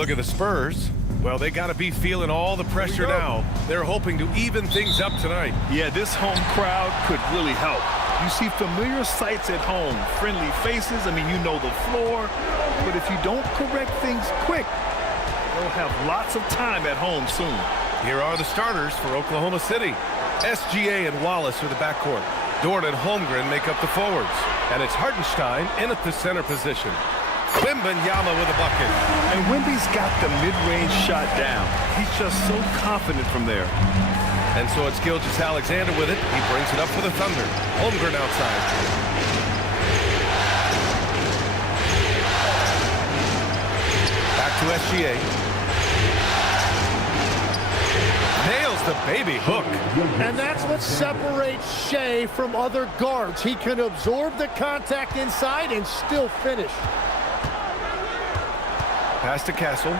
Look at the Spurs. Well, they got to be feeling all the pressure now. They're hoping to even things up tonight. Yeah, this home crowd could really help. You see familiar sights at home, friendly faces. I mean, you know the floor. But if you don't correct things quick, they'll have lots of time at home soon. Here are the starters for Oklahoma City. SGA and Wallace are the backcourt. Dort and Holmgren make up the forwards. And it's Hartenstein in at the center position. Wembanayama with a bucket. And Wemby's got the mid-range shot down. He's just so confident from there. And so it's Gilgeous-Alexander with it. He brings it up for the Thunder. Holmgren outside. Back to SGA. Nails the baby hook. And that's what separates Shea from other guards. He can absorb the contact inside and still finish. Pass to Castle.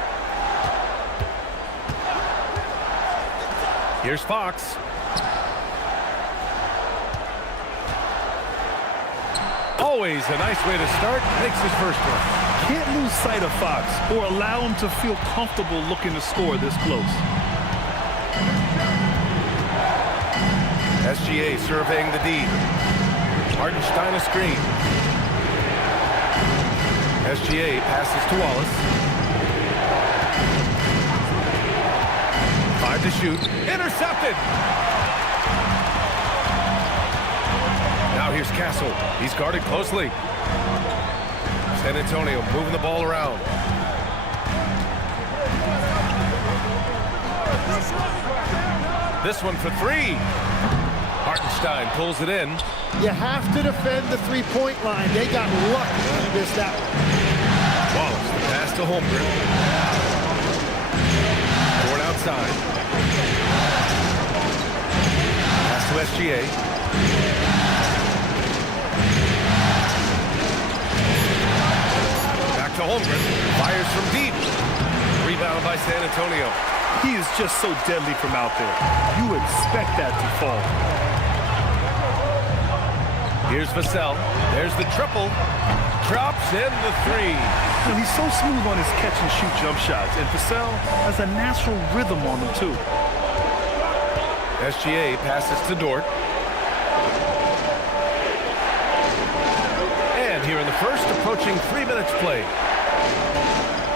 Here's Fox. Always a nice way to start. Makes his first one. Can't lose sight of Fox or allow him to feel comfortable looking to score this close. SGA surveying the D. Hartenstein a screen. SGA passes to Wallace. 5 to shoot. Intercepted! Now here's Castle. He's guarded closely. San Antonio moving the ball around. This one for 3. Hartenstein pulls it in. You have to defend the three-point line. They got lucky to miss that one. Wallace, the pass to Holmgren. Dort outside. Pass to SGA. Back to Holmgren. Fires from deep. Rebound by San Antonio. He is just so deadly from out there. You expect that to fall. Here's Vassell. There's the triple. Drops in the 3. And he's so smooth on his catch-and-shoot jump shots. And Vassell has a natural rhythm on him, too. SGA passes to Dort. And here in the first, approaching 3 minutes played.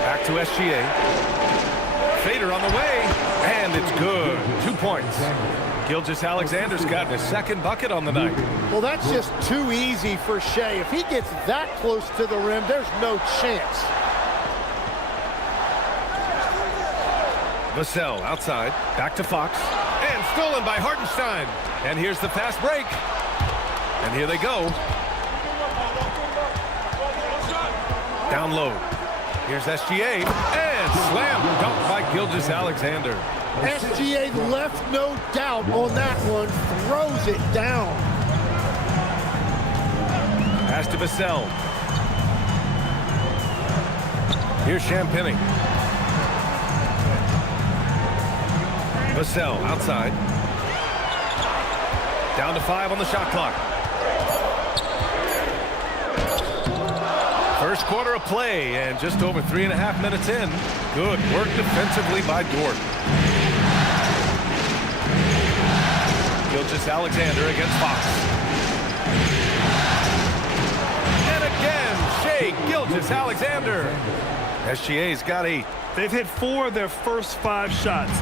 Back to SGA. Fader on the way. And it's good. 2 points. Gilgeous-Alexander's gotten his second bucket on the night. Well, that's just too easy for Shea. If he gets that close to the rim, there's no chance. Vassell outside. Back to Fox. And stolen by Hartenstein. And here's the fast break. And here they go. Down low. Here's SGA. And slam dunk by Gilgeous-Alexander. SGA left no doubt on that one. Throws it down. Pass to Vassell. Here's Champagny. Vassell outside. Down to 5 on the shot clock. First quarter of play and just over 3.5 minutes in. Good work defensively by Dort. Gilgeous-Alexander against Fox. And again, Shea Gilgeous-Alexander. SGA's got 8. They've hit 4 of their first 5 shots.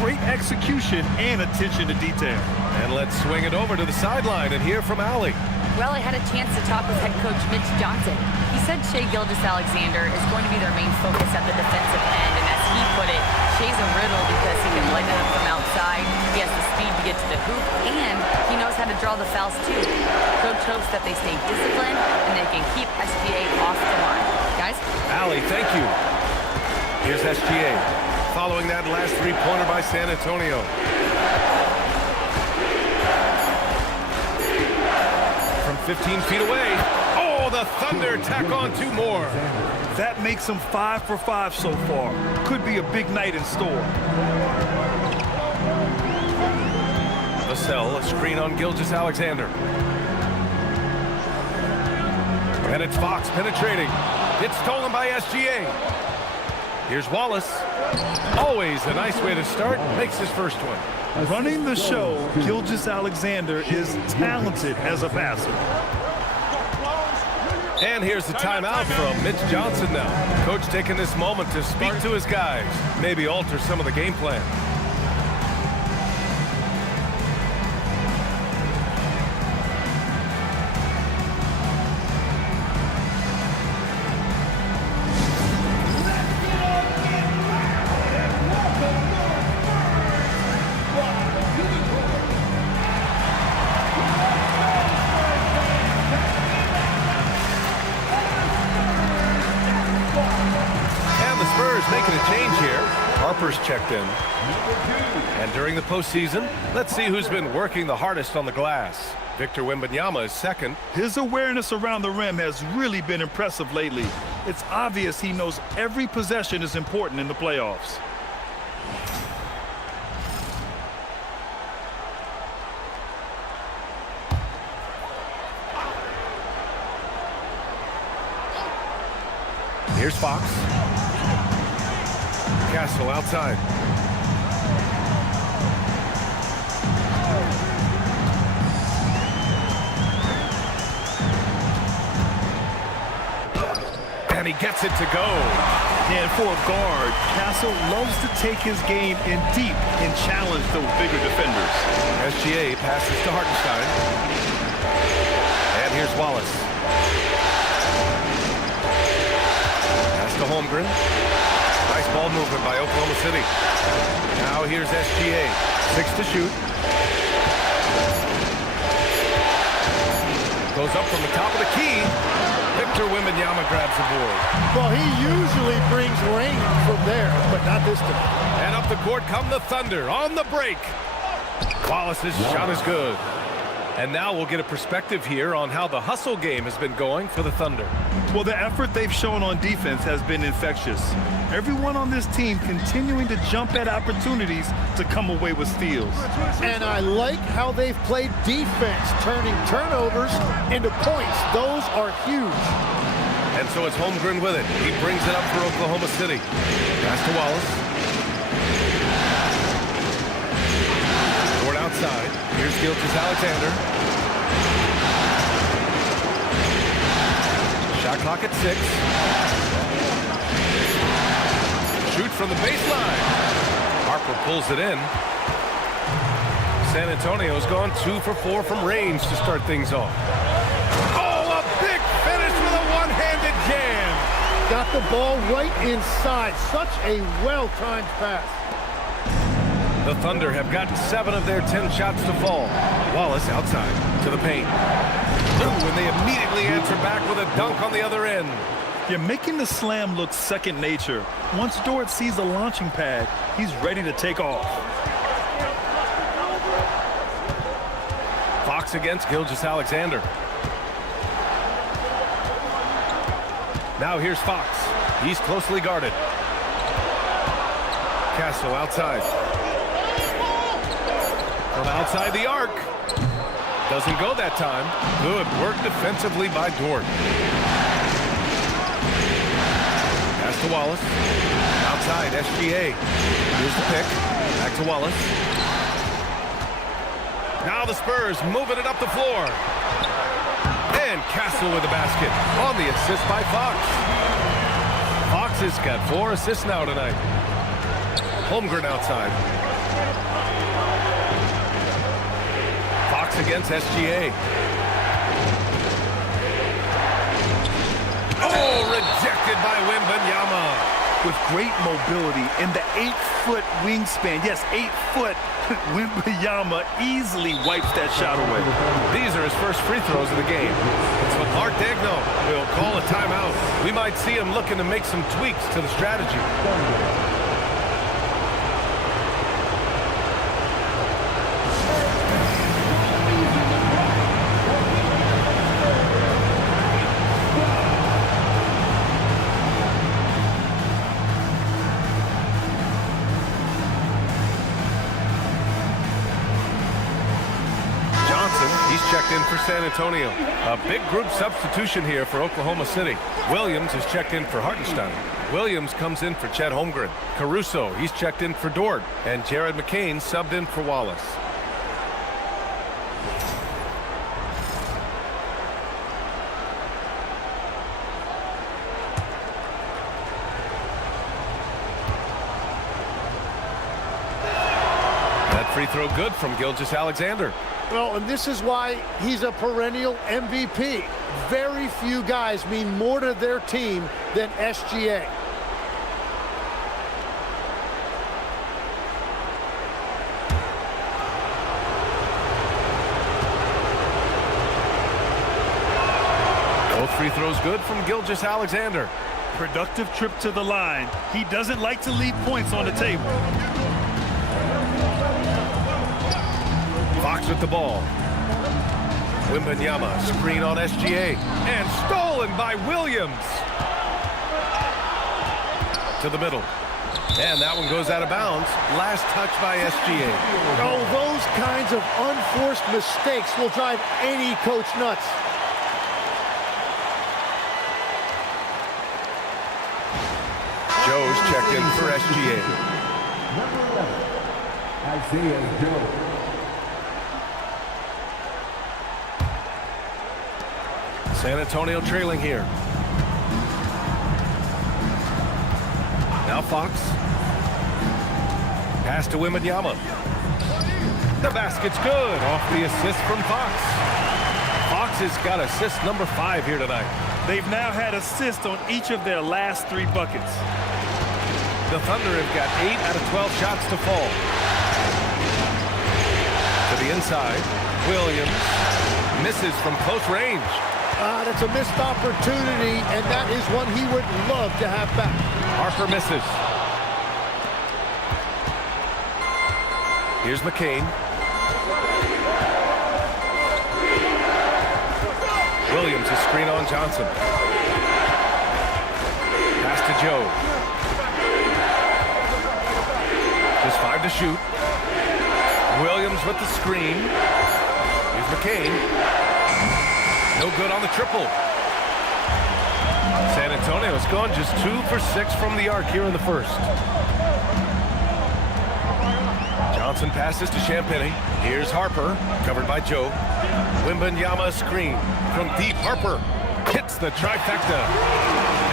Great execution and attention to detail. And let's swing it over to the sideline and hear from Allie. Well, I had a chance to talk with head coach Mitch Johnson. He said Shea Gilgeous-Alexander is going to be their main focus at the defensive end. And as he put it, Shea's a riddle because he can light it up from outside. He has the speed to get to the hoop, and he knows how to draw the fouls too. Coach hopes that they stay disciplined and they can keep SGA off the line. Guys? Allie, thank you. Here's SGA. Following that last three-pointer by San Antonio. From 15 feet away. Oh, the Thunder tack on 2 more. That makes them 5 for 5 so far. Could be a big night in store. Vassell, a screen on Gilgeous-Alexander. And it's Fox penetrating. It's stolen by SGA. Here's Wallace. Always a nice way to start. Makes his first one. Running the show, Gilgeous-Alexander is talented as a passer. And here's the timeout from Mitch Johnson now. Coach taking this moment to speak to his guys. Maybe alter some of the game plan. Spurs making a change here. Harper's checked in. And during the postseason, let's see who's been working the hardest on the glass. Victor Wembanayama is second. His awareness around the rim has really been impressive lately. It's obvious he knows every possession is important in the playoffs. Here's Fox. Castle outside. And he gets it to go. And for a guard, Castle loves to take his game in deep and challenge those bigger defenders. SGA passes to Hartenstein. And here's Wallace. Pass to Holmgren. Nice ball movement by Oklahoma City. Now here's SGA. 6 to shoot. Goes up from the top of the key. Victor Wembanyama grabs the board. Well, he usually brings rain from there, but not this time. And up the court come the Thunder on the break. Wallace's shot is good. And now we'll get a perspective here on how the hustle game has been going for the Thunder. Well, the effort they've shown on defense has been infectious. Everyone on this team continuing to jump at opportunities to come away with steals. And I like how they've played defense, turning turnovers into points. Those are huge. And so it's Holmgren with it. He brings it up for Oklahoma City. Pass to Wallace. Court outside. Here's Gilgeous-Alexander. Shot clock at 6. Shoot from the baseline. Harper pulls it in. San Antonio's gone 2 for 4 from range to start things off. Oh, a big finish with a one-handed jam. Got the ball right inside. Such a well-timed pass. The Thunder have gotten 7 of their 10 shots to fall. Wallace outside to the paint. Ooh, and they immediately answer back with a dunk on the other end. You're making the slam look second nature. Once Dort sees the launching pad, he's ready to take off. Fox against Gilgeous-Alexander. Now here's Fox. He's closely guarded. Castle outside. From outside the arc. Doesn't go that time. Good work defensively by Dort. Pass to Wallace. Outside, SGA. Here's the pick. Back to Wallace. Now the Spurs moving it up the floor. And Castle with the basket on the assist by Fox. Fox has got 4 assists now tonight. Holmgren outside. Fox against SGA. Oh, rejected by Wembanayama. With great mobility and the 8-foot wingspan, yes, 8 foot, Wembanayama easily wipes that shot away. These are his first free throws of the game. So Art Degno will call a timeout. We might see him looking to make some tweaks to the strategy. He's checked in for San Antonio. A big group substitution here for Oklahoma City. Williams is checked in for Hartenstein. Williams comes in for Chet Holmgren. Caruso, he's checked in for Dort. And Jared McCain subbed in for Wallace. That free throw good from Gilgeous-Alexander. Well, and this is why he's a perennial MVP. Very few guys mean more to their team than SGA. Both free throws good from Gilgeous-Alexander. Productive trip to the line. He doesn't like to leave points on the table. Fox with the ball. Wembanayama, screen on SGA. And stolen by Williams. To the middle. And that one goes out of bounds. Last touch by SGA. Oh, those kinds of unforced mistakes will drive any coach nuts. Joe's checked in for SGA. Isaiah Joe. San Antonio trailing here. Now Fox. Pass to Wembanayama. The basket's good. Off the assist from Fox. Fox has got assist number 5 here tonight. They've now had assists on each of their last 3 buckets. The Thunder have got 8 out of 12 shots to fall. To the inside. Williams misses from close range. That's a missed opportunity, and that is one he would love to have back. Harper misses. Here's McCain. Williams is screen on Johnson. Pass to Joe. Just 5 to shoot. Williams with the screen. Here's McCain. No good on the triple. San Antonio has gone just 2 for 6 from the arc here in the first. Johnson passes to Champagny. Here's Harper, covered by Joe. Wembanayama screen from deep. Harper hits the trifecta.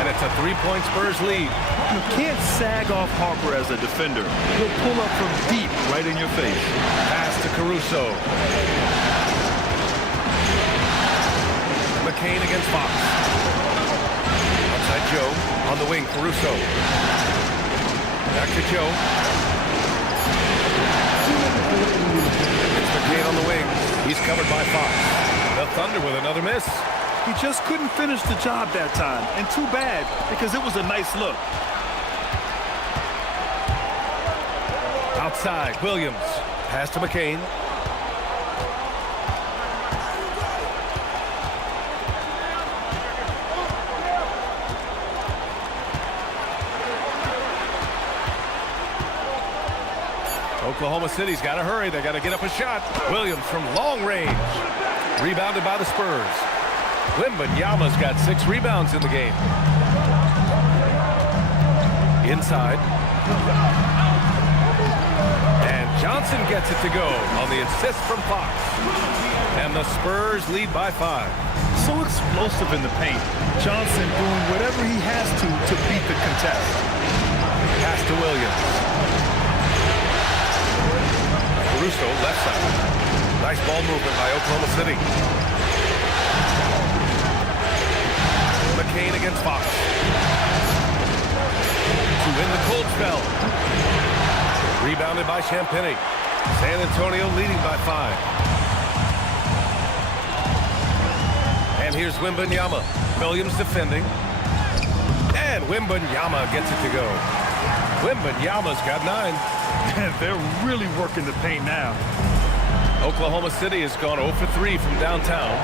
And it's a 3-point Spurs lead. You can't sag off Harper as a defender. He'll pull up from deep right in your face. Pass to Caruso. McCain against Fox. Outside Joe. On the wing, Caruso. Back to Joe. It's McCain on the wing. He's covered by Fox. The Thunder with another miss. He just couldn't finish the job that time. And too bad, because it was a nice look. Outside, Williams. Pass to McCain. Oklahoma City's got to hurry. They got to get up a shot. Williams from long range. Rebounded by the Spurs. Wembanayama's got 6 rebounds in the game. Inside. And Johnson gets it to go on the assist from Fox. And the Spurs lead by 5. So explosive in the paint. Johnson doing whatever he has to beat the contest. Pass to Williams. Caruso, left side. Nice ball movement by Oklahoma City. McCain against Fox. To win the cold spell. Rebounded by Champagny. San Antonio leading by 5. And here's Wembanayama. Williams defending. And Wembanayama gets it to go. Wembanayama's got 9. And they're really working the paint now. Oklahoma City has gone 0 for 3 from downtown.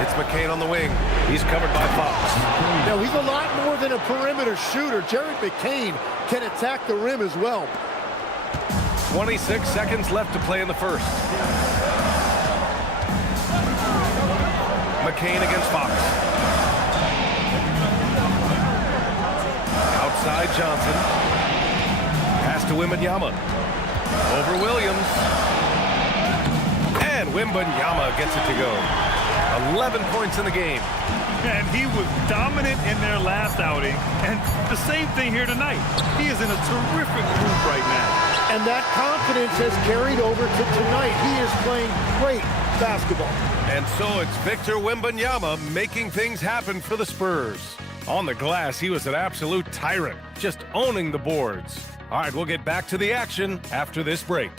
It's McCain on the wing. He's covered by Fox. Now, he's a lot more than a perimeter shooter. Jared McCain can attack the rim as well. 26 seconds left to play in the first. McCain against Fox. Outside Johnson. Pass to Wembanayama. Over Williams. And Wembanayama gets it to go. 11 points in the game. And he was dominant in their last outing. And the same thing here tonight. He is in a terrific mood right now. And that confidence has carried over to tonight. He is playing great basketball. And so it's Victor Wembanayama making things happen for the Spurs. On the glass, he was an absolute tyrant, just owning the boards. All right, we'll get back to the action after this break.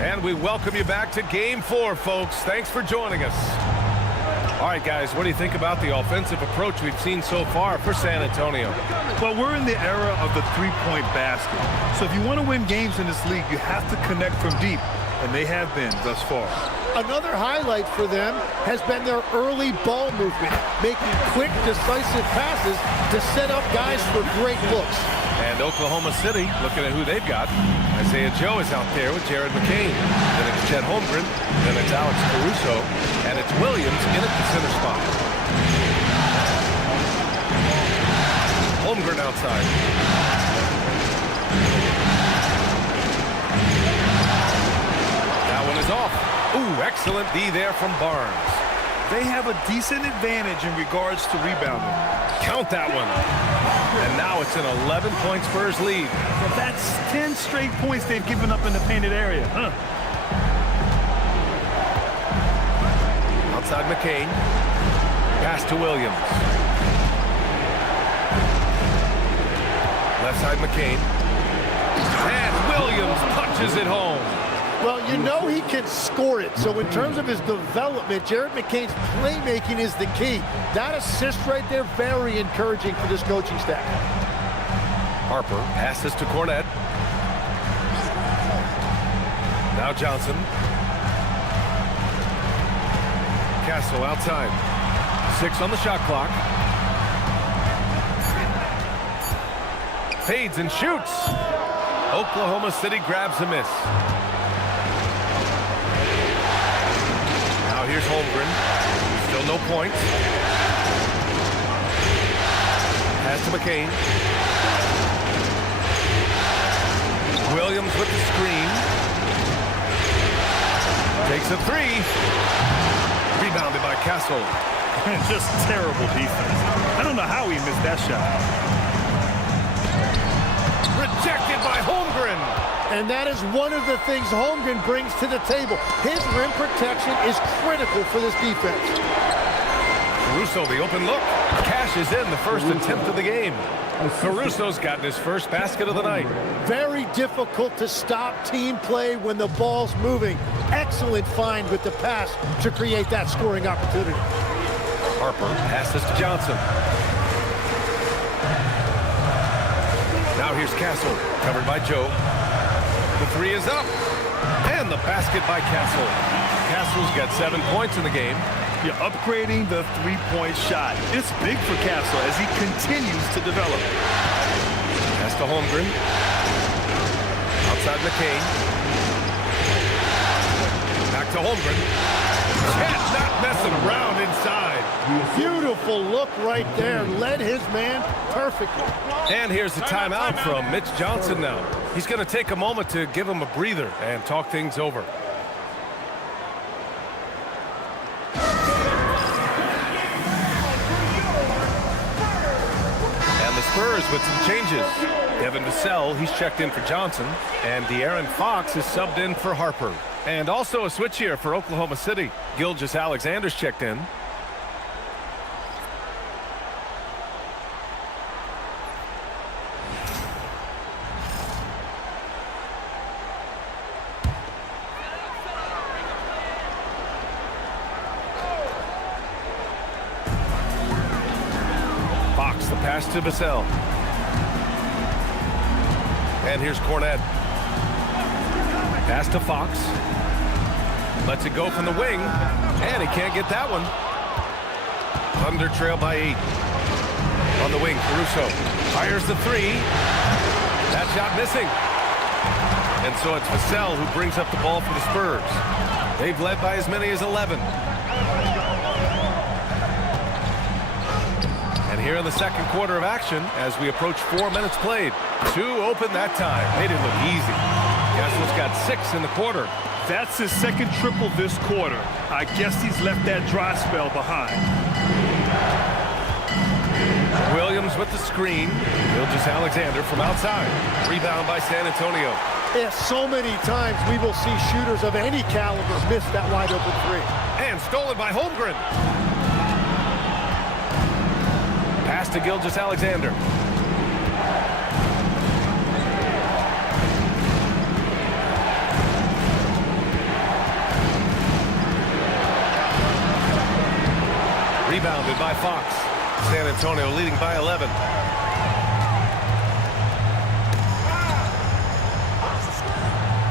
And we welcome you back to Game 4, folks. Thanks for joining us. All right, guys, what do you think about the offensive approach we've seen so far for San Antonio? Well, we're in the era of the three-point basket. So if you want to win games in this league, you have to connect from deep, and they have been thus far. Another highlight for them has been their early ball movement, making quick, decisive passes to set up guys for great looks. And Oklahoma City, looking at who they've got. Isaiah Joe is out there with Jared McCain. Then it's Chet Holmgren. Then it's Alex Caruso. And it's Williams in at the center spot. Holmgren outside. That one is off. Ooh, excellent D there from Barnes. They have a decent advantage in regards to rebounding. Count that one. And now it's an 11-point Spurs lead. That's 10 straight points they've given up in the painted area. Outside McCain. Pass to Williams. Left side McCain. And Williams punches it home. Well, you know he can score it. So in terms of his development, Jared McCain's playmaking is the key. That assist right there, very encouraging for this coaching staff. Harper passes to Cornette. Now Johnson. Castle outside. 6 on the shot clock. Fades and shoots. Oklahoma City grabs a miss. Now here's Holmgren. Still no points. Pass to McCain. Williams with the screen. Takes a three. Rebounded by Castle. Just terrible defense. I don't know how he missed that shot. Rejected by Holmgren. And that is one of the things Holmgren brings to the table. His rim protection is critical for this defense. Caruso, the open look. Cashes in the first attempt of the game. Caruso's gotten his first basket of the night. Very difficult to stop team play when the ball's moving. Excellent find with the pass to create that scoring opportunity. Harper passes to Johnson. Now here's Castle, covered by Joe. The three is up. And the basket by Castle. Castle's got 7 points in the game. You're upgrading the three-point shot. It's big for Castle as he continues to develop. Pass to Holmgren. Outside McCain. Back to Holmgren. Chet not messing around inside. Beautiful look right there. Led his man perfectly. And here's the timeout from Mitch Johnson now. He's going to take a moment to give him a breather and talk things over. And the Spurs with some changes. Devin Vassell, he's checked in for Johnson. And De'Aaron Fox is subbed in for Harper. And also a switch here for Oklahoma City. Gilgeous-Alexander's checked in. Fox, the pass to Vassell. And here's Cornette. Pass to Fox. Lets it go from the wing. And he can't get that one. Thunder trail by 8. On the wing, Caruso fires the 3. That shot missing. And so it's Vassell who brings up the ball for the Spurs. They've led by as many as 11. And here in the second quarter of action, as we approach 4 minutes played. 2 open that time. Made it look easy. Gastel's got 6 in the quarter. That's his second triple this quarter. I guess he's left that dry spell behind. Williams with the screen. Gilgeous-Alexander from outside. Rebound by San Antonio. Yeah, so many times we will see shooters of any caliber miss that wide open 3. And stolen by Holmgren. Pass to Gilgeous-Alexander. Rebounded by Fox. San Antonio leading by 11.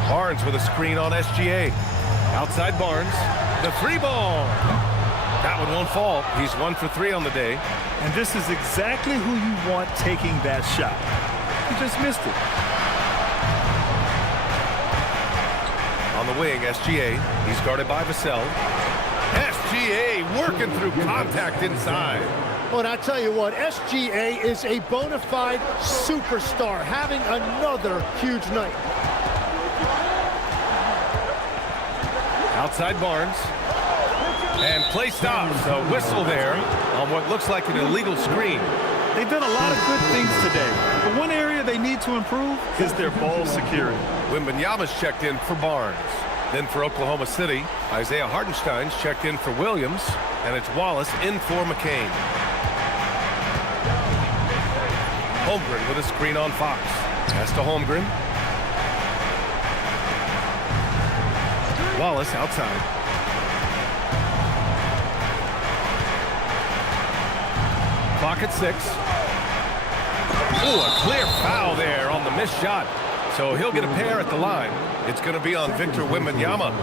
Barnes with a screen on SGA. Outside Barnes. The 3-ball. That one won't fall. He's 1 for 3 on the day. And this is exactly who you want taking that shot. He just missed it. On the wing, SGA. He's guarded by Vassell. SGA working through contact inside. Well, and I tell you what, SGA is a bona fide superstar, having another huge night. Outside Barnes. And play stops. A whistle there on what looks like an illegal screen. They've done a lot of good things today. But one area they need to improve is their ball security. Wembanayama's checked in for Barnes. Then for Oklahoma City, Isaiah Hartenstein's checked in for Williams. And it's Wallace in for McCain. Holmgren with a screen on Fox. Pass to Holmgren. Wallace outside. Clock at 6. Ooh, a clear foul there on the missed shot. So he'll get a pair at the line. It's going to be on Victor Wembanyama.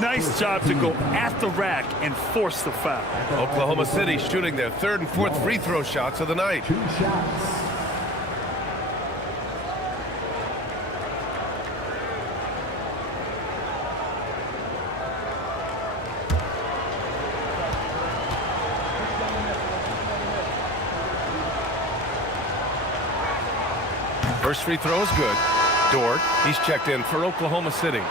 Nice job to go at the rack and force the foul. Oklahoma City shooting their 3rd and 4th free throw shots of the night. 2 shots. First free throw is good. Dort, he's checked in for Oklahoma City.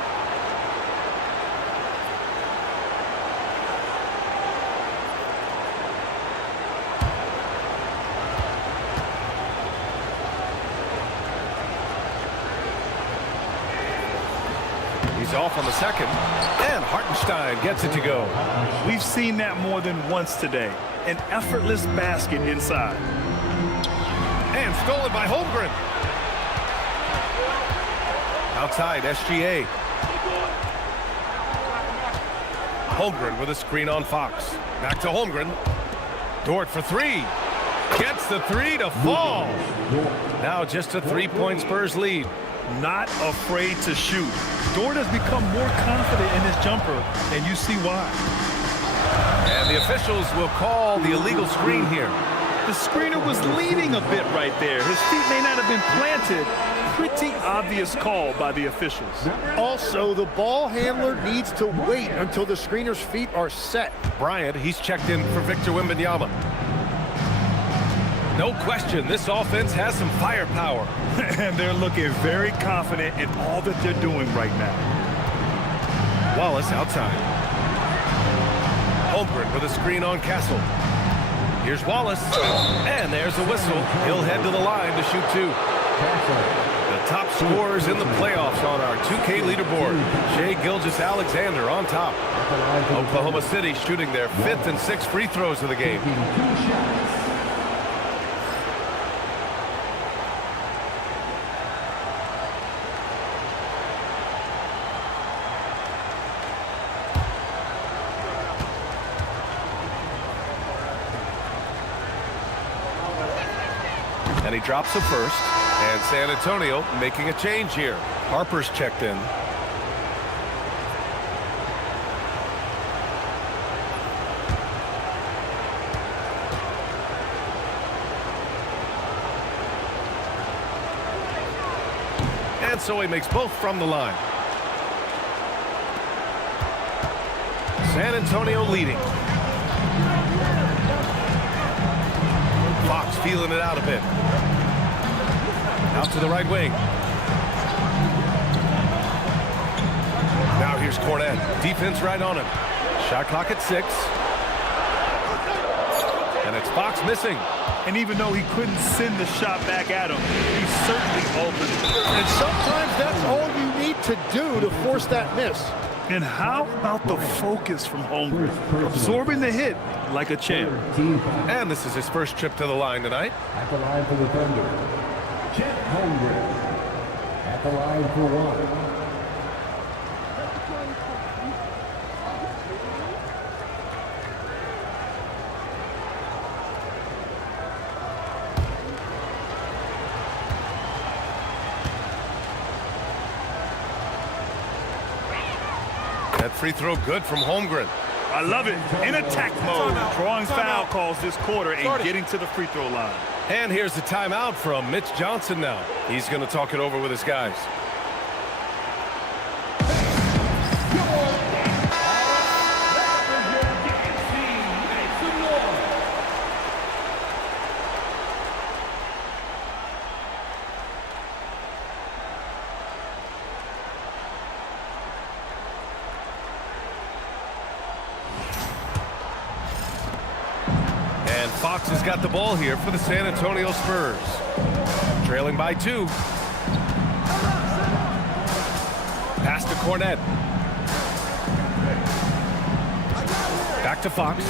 He's off on the second, and Hartenstein gets it to go. We've seen that more than once today. An effortless basket inside. And stolen by Holmgren. Outside, SGA. Holmgren with a screen on Fox. Back to Holmgren. Dort for 3. Gets the 3 to fall. Now just a 3-point Spurs lead. Not afraid to shoot. Dort has become more confident in his jumper, and you see why. And the officials will call the illegal screen here. The screener was leaning a bit right there. His feet may not have been planted. Pretty obvious call by the officials. Also, the ball handler needs to wait until the screener's feet are set. Bryant, he's checked in for Victor Wembanyama. No question, this offense has some firepower. And they're looking very confident in all that they're doing right now. Wallace outside. Holmgren with a screen on Castle. Here's Wallace, and there's a whistle. He'll head to the line to shoot 2. The top scorers in the playoffs on our 2K leaderboard. Shai Gilgeous-Alexander on top. Oklahoma City shooting their 5th and 6th free throws of the game. 2 shots. And he drops the first. And San Antonio making a change here. Harper's checked in. And so he makes both from the line. San Antonio leading. Fox feeling it out a bit. Out to the right wing. Now here's Cornet. Defense right on him. Shot clock at 6. And it's Fox missing. And even though he couldn't send the shot back at him, he certainly altered it. And sometimes that's all you need to do to force that miss. And how about the focus from Holmgren? Absorbing the hit like a champ. And this is his first trip to the line tonight. At the line for the Thunder, Chet Holmgren. At the line for 1. That free throw good from Holmgren. I love it. In attack mode, drawing foul calls this quarter and getting to the free throw line. And here's the timeout from Mitch Johnson now. He's going to talk it over with his guys. Fox has got the ball here for the San Antonio Spurs. Trailing by 2. Pass to Cornet. Back to Fox.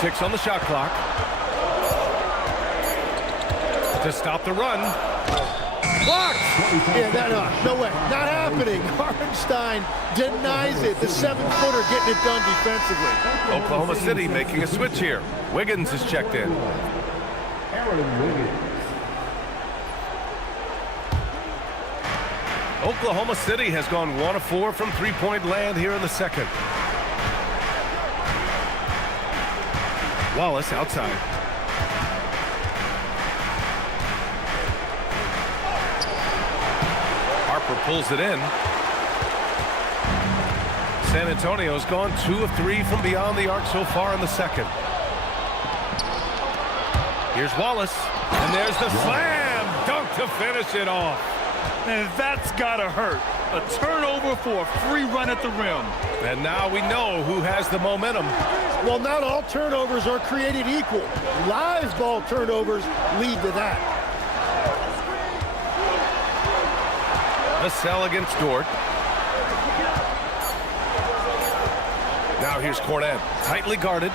6 on the shot clock. To stop the run. Blocked! Yeah, no way. Not happening. Hartenstein denies it. The 7-footer getting it done defensively. Oklahoma City making a switch here. Wiggins is checked in. Aaron Wiggins. Oklahoma City has gone 1 of 4 from three-point land here in the second. Wallace outside. Harper pulls it in. San Antonio's gone 2 of 3 from beyond the arc so far in the second. Here's Wallace, and there's the slam dunk to finish it off. And that's gotta hurt. A turnover for a free run at the rim. And now we know who has the momentum. Well, not all turnovers are created equal. Live ball turnovers lead to that. Vassell against Dort. Now here's Cornet, tightly guarded.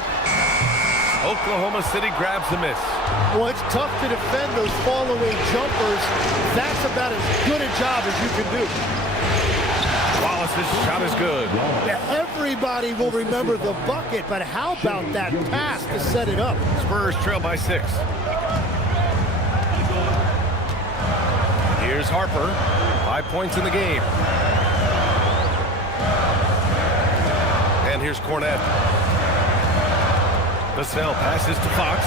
Oklahoma City grabs the miss. Well, it's tough to defend those fall-away jumpers. That's about as good a job as you can do. Wallace's shot is good. Yeah, everybody will remember the bucket, but how about that pass to set it up? Spurs trail by 6. Here's Harper. 5 points in the game. And here's Cornet. Vassell passes to Fox.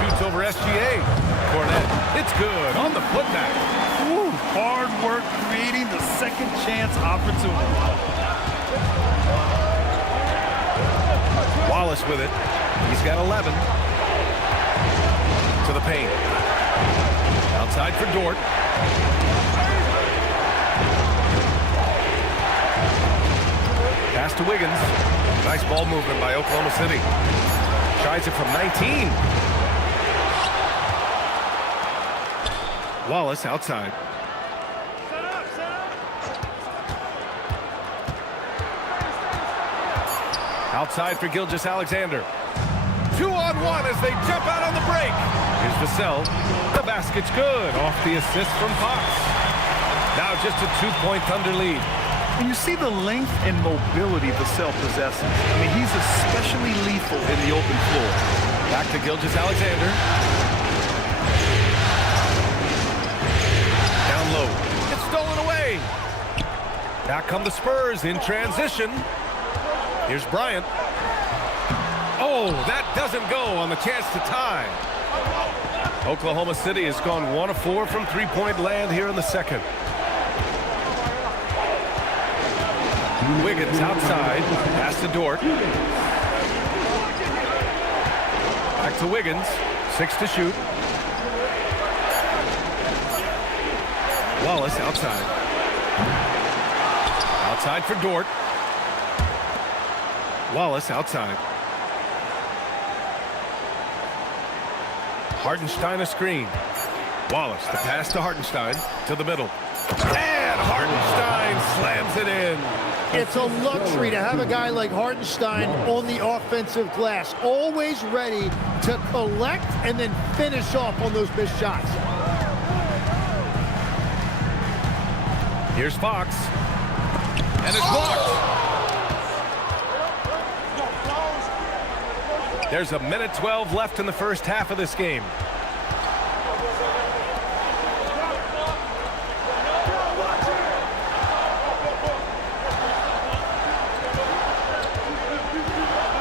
Shoots over SGA. Cornet, it's good on the putback. Ooh, hard work creating the second chance opportunity. Wallace with it. He's got 11. To the paint. Outside for Dort. Pass to Wiggins. Nice ball movement by Oklahoma City. Tries it from 19. Wallace outside. Outside for Gilgeous-Alexander. 2-on-1 as they jump out on the break. Here's Vassell. The basket's good. Off the assist from Fox. Now just a 2-point Thunder lead. And you see the length and mobility Vassell possesses. I mean, he's especially lethal in the open floor. Back to Gilgeous-Alexander. Down low. It's stolen away. Back come the Spurs in transition. Here's Bryant. Oh, that doesn't go on the chance to tie. Oklahoma City has gone 1 of 4 from three-point land here in the second. Wiggins outside, pass to Dort. Back to Wiggins, 6 to shoot. Wallace outside. Outside for Dort. Wallace outside. Hartenstein a screen. Wallace, the pass to Hartenstein, to the middle. And Hartenstein slams it in. It's a luxury to have a guy like Hartenstein on the offensive glass, always ready to collect and then finish off on those missed shots. Here's Fox. And it's blocked. There's a minute 12 left in the first half of this game.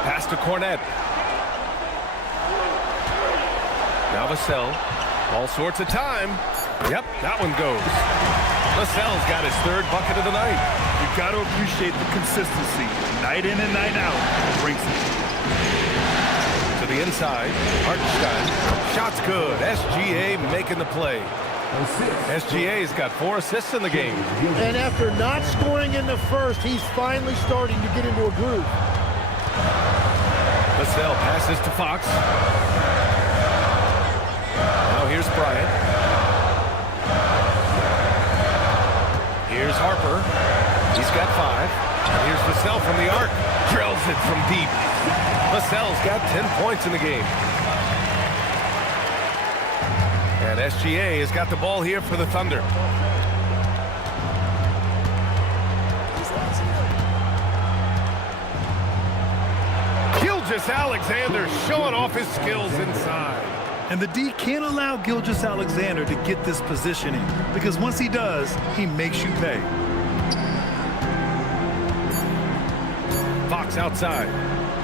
Pass to Cornette. Now Vassell. All sorts of time. Yep, that one goes. Vassell's got his third bucket of the night. You've got to appreciate the consistency. Night in and night out. Brings it. To the inside, Hartenstein. Shot's good. SGA making the play. SGA's got 4 assists in the game. And after not scoring in the first, he's finally starting to get into a groove. Vassell passes to Fox. Now here's Bryant. Here's Harper. He's got 5. And here's Vassell from the arc. Drills it from deep. Vassell's got 10 points in the game. And SGA has got the ball here for the Thunder. Gilgeous-Alexander showing off his skills inside. And the D can't allow Gilgeous-Alexander to get this positioning, because once he does, he makes you pay. Fox outside.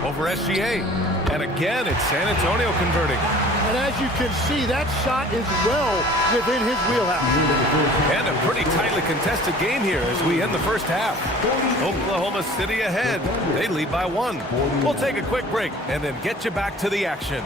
Over SGA. And again, it's San Antonio converting. And as you can see, that shot is well within his wheelhouse. And a pretty tightly contested game here as we end the first half. Oklahoma City ahead. They lead by 1. We'll take a quick break and then get you back to the action.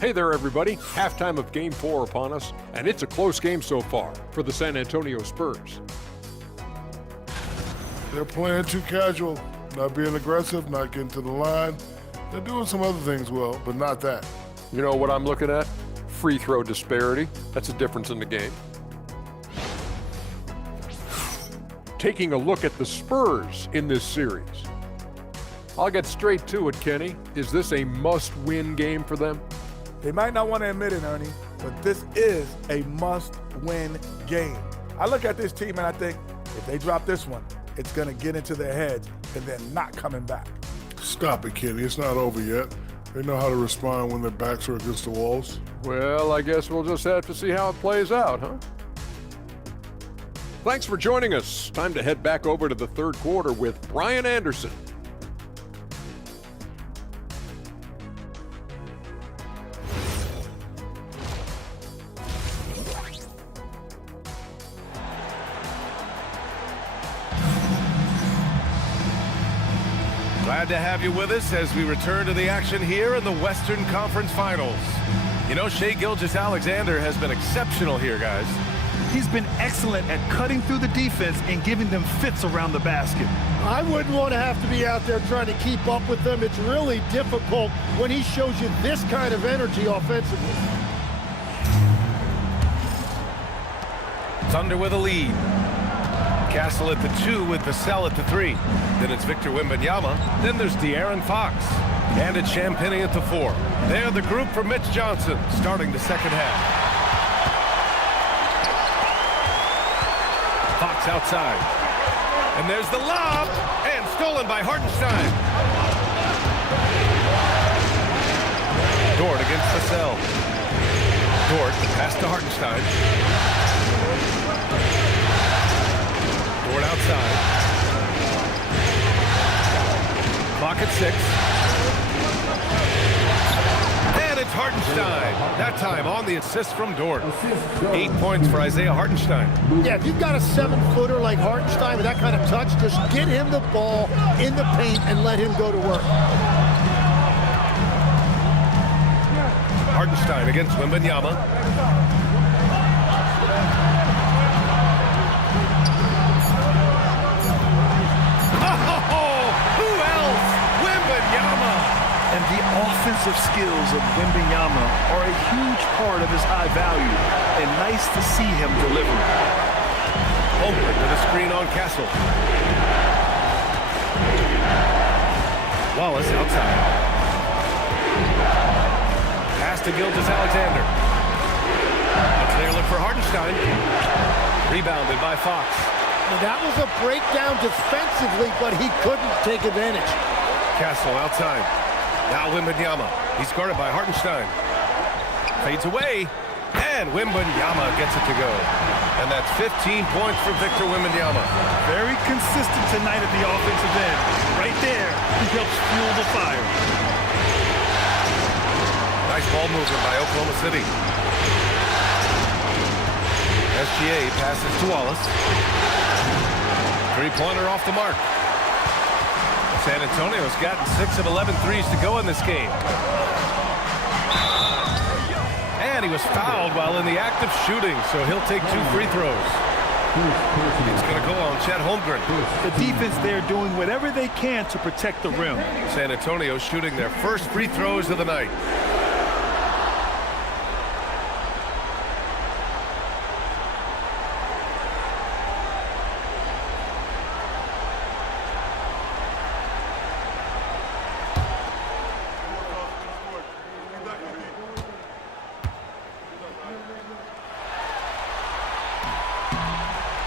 Hey there, everybody. Halftime of Game 4 upon us, and it's a close game so far for the San Antonio Spurs. They're playing too casual, not being aggressive, not getting to the line. They're doing some other things well, but not that. You know what I'm looking at? Free throw disparity. That's a difference in the game. Taking a look at the Spurs in this series. I'll get straight to it, Kenny. Is this a must-win game for them? They might not want to admit it, Ernie, but this is a must-win game. I look at this team and I think if they drop this one, it's going to get into their heads and they're not coming back. Stop it, Kenny. It's not over yet. They know how to respond when their backs are against the walls. Well, I guess we'll just have to see how it plays out, huh? Thanks for joining us. Time to head back over to the third quarter with Brian Anderson. Glad to have you with us as we return to the action here in the Western Conference Finals. You know, Shai Gilgeous-Alexander has been exceptional here, guys. He's been excellent at cutting through the defense and giving them fits around the basket. I wouldn't want to have to be out there trying to keep up with them. It's really difficult when he shows you this kind of energy offensively. Thunder with a lead. Castle at the 2 with Vassell at the 3. Then it's Victor Wembanayama. Then there's De'Aaron Fox. And it's Champagnie at the 4. They're the group for Mitch Johnson starting the second half. Fox outside. And there's the lob, and stolen by Hartenstein. Dort against Vassell. Dort, the pass to Hartenstein. Dort outside. Clock at 6. And it's Hartenstein. That time on the assist from Dort. 8 points for Isaiah Hartenstein. Yeah, if you've got a 7-footer like Hartenstein with that kind of touch, just get him the ball in the paint and let him go to work. Hartenstein against Wembanayama. Oh, who else? Wembanayama. And the offensive skills of Wembanayama are a huge part of his high value, and nice to see him deliver. Holmgren with a screen on Castle. Wallace outside. Pass to Gilgeous-Alexander. It's there, look for Hartenstein. Rebounded by Fox. Well, that was a breakdown defensively, but he couldn't take advantage. Castle outside. Now Wembanayama. He's guarded by Hartenstein. Fades away. And Wembanayama gets it to go. And that's 15 points for Victor Wembanayama. Very consistent tonight at the offensive end. Right there, he helps fuel the fire. Nice ball movement by Oklahoma City. SGA passes to Wallace. Three-pointer off the mark. San Antonio's gotten 6 of 11 threes to go in this game. And he was fouled while in the act of shooting, so he'll take 2 free throws. It's going to go on Chet Holmgren. The defense there doing whatever they can to protect the rim. San Antonio shooting their first free throws of the night.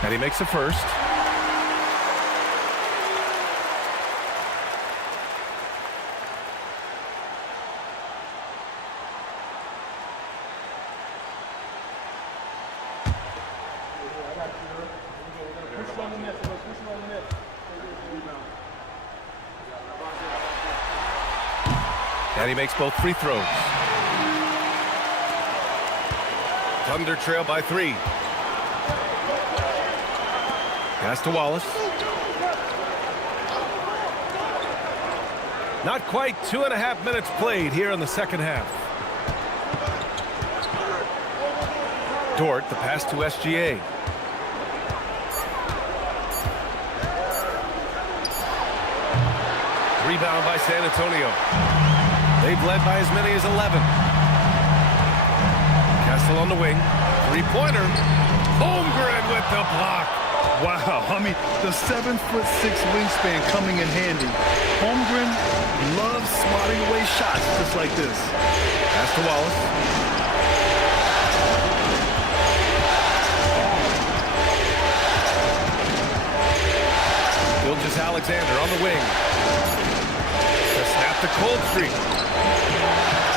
And he makes the first. And he makes both free throws. Thunder trail by 3. Pass to Wallace. Not quite 2.5 minutes played here in the second half. Dort, the pass to SGA. Rebound by San Antonio. They've led by as many as 11. Castle on the wing. Three-pointer. Holmgren with the block. Wow, I mean, the 7'6" wingspan coming in handy. Holmgren loves swatting away shots just like this. Pass to Wallace. Gilgeous-Alexander on the wing. To snap the cold streak.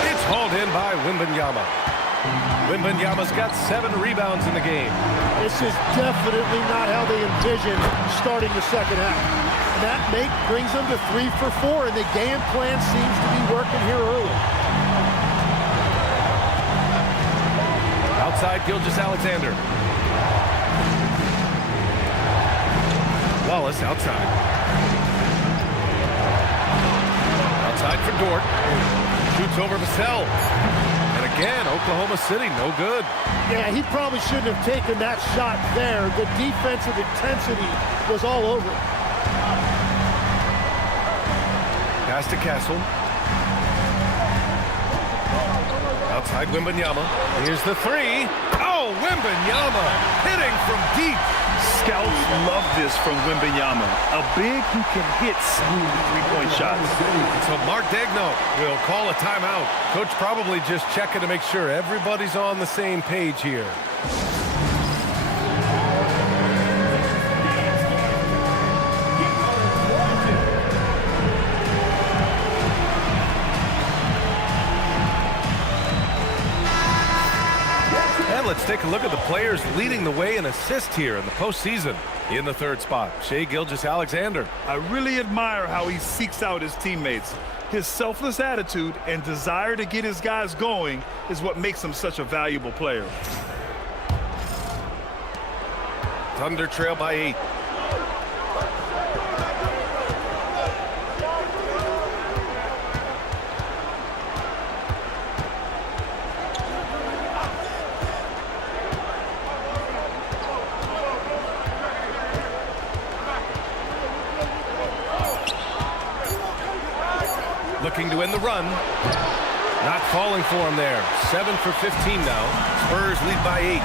It's hauled in by Wembanayama. Wembanayama's got 7 rebounds in the game. This is definitely not how they envisioned starting the second half. And that brings them to 3 for 4, and the game plan seems to be working here early. Outside Gilgeous-Alexander. Wallace outside. Outside for Dort. Shoots over Vassell. And again, Oklahoma City, no good. Yeah, he probably shouldn't have taken that shot there. The defensive intensity was all over it. Pass to Castle. Outside Wembanayama. Here's the 3. Oh, Wembanayama hitting from deep. Scouts love this from Wembanayama. A big who can hit smooth three-point shots. So Mark Daigneault will call a timeout. Coach probably just checking to make sure everybody's on the same page here. take a look at the players leading the way in assists here in the postseason. In the third spot, Shai Gilgeous-Alexander. I really admire how he seeks out his teammates. His selfless attitude and desire to get his guys going is what makes him such a valuable player. Thunder trail by 8. Looking to end the run. Not falling for him there. 7 for 15 now. Spurs lead by 8.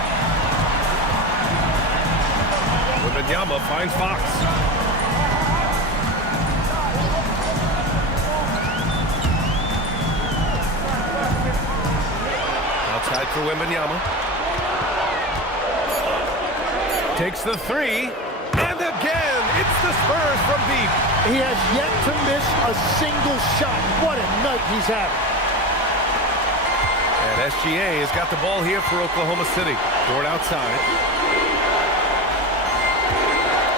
Wembanayama finds Fox. Outside for Wembanayama. Takes the 3. And again, it's the Spurs from deep. He has yet to miss a single shot. What a night he's having. And SGA has got the ball here for Oklahoma City. Dort outside.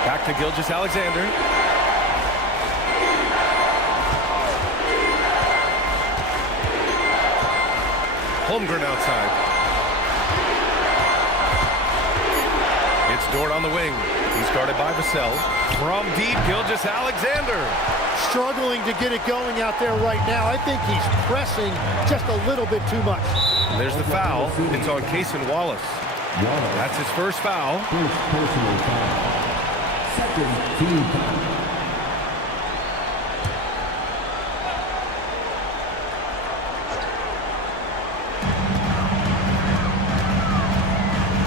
Back to Gilgeous-Alexander. Holmgren outside. It's Dort on the wing. He's guarded by Vassell. From deep, Gilgeous-Alexander. Struggling to get it going out there right now. I think he's pressing just a little bit too much. And there's the foul. It's on Cason Wallace. That's his first foul. First personal foul. Second team foul.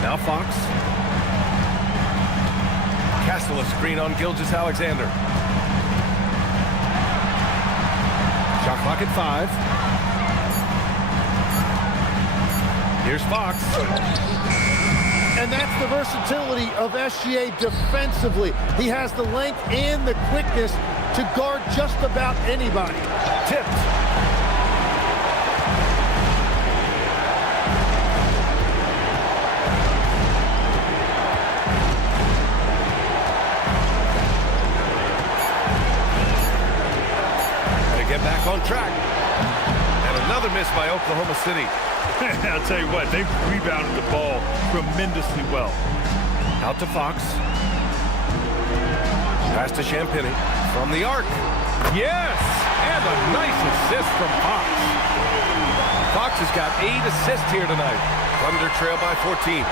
Now Fox. Castle a screen on Gilgeous-Alexander. Shot clock at 5. Here's Fox. And that's the versatility of SGA defensively. He has the length and the quickness to guard just about anybody. Tipped. Get back on track. And another miss by Oklahoma City. I'll tell you what, they've rebounded the ball tremendously well. Out to Fox. Pass to Champagny. From the arc. Yes! And a nice assist from Fox. Fox has got 8 assists here tonight. Thunder trail by 14.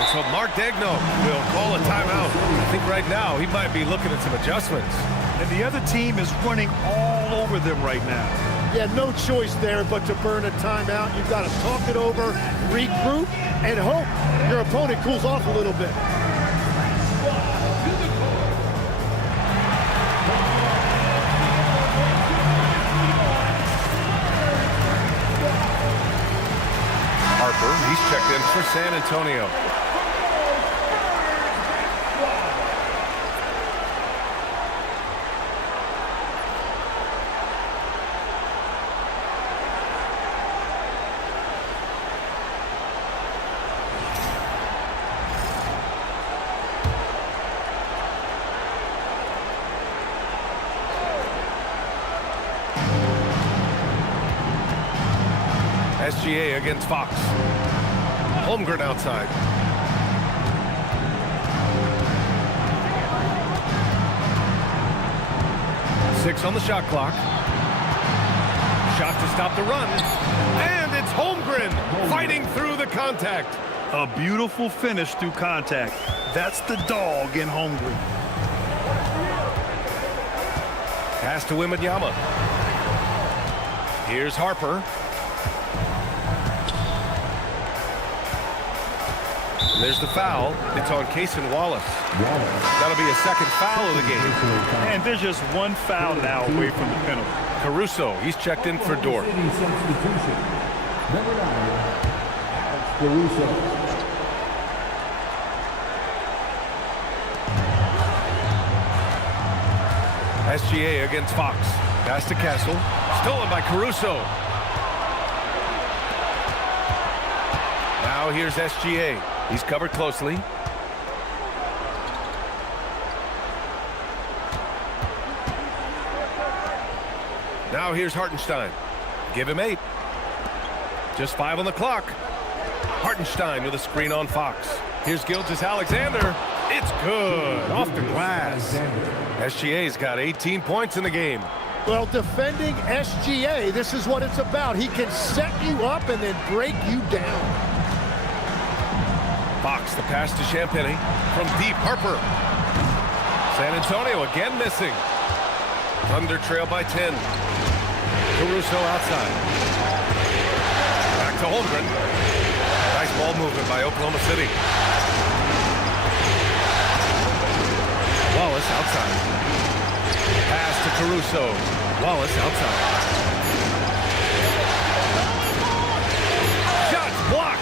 And so Mark Daigneault will call a timeout. I think right now he might be looking at some adjustments. And the other team is running all over them right now. Yeah, no choice there but to burn a timeout. You've got to talk it over, regroup, and hope your opponent cools off a little bit. Harper, he's checked in for San Antonio. SGA against Fox. Holmgren outside. Six on the shot clock. Shot to stop the run. And it's Holmgren fighting through the contact. A beautiful finish through contact. That's the dog in Holmgren. Pass to Wembanayama. Here's Harper. And there's the foul. It's on Cason Wallace. That'll be a second foul of the game. And there's just one foul now away from the penalty. Caruso, he's checked in for Dort. Substitution. Number 9, Alex Caruso. SGA against Fox. Pass to Castle. Stolen by Caruso. Now here's SGA. He's covered closely. Now here's Hartenstein. Give him 8. Just 5 on the clock. Hartenstein with a screen on Fox. Here's Gilgeous-Alexander. It's good. Off the glass. SGA's got 18 points in the game. Well, defending SGA, this is what it's about. He can set you up and then break you down. Fox, the pass to Champagny from deep. Harper. San Antonio again missing. Thunder trail by 10. Caruso outside. Back to Holmgren. Nice ball movement by Oklahoma City. Wallace outside. Pass to Caruso. Wallace outside. Shots blocked.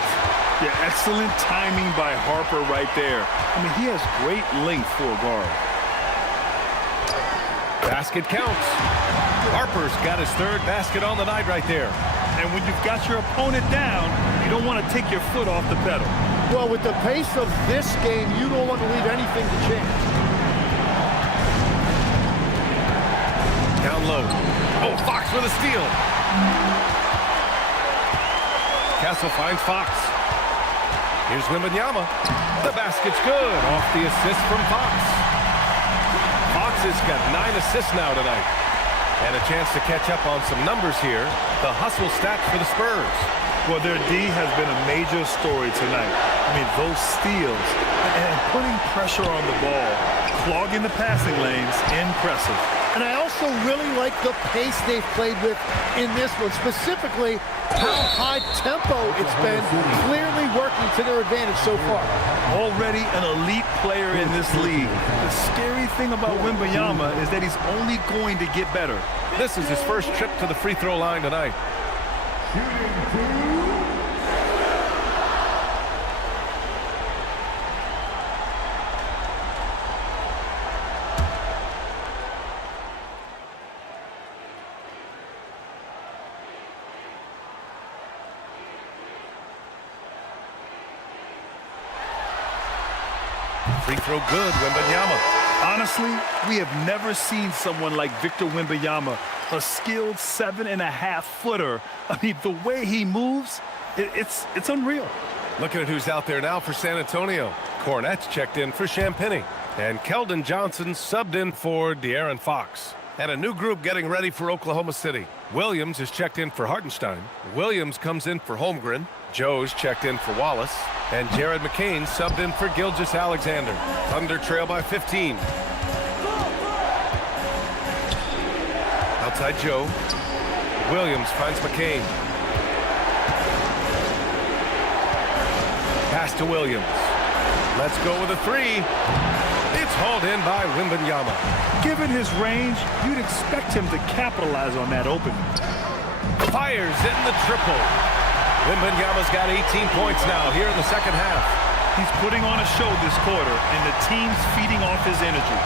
Yeah, excellent timing by Harper right there. I mean, he has great length for a guard. Basket counts. Harper's got his 3rd basket on the night right there. And when you've got your opponent down, you don't want to take your foot off the pedal. Well, with the pace of this game, you don't want to leave anything to chance. Down low. Oh, Fox with a steal. Castle finds Fox. Here's Wembanayama. The basket's good. Off the assist from Fox. Fox has got 9 assists now tonight. And a chance to catch up on some numbers here. The hustle stats for the Spurs. Well, their D has been a major story tonight. I mean, those steals and putting pressure on the ball, clogging the passing lanes, impressive. And I also really like the pace they've played with in this one, specifically how high tempo it's been, clearly working to their advantage so far. Already an elite player in this league. The scary thing about Wembanayama is that he's only going to get better. This is his first trip to the free throw line tonight. Free throw good, Wembanayama. Honestly, we have never seen someone like Victor Wembanayama, a skilled 7.5-footer. I mean, the way he moves, it's unreal. Looking at who's out there now for San Antonio. Cornette's checked in for Champagny. And Keldon Johnson subbed in for De'Aaron Fox. And a new group getting ready for Oklahoma City. Williams is checked in for Hartenstein. Williams comes in for Holmgren. Joe's checked in for Wallace. And Jared McCain subbed in for Gilgeous-Alexander. Thunder trail by 15. Outside Joe. Williams finds McCain. Pass to Williams. Let's go with a 3. It's hauled in by Wembanayama. Given his range, you'd expect him to capitalize on that opening. Fires in the triple. Wembanayama's got 18 points now here in the second half. He's putting on a show this quarter, and the team's feeding off his energy.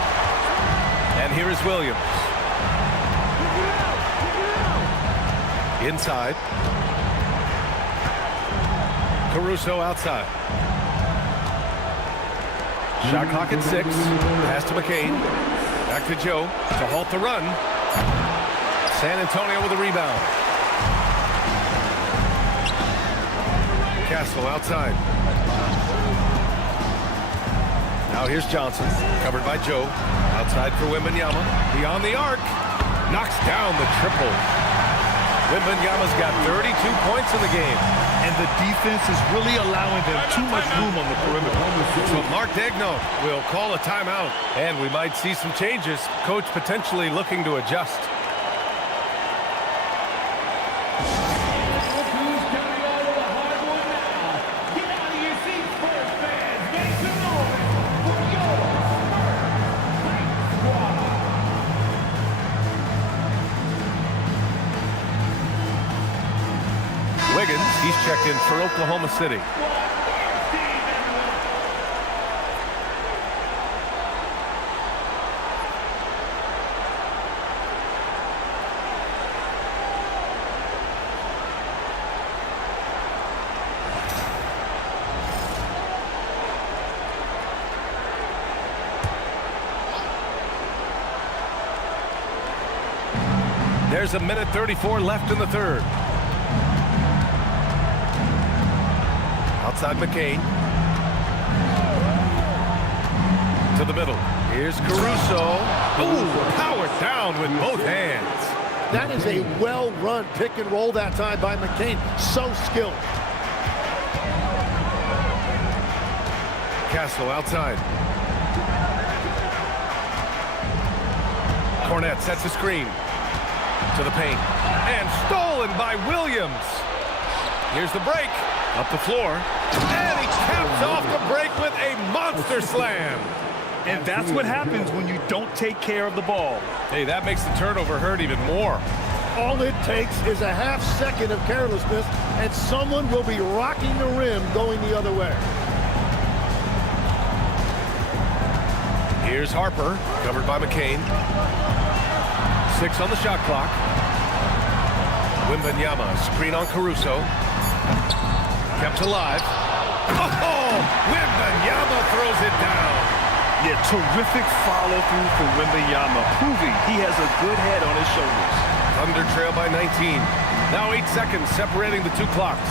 And here is Williams. Inside. Caruso outside. Shot clock at 6. Pass to McCain. Back to Joe to halt the run. San Antonio with a rebound. Castle outside. Now here's Johnson. Covered by Joe. Outside for Wembanayama. Beyond the arc. Knocks down the triple. Wembanayama's got 32 points in the game. And the defense is really allowing them too much room on the perimeter. So Mark Daigneault will call a timeout. And we might see some changes. Coach potentially looking to adjust. Wiggins, he's checked in for Oklahoma City. There's a minute 34 left in the third. Outside McCain. To the middle. Here's Caruso. Ooh, powered down with both hands. That is a well-run pick and roll that time by McCain. So skilled. Castle outside. Cornette sets a screen. To the paint. And stolen by Williams. Here's the break. Up the floor. And he caps off the break with a monster slam. And that's what happens when you don't take care of the ball. Hey, that makes the turnover hurt even more. All it takes is a half second of carelessness, and someone will be rocking the rim going the other way. Here's Harper, covered by McCain. 6 on the shot clock. Wembanayama, screen on Caruso. Kept alive. Oh, Wembanayama throws it down. Yeah, terrific follow-through for Wembanayama, proving he has a good head on his shoulders. Thunder trail by 19. Now 8 seconds separating the two clocks.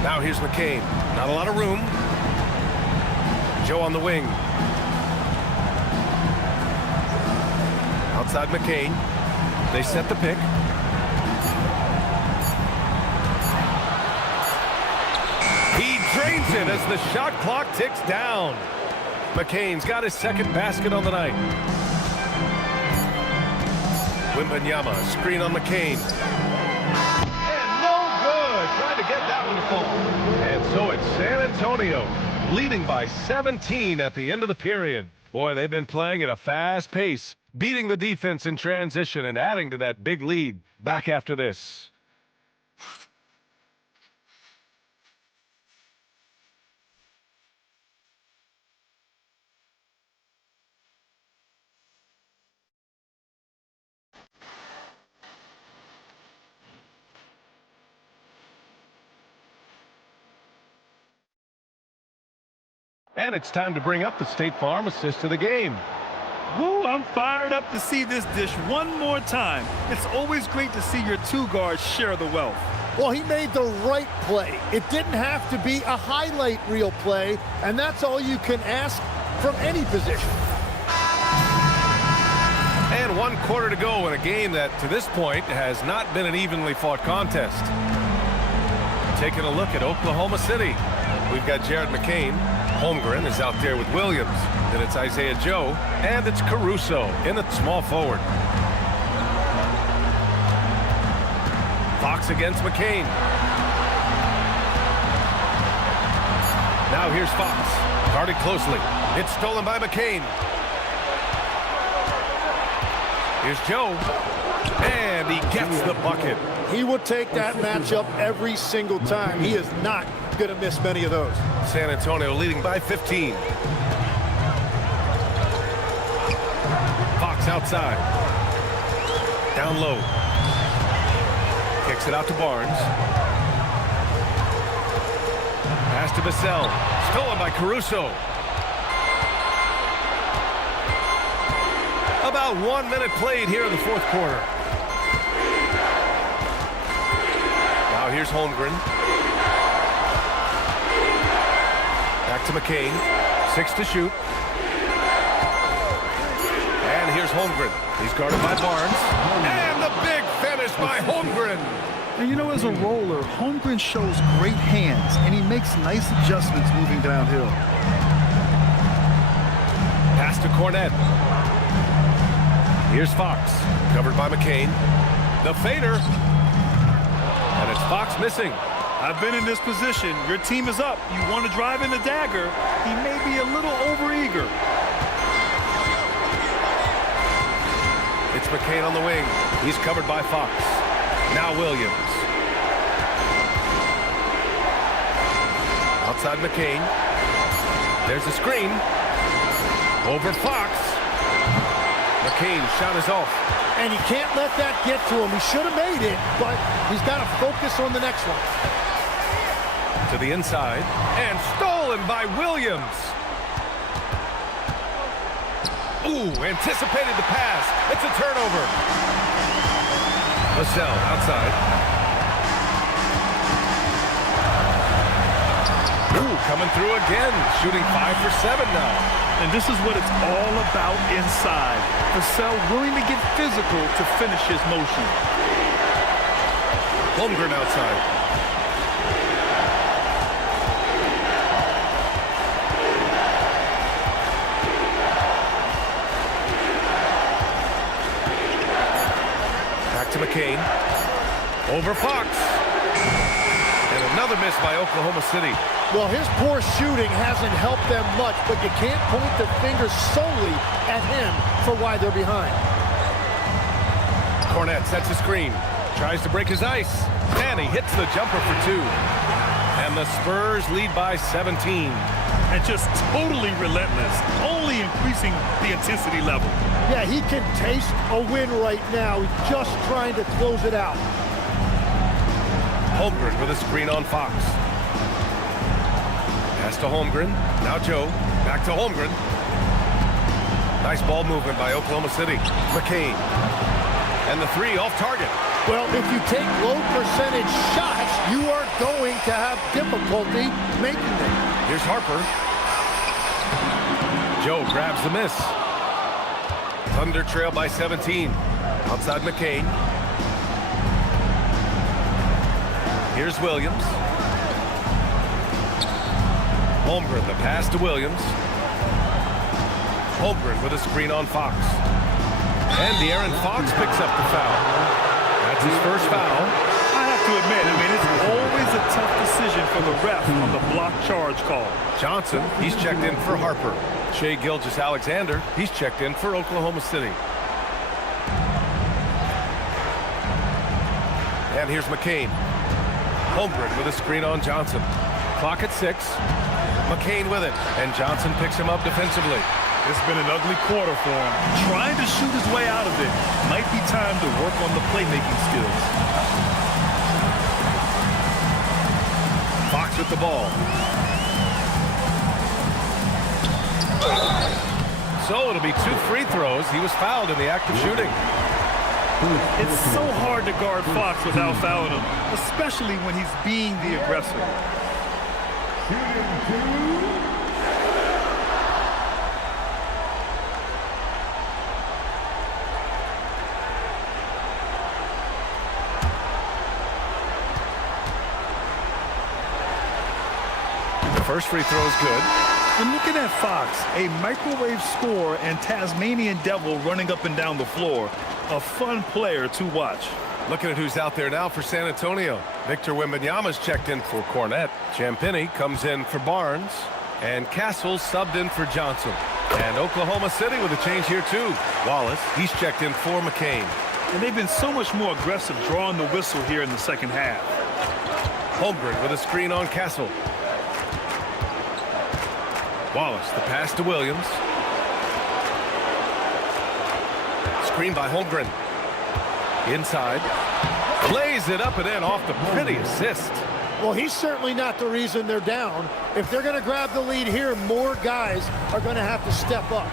Now here's McCain. Not a lot of room. Joe on the wing. Outside McCain. They set the pick. He drains it as the shot clock ticks down. McCain's got his second basket on the night. Wembanayama, screen on McCain. And no good. Trying to get that one to fall. And so it's San Antonio, leading by 17 at the end of the period. Boy, they've been playing at a fast pace, beating the defense in transition and adding to that big lead. Back after this. And it's time to bring up the State Farm assist of the game. Woo, I'm fired up to see this dish one more time. It's always great to see your two guards share the wealth. Well, he made the right play. It didn't have to be a highlight reel play, and that's all you can ask from any position. And 1 quarter to go in a game that, to this point, has not been an evenly fought contest. Taking a look at Oklahoma City. We've got Jared McCain. Holmgren is out there with Williams. Then it's Isaiah Joe. And it's Caruso in the small forward. Fox against McCain. Now here's Fox. Guarded closely. It's stolen by McCain. Here's Joe. And he gets the bucket. He will take that matchup every single time. He is not going to miss many of those. San Antonio leading by 15. Fox outside. Down low. Kicks it out to Barnes. Pass to Vassell. Stolen by Caruso. About 1 minute played here in the fourth quarter. Now here's Holmgren. Back to McCain. 6 to shoot. And here's Holmgren. He's guarded by Barnes. And the big finish by Holmgren. And you know, as a roller, Holmgren shows great hands, and he makes nice adjustments moving downhill. Pass to Cornette. Here's Fox. Covered by McCain. The fader. And it's Fox missing. I've been in this position. Your team is up. You want to drive in the dagger. He may be a little overeager. It's McCain on the wing. He's covered by Fox. Now Williams. Outside McCain. There's a screen. Over Fox. McCain's shot is off. And you can't let that get to him. He should have made it, but he's got to focus on the next one. To the inside. And stolen by Williams. Ooh, anticipated the pass. It's a turnover. Vassell outside. Ooh, coming through again. Shooting 5 for 7 now. And this is what it's all about inside. Vassell willing to get physical to finish his motion. Holmgren outside. Back to McCain. Over Fox. And another miss by Oklahoma City. Well, his poor shooting hasn't helped them much, but you can't point the finger solely at him for why they're behind. Cornette sets a screen. Tries to break his ice. And he hits the jumper for 2. And the Spurs lead by 17. And just totally relentless, only increasing the intensity level. Yeah, he can taste a win right now. He's just trying to close it out. Holmgren with a screen on Fox. Pass to Holmgren. Now Joe. Back to Holmgren. Nice ball movement by Oklahoma City. McCain. And the 3 off target. Well, if you take low percentage shots, you are going to have difficulty making them. Here's Harper. Joe grabs the miss. Thunder trail by 17. Outside McCain. Here's Williams. Holmgren, the pass to Williams. Holmgren with a screen on Fox. And De'Aaron Fox picks up the foul. That's his first foul. I have to admit, it's always a tough decision for the ref on the block charge call. Johnson, he's checked in for Harper. Shai Gilgeous-Alexander, he's checked in for Oklahoma City. And here's McCain. Holmgren with a screen on Johnson. Clock at 6. McCain with it, and Johnson picks him up defensively. It's been an ugly quarter for him. Trying to shoot his way out of it. Might be time to work on the playmaking skills. Fox with the ball. So it'll be 2 free throws. He was fouled in the act of shooting. It's so hard to guard Fox without fouling him, especially when he's being the aggressor. First free throw is good. And looking at Fox, a microwave scorer and Tasmanian devil running up and down the floor. A fun player to watch. Looking at who's out there now for San Antonio. Victor Wembanyama's checked in for Cornette. Champagnie comes in for Barnes. And Castle subbed in for Johnson. And Oklahoma City with a change here too. Wallace, he's checked in for McCain. And they've been so much more aggressive drawing the whistle here in the second half. Holmgren with a screen on Castle. Wallace, the pass to Williams. Screen by Holmgren. Inside. Lays it up and in off the pretty assist. Well, he's certainly not the reason they're down. If they're going to grab the lead here, more guys are going to have to step up.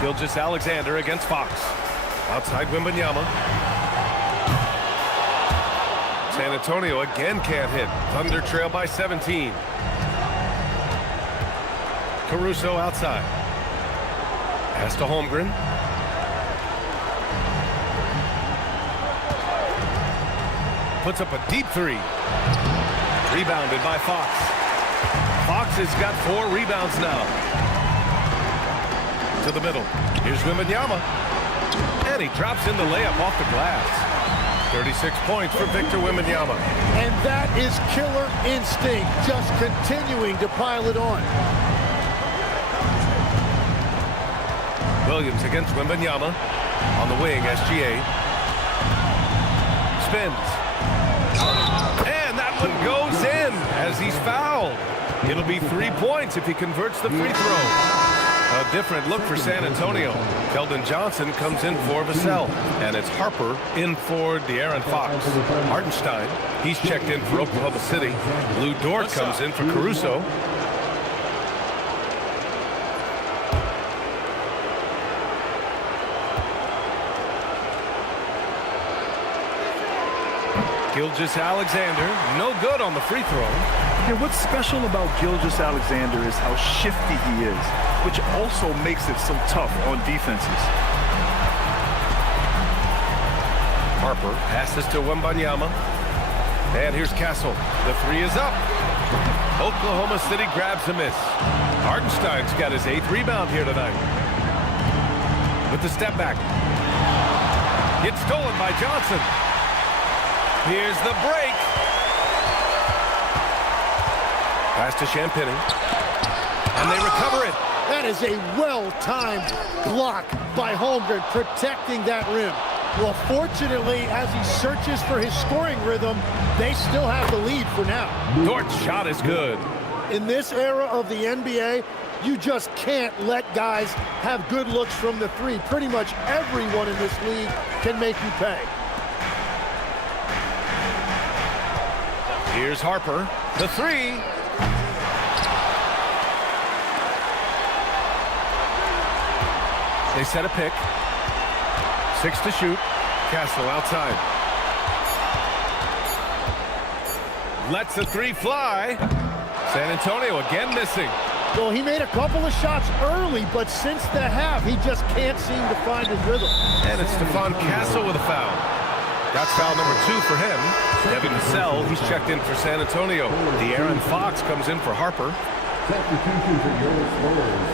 Gilgeous-Alexander against Fox. Outside Wembanyama. San Antonio again can't hit. Thunder trail by 17. Caruso outside. Pass to Holmgren. Puts up a deep 3. Rebounded by Fox. Fox has got 4 rebounds now. To the middle. Here's Wembanayama. And he drops in the layup off the glass. 36 points for Victor Wembanyama. And that is killer instinct, just continuing to pile it on. Williams against Wembanyama. On the wing, SGA. Spins. And that one goes in as he's fouled. It'll be 3 points if he converts the free throw. A different look for San Antonio. Keldon Johnson comes in for Vassell. And it's Harper in for De'Aaron Fox. Hartenstein, he's checked in for Oklahoma City. Lou Dort comes in for Caruso. Gilgeous-Alexander, no good on the free throw. Yeah, what's special about Gilgeous-Alexander is how shifty he is, which also makes it so tough on defenses. Harper passes to Wembanayama. And here's Castle. The three is up. Oklahoma City grabs a miss. Hartenstein's got his 8th rebound here tonight. With the step back. Gets stolen by Johnson. Here's the break. Pass to Champagny. And they recover it. That is a well-timed block by Holmgren, protecting that rim. Well, fortunately, as he searches for his scoring rhythm, they still have the lead for now. Dort's shot is good. In this era of the NBA, you just can't let guys have good looks from the three. Pretty much everyone in this league can make you pay. Here's Harper. The three. They set a pick. 6 to shoot. Castle outside. Lets the three fly. San Antonio again missing. Well, he made a couple of shots early, but since the half, he just can't seem to find his rhythm. And it's Stephon Castle with a foul. That's foul number 2 for him. Devin Vassell, he's checked in for San Antonio. De'Aaron Fox comes in for Harper. Substitution for your Spurs.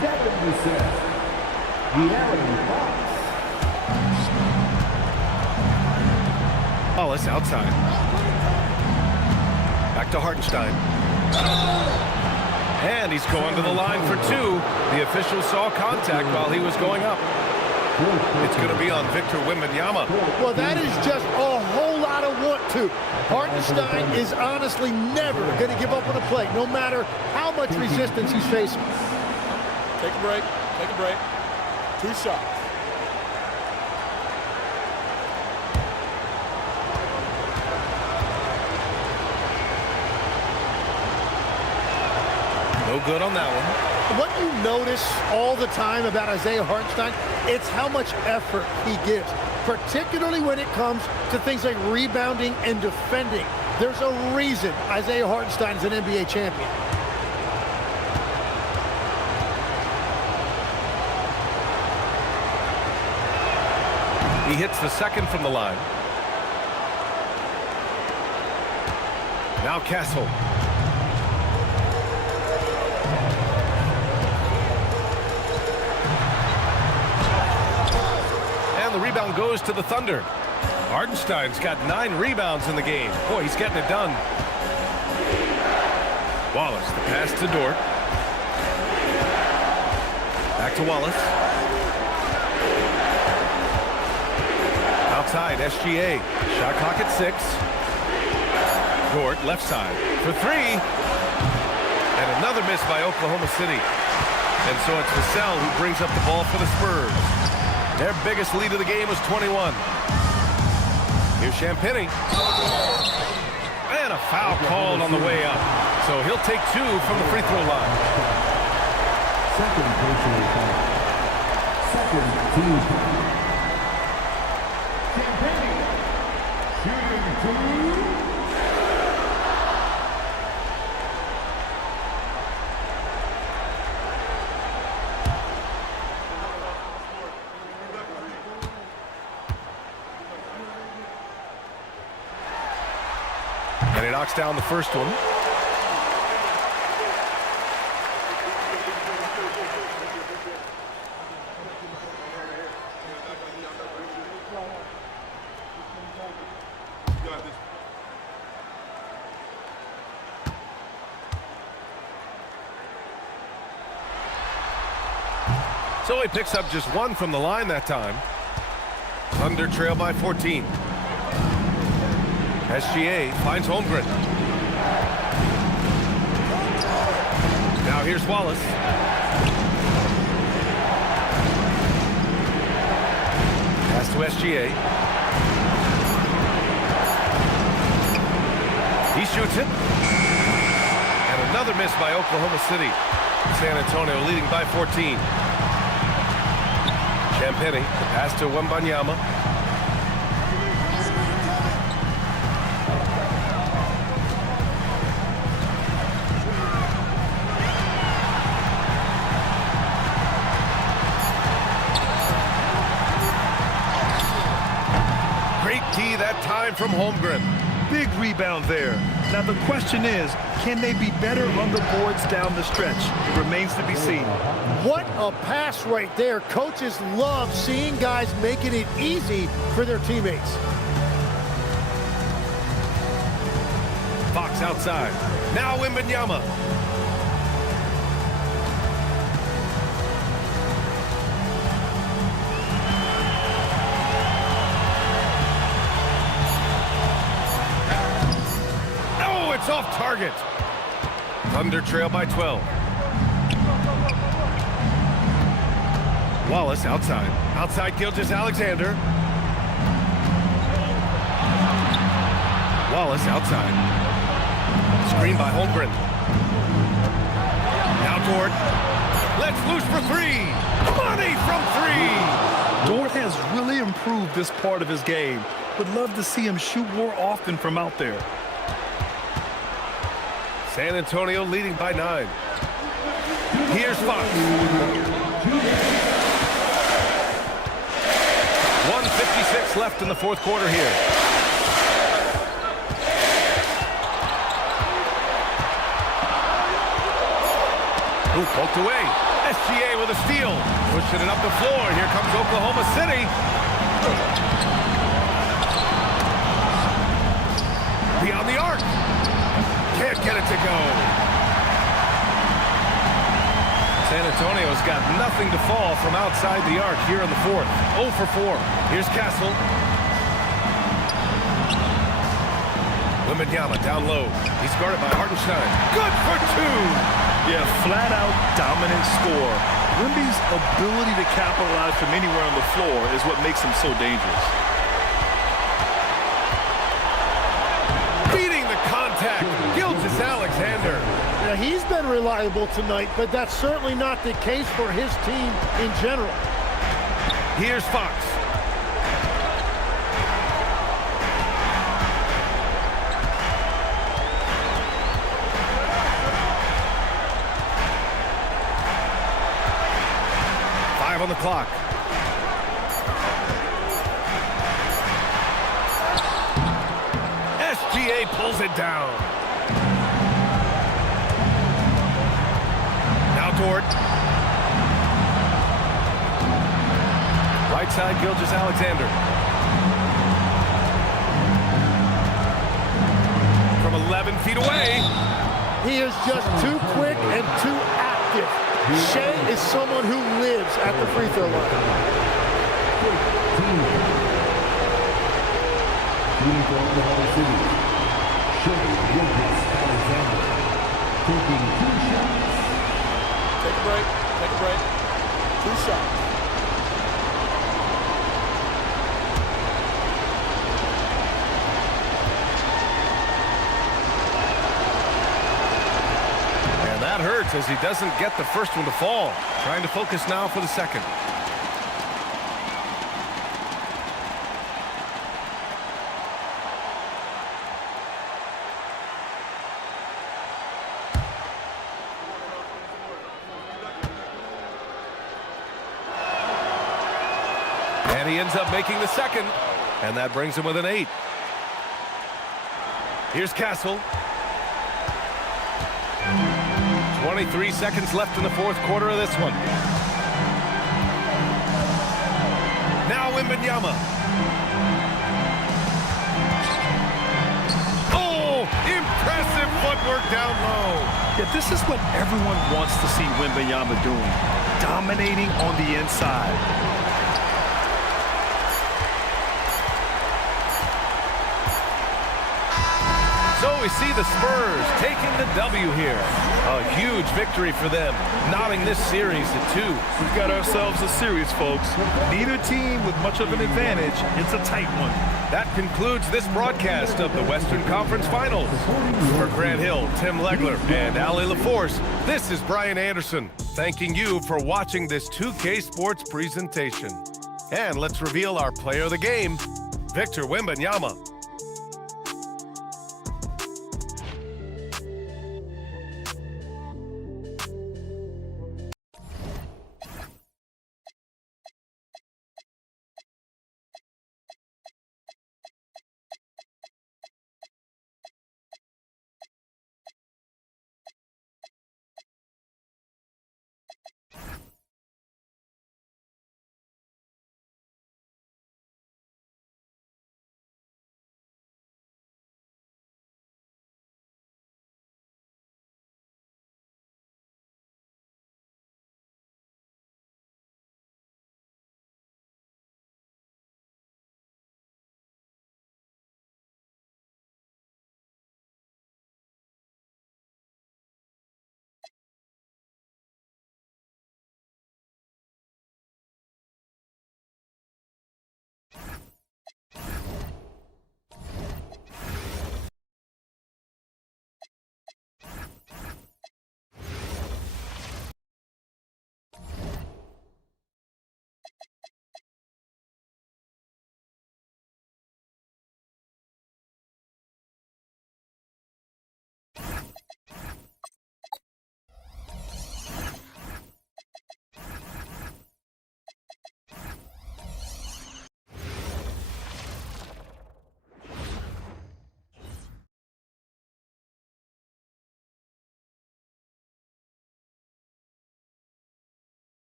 Devin Vassell. De'Aaron Fox. Wallace outside. Back to Hartenstein. And he's going to the line for 2. The official saw contact while he was going up. It's going to be on Victor Wembanyama. Well, that is just a whole lot of want to. Hartenstein is honestly never going to give up on a play, no matter how much resistance he's facing. Take a break. Take a break. 2 shots. No good on that one. What you notice all the time about Isaiah Hartenstein, it's how much effort he gives, particularly when it comes to things like rebounding and defending. There's a reason Isaiah Hartenstein is an NBA champion. He hits the second from the line. Now Castle. And the rebound goes to the Thunder. Hartenstein's got 9 rebounds in the game. Boy, he's getting it done. Wallace, the pass to Dort. Back to Wallace. Outside, SGA. Shot clock at 6. Dort, left side for 3. And another miss by Oklahoma City. And so it's Vassell who brings up the ball for the Spurs. Their biggest lead of the game was 21. Here's Champagny. And a foul called on the way up. So he'll take 2 from the free throw line. Second personal foul. Second team foul. Champagny. Shooting 2. And he knocks down the first one. So he picks up just 1 from the line that time. Thunder trail by 14. SGA finds Holmgren. Now here's Wallace. Pass to SGA. He shoots it. And another miss by Oklahoma City. San Antonio leading by 14. Champagny, the pass to Wembanayama. from Holmgren. Big rebound there. Now the question is, can they be better on the boards down the stretch? It remains to be seen. What a pass right there. Coaches love seeing guys making it easy for their teammates. Fox outside. Now Wembanayama. Oh, it's off target. Thunder trail by 12. Wallace outside. Outside Gilgeous-Alexander. Wallace outside. Screen by Holmgren. Now Dort. Let's loose for three. Money from three. Dort has really improved this part of his game. Would love to see him shoot more often from out there. San Antonio leading by 9. Here's Fox. 1:56 left in the fourth quarter here. Ooh, poked away. SGA with a steal. Pushing it up the floor. Here comes Oklahoma City. Beyond the arc. Can't get it to go. San Antonio's got nothing to fall from outside the arc here in the fourth. 0 for 4. Here's Castle. Wembanayama down low. He's guarded by Hartenstein. Good for 2. Yeah, flat-out dominant score. Wemby's ability to capitalize from anywhere on the floor is what makes him so dangerous. Beating the contact, Gilgeous-Alexander. Now, he's been reliable tonight, but that's certainly not the case for his team in general. Here's Fox. On the clock. SGA pulls it down. Now Dort. Right side, Gilgeous-Alexander. From 11 feet away. He is just too quick and too active. Shea is someone who lives at the free throw line. Shooting for Oklahoma City, Shea Gilgeous-Alexander, taking 2 shots. Take a break. Take a break. 2 shots. That hurts as he doesn't get the first one to fall. Trying to focus now for the second. And he ends up making the second. And that brings him with an 8. Here's Castle. 23 seconds left in the fourth quarter of this one. Now Wembanayama. Oh, impressive footwork down low. Yeah, this is what everyone wants to see Wembanayama doing. Dominating on the inside. So we see the Spurs taking the W here. A huge victory for them, knotting this series at 2. We've got ourselves a series, folks. Neither team with much of an advantage. It's a tight one. That concludes this broadcast of the Western Conference Finals. For Grant Hill, Tim Legler, and Ali LaForce, this is Brian Anderson, thanking you for watching this 2K Sports presentation. And let's reveal our player of the game, Victor Wembanyama.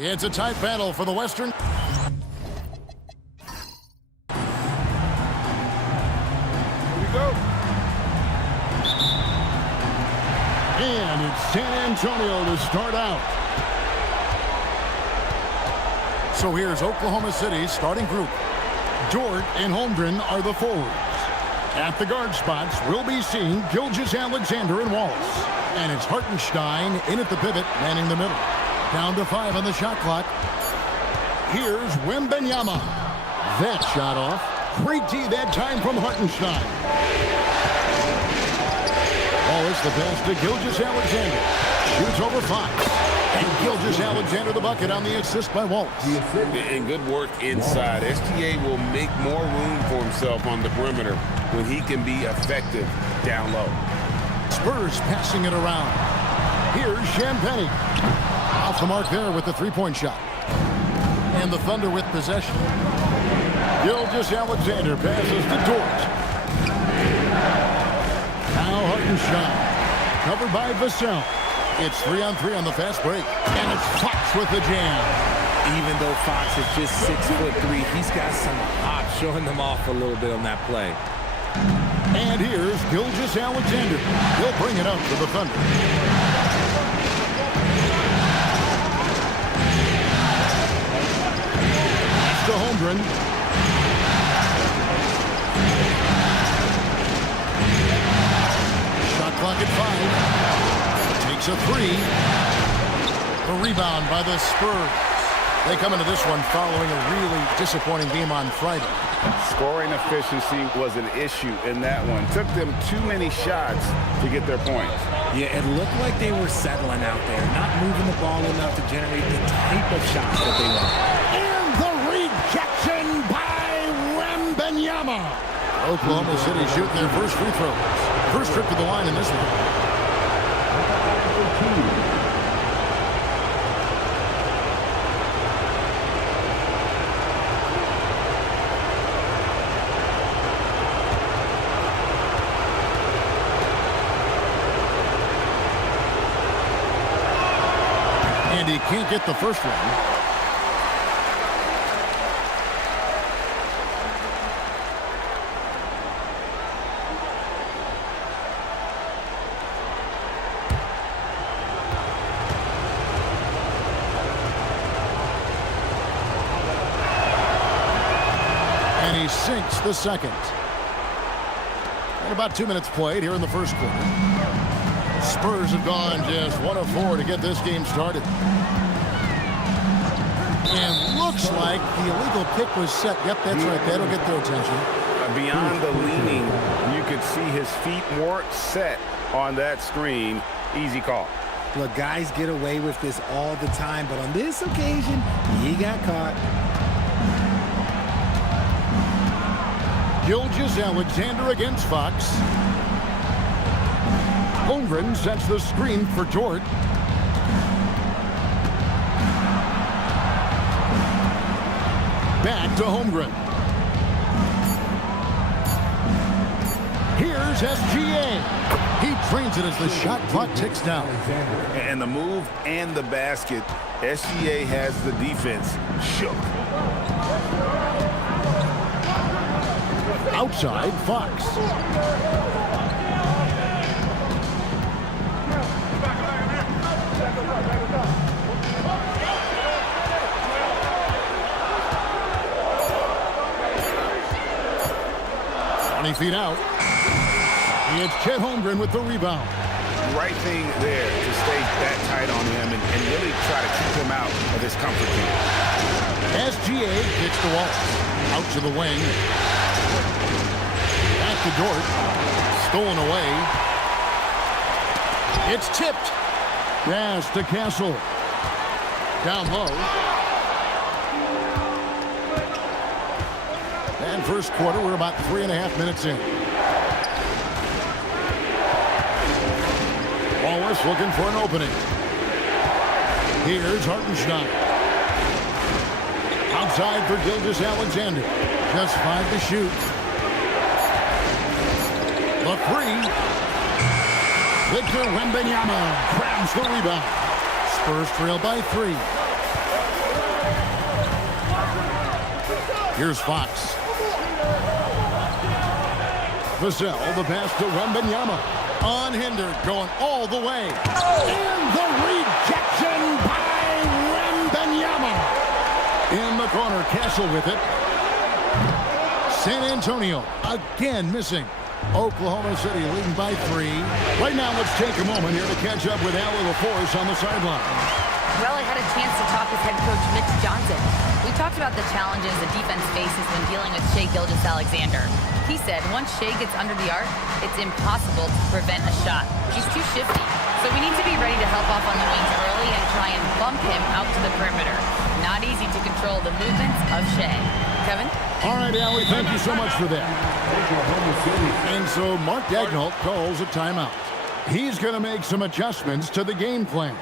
It's a tight battle for the Western. Here we go. And it's San Antonio to start out. So here's Oklahoma City's starting group. Dort and Holmgren are the forwards. At the guard spots, we'll be seeing Gilgeous-Alexander and Wallace. And it's Hartenstein in at the pivot, manning the middle. Down to 5 on the shot clock. Here's Wembanayama. That shot off. Great D that time from Hartenstein. Wallace the pass to Gilgeous-Alexander. Shoots over Fox. And Gilgeous-Alexander the bucket on the assist by Wallace. And good work inside. SGA will make more room for himself on the perimeter when he can be effective down low. Spurs passing it around. Here's Champagnie. Off the mark there with the three-point shot. And the Thunder with possession. Gilgeous-Alexander passes to Dort. Now Hartenstein. Covered by Vassell. It's 3-on-3 on the fast break. And it's Fox with the jam. Even though Fox is just 6'3", he's got some hop, showing them off a little bit on that play. And here's Gilgeous-Alexander. He'll bring it up to the Thunder. That's to Holmgren. Shot clock at 5. Takes a 3. The rebound by the Spurs. They come into this one following a really disappointing game on Friday. Scoring efficiency was an issue in that one. Took them too many shots to get their points. Yeah, it looked like they were settling out there, not moving the ball enough to generate the type of shots that they want. And the rejection by Wembanayama. Oklahoma City shooting their first free throws. First trip to the line in this one. And he can't get the first one. And he sinks the second. And about 2 minutes played here in the first quarter. Spurs have gone just 1 of 4 to get this game started. And looks like the illegal pick was set. Yep, that's right. That'll get their attention. Beyond the leaning, you could see his feet weren't set on that screen. Easy call. Look, guys get away with this all the time, but on this occasion, he got caught. Gilgeous-Alexander against Fox. Holmgren sets the screen for Dort. Back to Holmgren. Here's SGA. He trains it as the shot clock ticks down. And the move and the basket, SGA has the defense shook. Outside, Fox. Feet out. It's Chet Holmgren with the rebound. Right thing there to stay that tight on him and really try to keep him out of his comfort zone. SGA kicks the Wallace. Out to the wing. Back to Dort. Stolen away. It's tipped. Pass to Castle. Down low. And first quarter, we're about 3.5 minutes in. Wallace looking for an opening. Here's Hartenstein. Outside for Gilgeous-Alexander. Just 5 to shoot. The 3. Victor Wembanyama grabs the rebound. Spurs trail by 3. Here's Fox. Vassell, the pass to Wembanayama. Unhindered, going all the way. And the rejection by Wembanayama. In the corner, Castle with it. San Antonio again missing. Oklahoma City leading by 3. Right now, let's take a moment here to catch up with Allie LaForce on the sideline. Well, I had a chance to talk with head coach Mitch Johnson. We talked about the challenges the defense faces when dealing with Shai Gilgeous-Alexander. He said once Shai gets under the arc, it's impossible to prevent a shot. He's too shifty. So we need to be ready to help off on the wings early and try and bump him out to the perimeter. Not easy to control the movements of Shai. Kevin? All right, Allie, thank you so much for that. And so Mark Daigneault calls a timeout. He's going to make some adjustments to the game plan.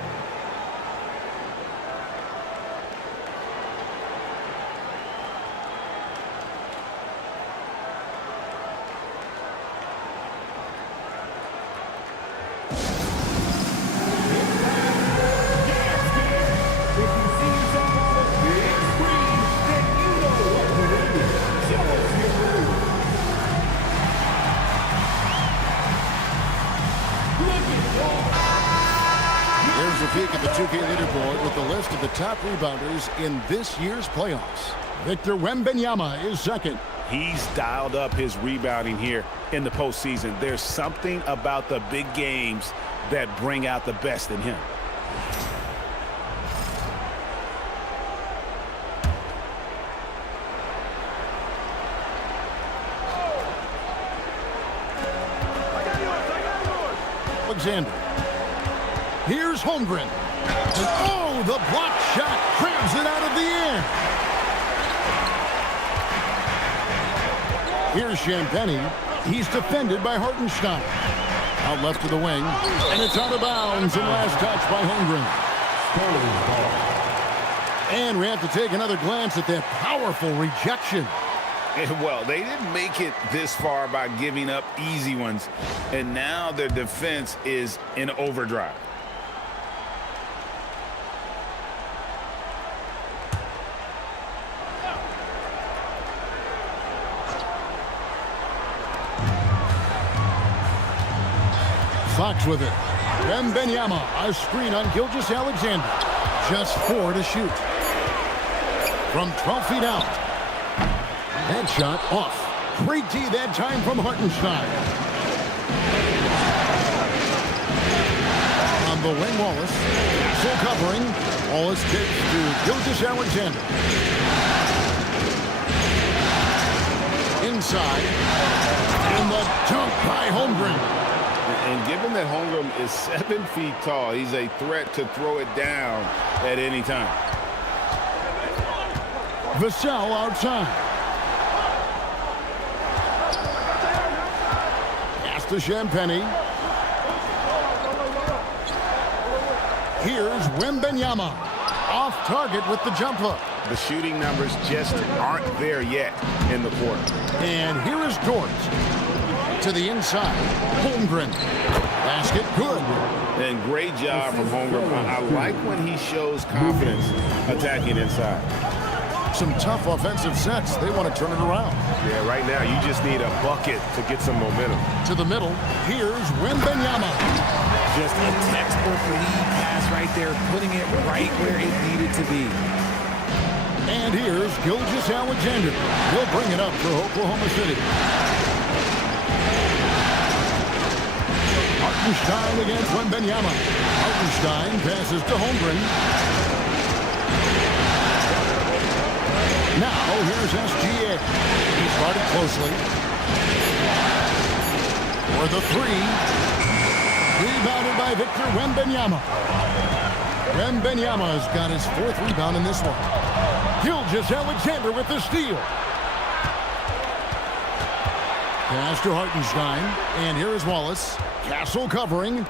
Here's a peek at the 2K leaderboard with the list of the top rebounders in this year's playoffs. Victor Wembanyama is second. He's dialed up his rebounding here in the postseason. There's something about the big games that bring out the best in him. Alexander. Here's Holmgren. And oh, the block shot crabs it out of the air. Here's Champagny. He's defended by Hartenstein. Out left to the wing. And it's out of bounds and last touch by Holmgren. And we have to take another glance at that powerful rejection. Well, they didn't make it this far by giving up easy ones, and now their defense is in overdrive. Fox with it. Wembanyama, a screen on Gilgeous-Alexander. Just 4 to shoot. From 12 feet out. That shot off. Great D that time from Hartenstein. On the wing, Wallace. Full covering. Wallace kicks to Gilgeous-Alexander. Inside. And the dunk by Holmgren. And given that Holmgren is 7 feet tall, he's a threat to throw it down at any time. Vassell outside. Pass to Champagny. Here's Wembanyama. Off target with the jump hook. The shooting numbers just aren't there yet in the quarter. And here is Dort. To the inside. Holmgren. Basket good. And great job from Holmgren. I like when he shows confidence attacking inside. Some tough offensive sets. They want to turn it around. Yeah, right now you just need a bucket to get some momentum. To the middle. Here's Wembanyama. Just a textbook lead pass right there, putting it right where it needed to be. And here's Gilgeous-Alexander. He'll bring it up for Oklahoma City. Hartenstein against Wembanyama. Hartenstein passes to Holmgren. Now here's SGA. He started closely. For the 3. Rebounded by Victor Wembanyama. Wembanyama's got his 4th rebound in this one. Gilgeous-Alexander with the steal. Pass to Hartenstein. And here is Wallace. Castle covering.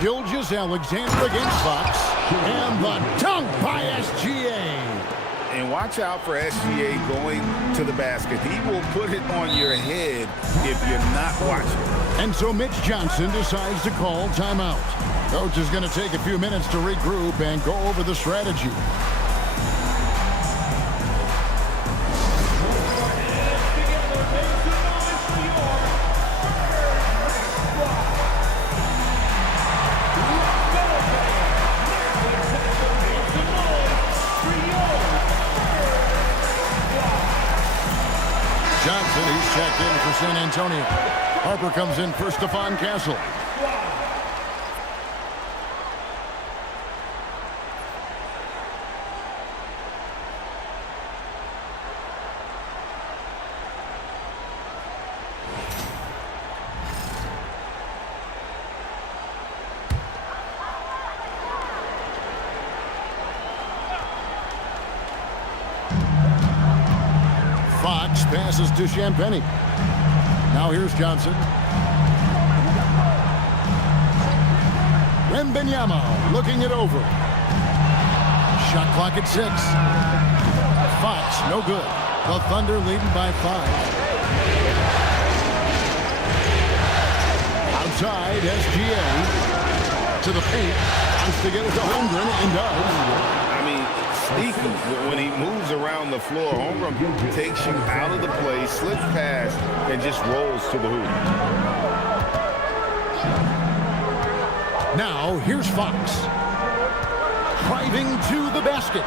Gilgeous-Alexander against Fox. And the dunk by SGA. And watch out for SGA going to the basket. He will put it on your head if you're not watching. And so Mitch Johnson decides to call timeout. Coach is going to take a few minutes to regroup and go over the strategy. for San Antonio. Harper comes in for Stephon Castle. Fox passes to Champagny. Now here's Johnson. Wembanayama looking it over. Shot clock at 6. Fox, no good. The Thunder leading by 5. Outside, SGA. To the paint. Wants to get it to Holmgren and does. I mean, sneaky. When he moves around the floor, Holmgren takes you out of the play, slips past, and just rolls to the hoop. Now, here's Fox. Driving to the basket.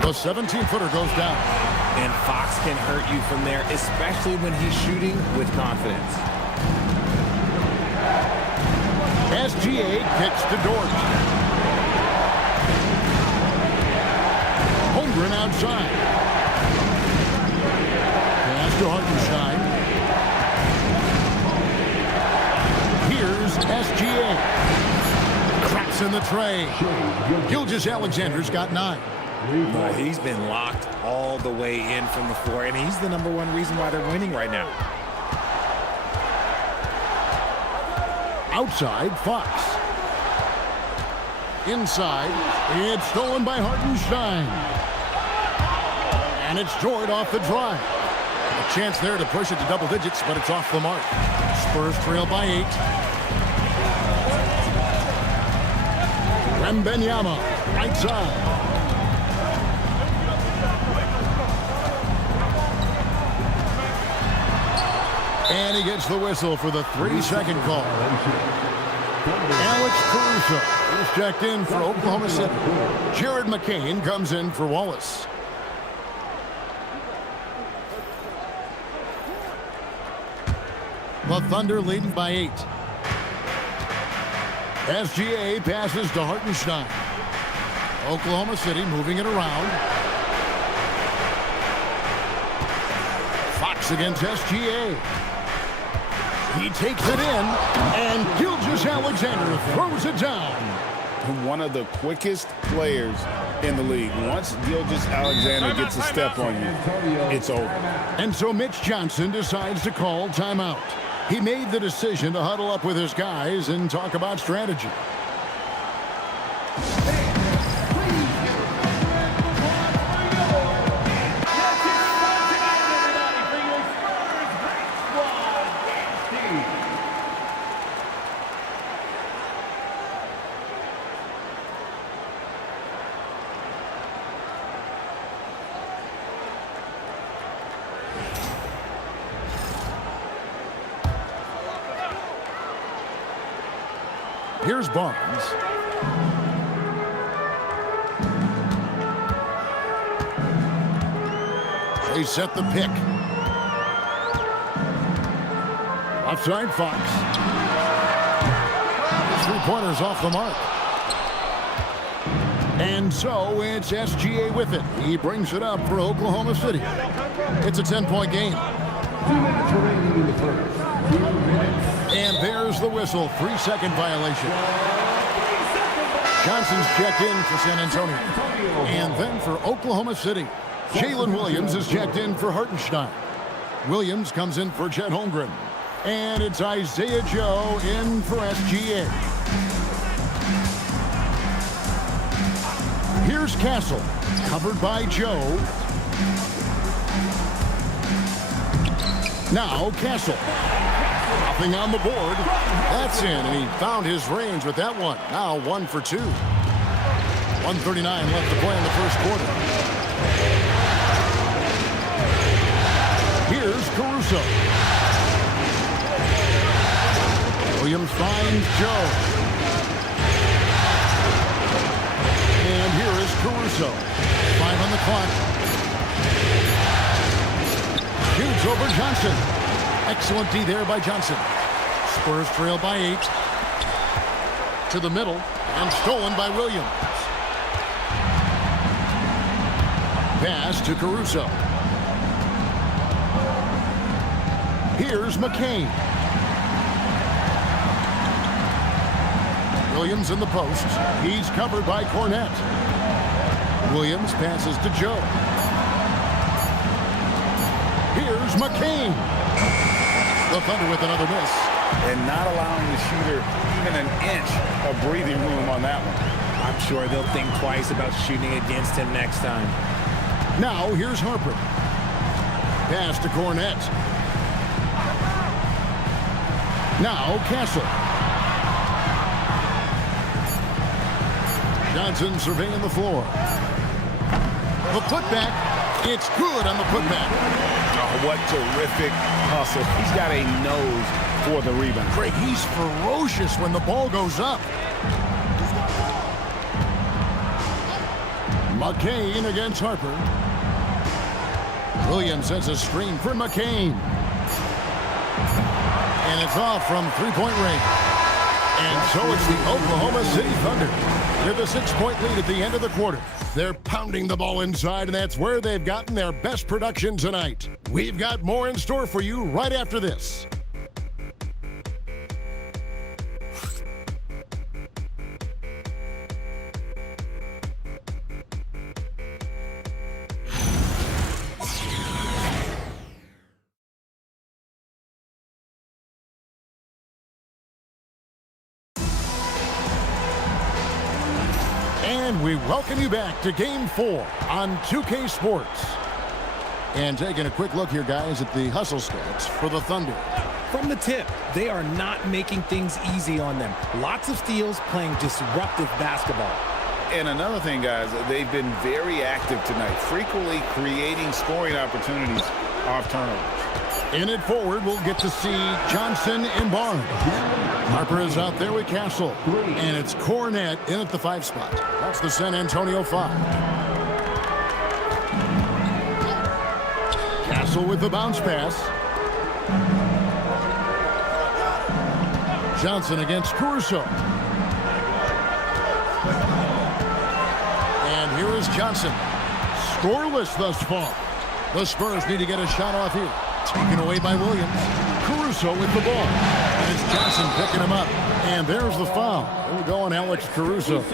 The 17-footer goes down. And Fox can hurt you from there, especially when he's shooting with confidence. SGA kicks to Dort. Holmgren outside. Pass to Hartenstein. Here's SGA. Cracks in the tray. Gilgeous-Alexander's got 9. But he's been locked all the way in from the floor, and he's the #1 reason why they're winning right now. Outside, Fox. Inside, it's stolen by Hartenstein. And it's Jordan off the drive. A chance there to push it to double digits, but it's off the mark. Spurs trail by 8. Wembanayama, right side. And he gets the whistle for the 3-second call. Alex Caruso is checked in for Oklahoma City. Jared McCain comes in for Wallace. The Thunder leading by 8. SGA passes to Hartenstein. Oklahoma City moving it around. Fox against SGA. He takes it in, and Gilgeous-Alexander throws it down. One of the quickest players in the league. Once Gilgeous-Alexander gets a step on you, it's over. And so Mitch Johnson decides to call timeout. He made the decision to huddle up with his guys and talk about strategy. Here's Barnes. They set the pick. Offside Fox. 3-pointers off the mark. And so it's SGA with it. He brings it up for Oklahoma City. It's a 10-point game. 2 minutes remaining in the first. 2 minutes. And there's the whistle. 3-second violation. Johnson's checked in for San Antonio. And then for Oklahoma City, Jalen Williams is checked in for Hartenstein. Williams comes in for Chet Holmgren. And it's Isaiah Joe in for SGA. Here's Castle, covered by Joe. Now Castle. Nothing on the board. That's in, and he found his range with that one. Now 1 for 2. 1:39 left to play in the first quarter. Here's Caruso. Williams finds Joe. over Johnson. Excellent D there by Johnson. Spurs trail by 8. To the middle, and stolen by Williams. Pass to Caruso. Here's McCain. Williams in the post. He's covered by Cornette. Williams passes to Joe. Here's McCain. The Thunder with another miss. And not allowing the shooter even an inch of breathing room on that one. I'm sure they'll think twice about shooting against him next time. Now here's Harper. Pass to Cornette. Now Castle. Johnson surveying the floor. The putback. It's good on the putback. Oh, what terrific hustle. He's got a nose for the rebound. Craig, he's ferocious when the ball goes up. McCain against Harper. Williams sets a screen for McCain. And it's off from three-point range. And so it's the Oklahoma City Thunder with a 6-point lead at the end of the quarter. They're pounding the ball inside, and that's where they've gotten their best production tonight. We've got more in store for you right after this. And we welcome you back to Game 4 on 2K Sports. And taking a quick look here, guys, at the hustle stats for the Thunder. From the tip, they are not making things easy on them. Lots of steals, playing disruptive basketball. And another thing, guys, they've been very active tonight, frequently creating scoring opportunities off turnovers. In it forward, we'll get to see Johnson and Barnes. Harper is out there with Castle. And it's Cornette in at the 5 spot. That's the San Antonio 5. Castle with the bounce pass. Johnson against Caruso. And here is Johnson. Scoreless thus far. The Spurs need to get a shot off here. Taken away by Williams. Caruso with the ball. And it's Johnson picking him up. And there's the foul. We'll go on Alex Caruso.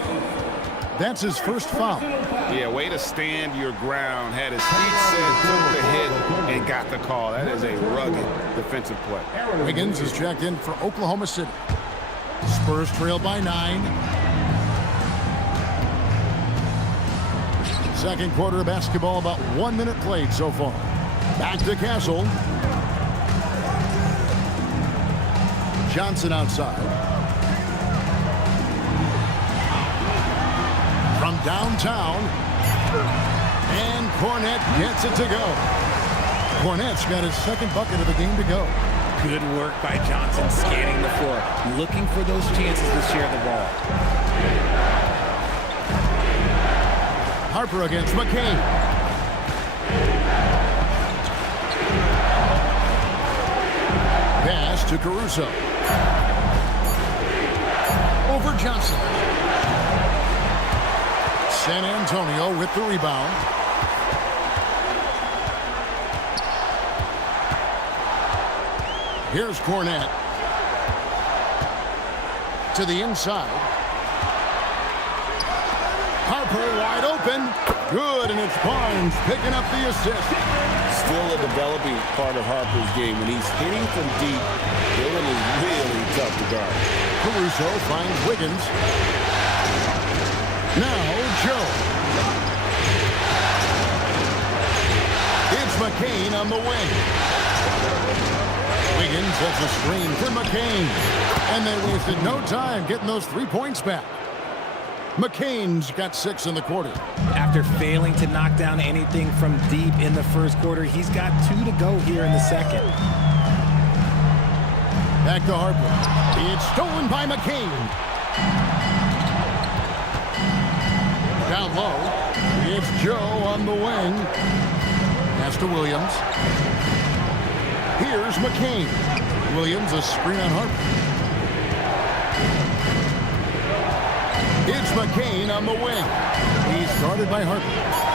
That's his first foul. Yeah, way to stand your ground. Had his feet set, took the hit, and got the call. That is a rugged defensive play. Wiggins is checked in for Oklahoma City. Spurs trail by 9. Second quarter of basketball, about 1 minute played so far. Back to Castle. Johnson outside. From downtown. And Cornette gets it to go. Cornette's got his second bucket of the game to go. Good work by Johnson scanning the floor, looking for those chances to share the ball. Harper against McCain. Pass to Caruso. Over Johnson. San Antonio with the rebound. Here's Cornette. To the inside. Harper wide open. Good, and it's Barnes picking up the assist. Still a developing part of Harper's game. When he's hitting from deep, Dylan is really tough to guard. Caruso finds Wiggins. Now Joe. It's McCain on the wing. Wiggins sets a screen for McCain. And they wasted no time getting those 3 points back. McCain's got 6 in the quarter. After failing to knock down anything from deep in the first quarter, he's got 2 to go here in the second. Back to Harper. It's stolen by McCain. Down low. It's Joe on the wing. Pass to Williams. Here's McCain. Williams a screen on Harper. It's McCain on the wing. He's guarded by Harper.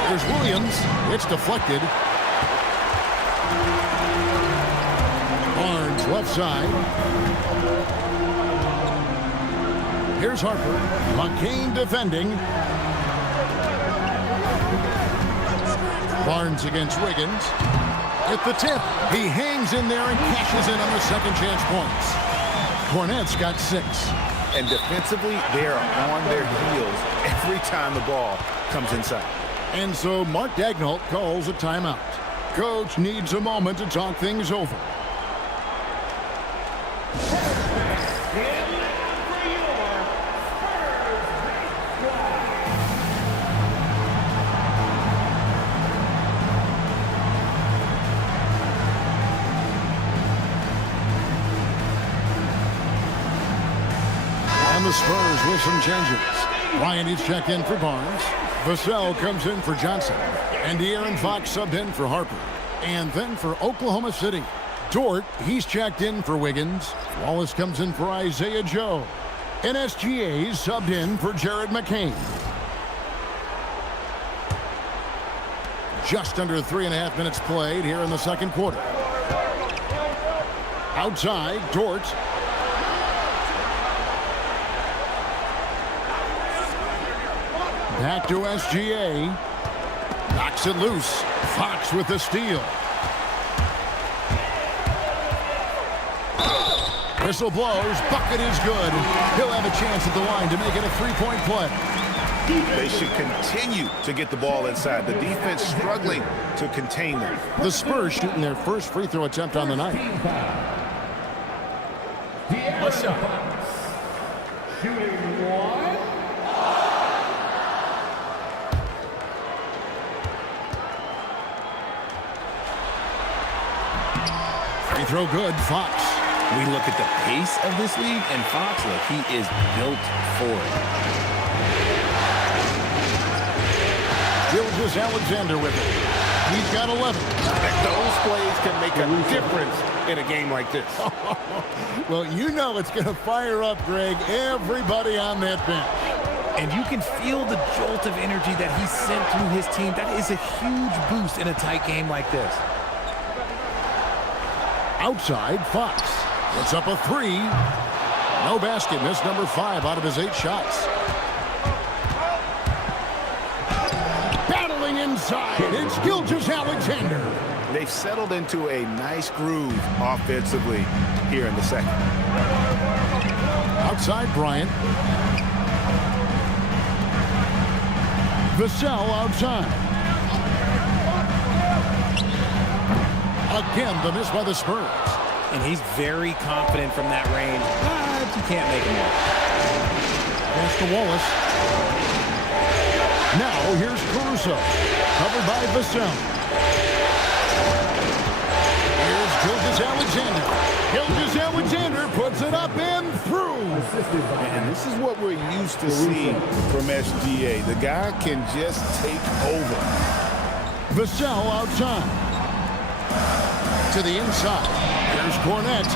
There's Williams. It's deflected. Barnes left side. Here's Harper. McCain defending. Barnes against Wiggins. At the tip. He hangs in there and cashes in on the second chance points. Cornette's got 6. And defensively, they are on their heels every time the ball comes inside. And so Mark Daigneault calls a timeout. Coach needs a moment to talk things over. And the Spurs with some changes. Ryan is checked in for Barnes. Vassell comes in for Johnson. And De'Aaron Fox subbed in for Harper. And then for Oklahoma City, Dort, he's checked in for Wiggins. Wallace comes in for Isaiah Joe. And SGA subbed in for Jared McCain. Just under 3.5 minutes played here in the second quarter. Outside, Dort. Back to SGA. Knocks it loose. Fox with the steal. Whistle blows. Bucket is good. He'll have a chance at the line to make it a 3-point play. They should continue to get the ball inside. The defense struggling to contain them. The Spurs shooting their first free throw attempt on the night. What's up? Shooting 1. Free throw good. Fox. We look at the pace of this league, and Fox, look, he is built for it. Gilgeous-Alexander with it. He's got 11. Those plays can make a difference in a game like this. Well, you know it's going to fire up, Greg, everybody on that bench. And you can feel the jolt of energy that he sent through his team. That is a huge boost in a tight game like this. Outside, Fox. It's up a 3. No basket. Missed number 5 out of his 8 shots. Battling inside. It's Gilgeous-Alexander. They've settled into a nice groove offensively here in the second. Outside, Bryant. Vassell outside. Again, the miss by the Spurs. And he's very confident from that range, but you can't make him work. Pass to Wallace. Now here's Caruso. Covered by Vassell. Here's Gilgeous-Alexander. Gilgeous-Alexander puts it up and through. And this is what we're used to seeing from SGA. The guy can just take over. Vassell outside. To the inside. There's Cornette.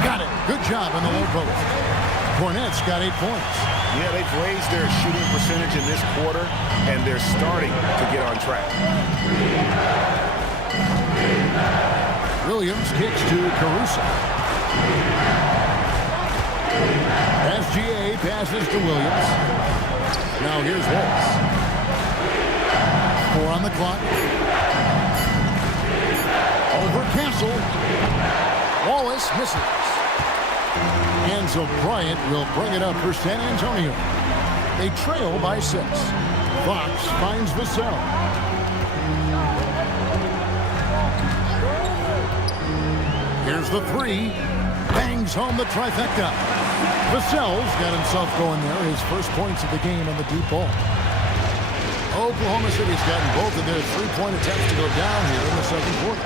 Got it. Good job on the low post. Cornette's got 8 points. Yeah, they've raised their shooting percentage in this quarter, and they're starting to get on track. Williams kicks to Caruso. SGA passes to Williams. Now here's Wallace. 4 on the clock. Over Castle. Wallace misses. And so Bryant will bring it up for San Antonio. They trail by 6. Fox finds Vassell. Here's the 3. Bangs home the trifecta. Vassell's got himself going there. His first points of the game on the deep ball. Oklahoma City's gotten both of their 3-point attempts to go down here in the second quarter.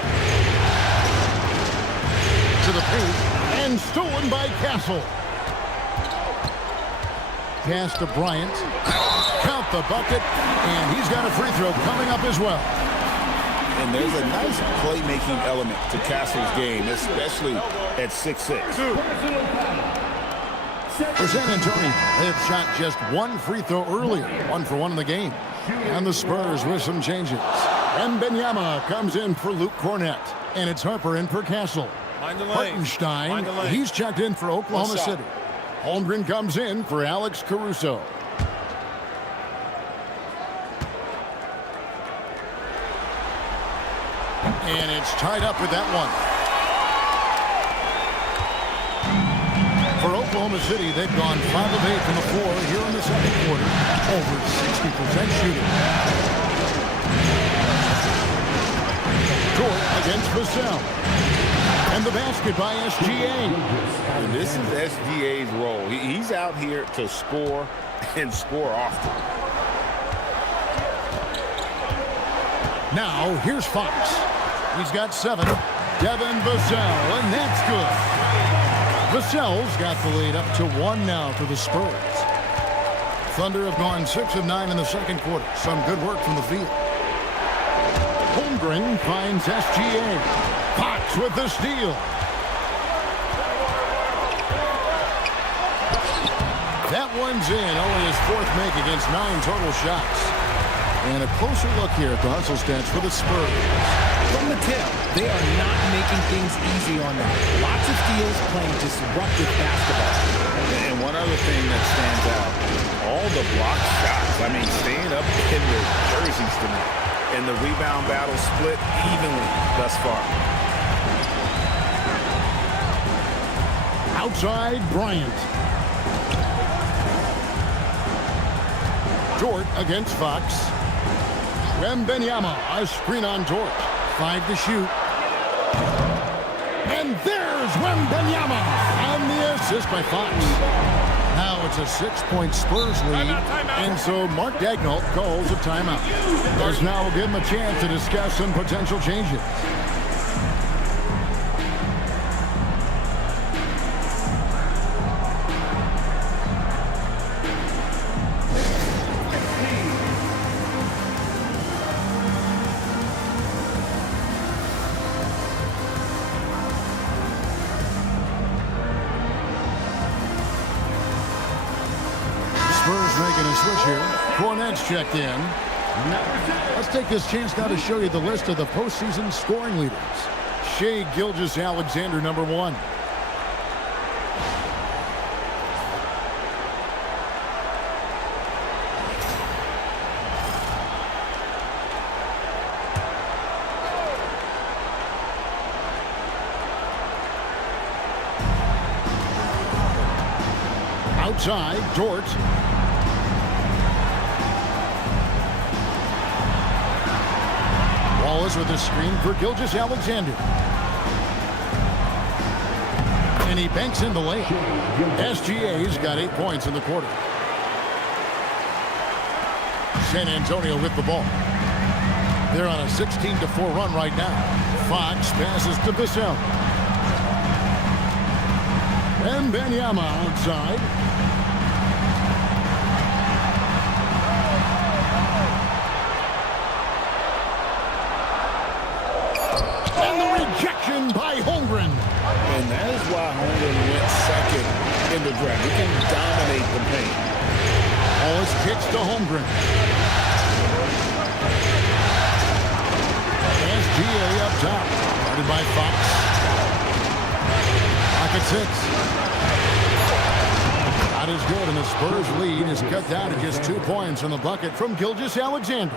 To the paint, and stolen by Castle. Pass to Bryant. Count the bucket, and he's got a free throw coming up as well. And there's a nice playmaking element to Castle's game, especially at 6'6". For San Antonio, they have shot just one free throw earlier, 1 for 1 in the game. And the Spurs with some changes. Wembanayama comes in for Luke Cornett, and it's Harper in for Castle. Hartenstein, he's checked in for Oklahoma City. Holmgren comes in for Alex Caruso. And it's tied up with that one. For Oklahoma City, they've gone 5 of 8 from the floor here in the second quarter. Over 60% shooting. Dort against Vassell. And the basket by SGA. And this is SGA's role. He's out here to score and score often. Now, here's Fox. He's got 7. Devin Vassell, and that's good. Vassell's got the lead up to 1 now for the Spurs. Thunder have gone 6 of 9 in the second quarter. Some good work from the field. Holmgren finds SGA. Fox with the steal. That one's in. Only his 4th make against 9 total shots. And a closer look here at the hustle stats for the Spurs. From the tip, they are not making things easy on them. Lots of steals, playing disruptive basketball. And one other thing that stands out, all the block shots. I mean, staying up in their jerseys tonight. And the rebound battle split evenly thus far. Outside, Bryant. Dort against Fox. Wembanayama, a screen on Dort. 5 to shoot. And there's Wembanayama on the assist by Fox. Now it's a 6-point Spurs lead, and so Mark Daigneault calls a timeout. As now will give him a chance to discuss some potential changes. Spurs making a switch here. Cornett's checked in. Let's take this chance now to show you the list of the postseason scoring leaders. Shai Gilgeous-Alexander, number 1. Outside, Dort. Wallace with a screen for Gilgeous-Alexander. And he banks in the layup. SGA's got 8 points in the quarter. San Antonio with the ball. They're on a 16-4 run right now. Fox passes to Vassell. Wembanayama outside. And the rejection by Holmgren. And that is why Holmgren went second in the draft. He can dominate the paint. Wallace kicks to Holmgren. SGA up top. Guarded by Fox. Pocket 6. Not as good, and the Spurs lead is cut down to just 2 points on the bucket from Gilgeous-Alexander.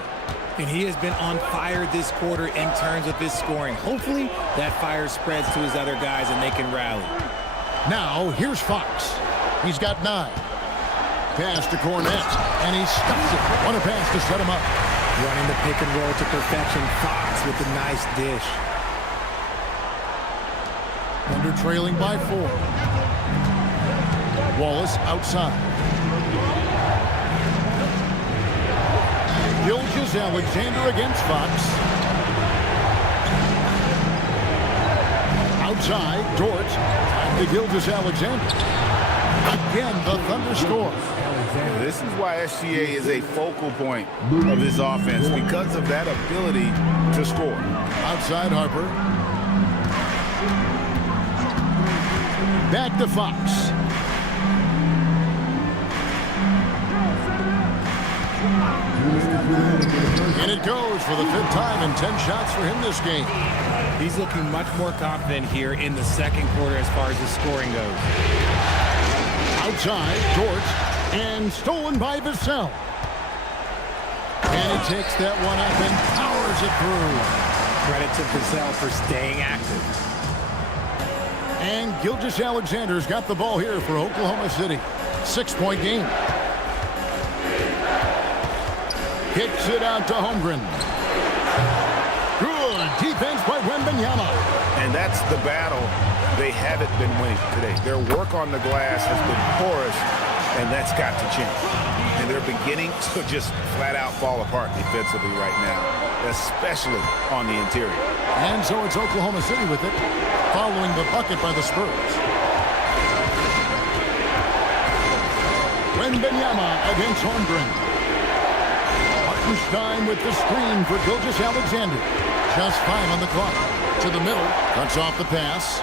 And he has been on fire this quarter in terms of his scoring. Hopefully, that fire spreads to his other guys and they can rally. Now, here's Fox. He's got 9. Pass to Cornett, and he stuffs it. What a pass to set him up. Running the pick and roll to perfection. Fox with a nice dish. Under trailing by 4. Wallace outside. Gilgeous-Alexander against Fox. Outside, Dort. To Gilgeous-Alexander. Again, the Thunder score. This is why SGA is a focal point of this offense, because of that ability to score. Outside Harper. Back to Fox. And it goes for the 5th time and 10 shots for him this game. He's looking much more confident here in the second quarter as far as his scoring goes. Outside, Dort, and stolen by Vassell. And he takes that one up and powers it through. Credit to Vassell for staying active. And Gilgeous-Alexander's got the ball here for Oklahoma City. 6-point game. Kicks it out to Holmgren. Good defense by Wembanayama. And that's the battle they haven't been winning today. Their work on the glass has been porous, and that's got to change. And they're beginning to just flat out fall apart defensively right now, especially on the interior. And so it's Oklahoma City with it, following the bucket by the Spurs. Wembanayama against Holmgren. Hartenstein with the screen for Gilgeous-Alexander. Just 5 on the clock. To the middle. Cuts off the pass.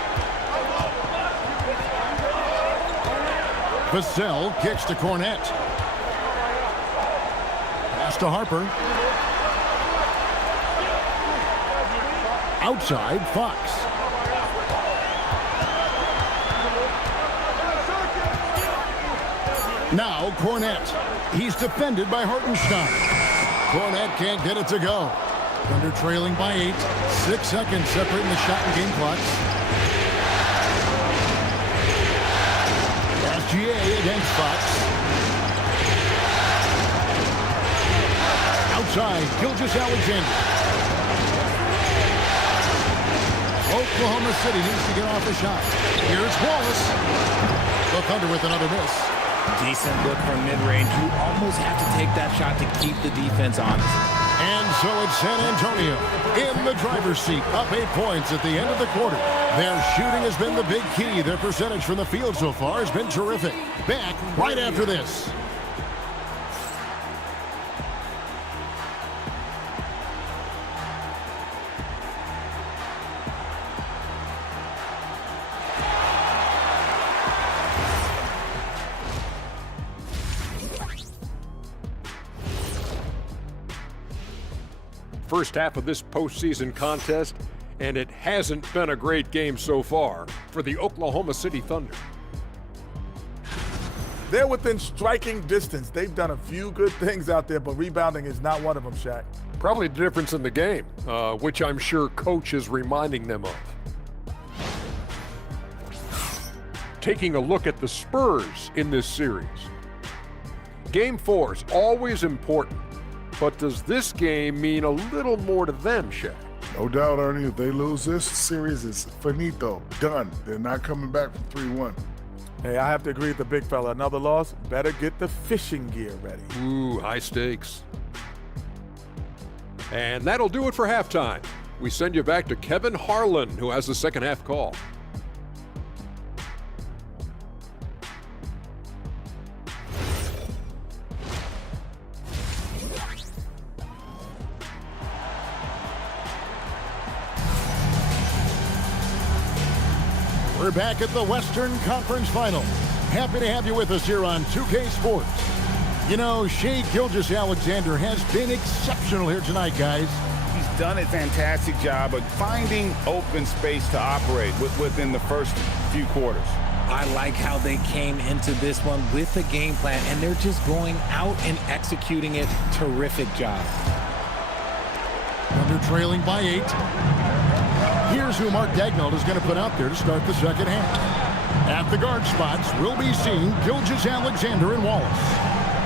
Vassell kicks to Cornette. Pass to Harper. Outside, Fox. Now Cornette. He's defended by Hartenstein. Cornette can't get it to go. Thunder trailing by 8. 6 seconds separating the shot and game clocks. SGA against Fox. Outside, Gilgeous-Alexander. Oklahoma City needs to get off a shot. Here's Wallace. The Thunder with another miss. Decent look from mid-range. You almost have to take that shot to keep the defense honest. And so it's San Antonio in the driver's seat, up 8 points at the end of the quarter. Their shooting has been the big key. Their percentage from the field so far has been terrific. Back right after this. First half of this postseason contest, and it hasn't been a great game so far for the Oklahoma City Thunder. They're within striking distance. They've done a few good things out there, but rebounding is not one of them, Shaq. Probably the difference in the game, which I'm sure Coach is reminding them of. Taking a look at the Spurs in this series. Game 4 is always important. But does this game mean a little more to them, Shaq? No doubt, Ernie. If they lose this series, it's finito. Done. They're not coming back from 3-1. Hey, I have to agree with the big fella. Another loss, better get the fishing gear ready. Ooh, high stakes. And that'll do it for halftime. We send you back to Kevin Harlan, who has the second half call. We're back at the Western Conference Final. Happy to have you with us here on 2K Sports. You know, Shai Gilgeous-Alexander has been exceptional here tonight, guys. He's done a fantastic job of finding open space to operate within the first few quarters. I like how they came into this one with a game plan, and they're just going out and executing it. Terrific job. Thunder trailing by 8. Here's who Mark Dagnall is going to put out there to start the second half. At the guard spots, we'll be seeing Gilgeous-Alexander and Wallace.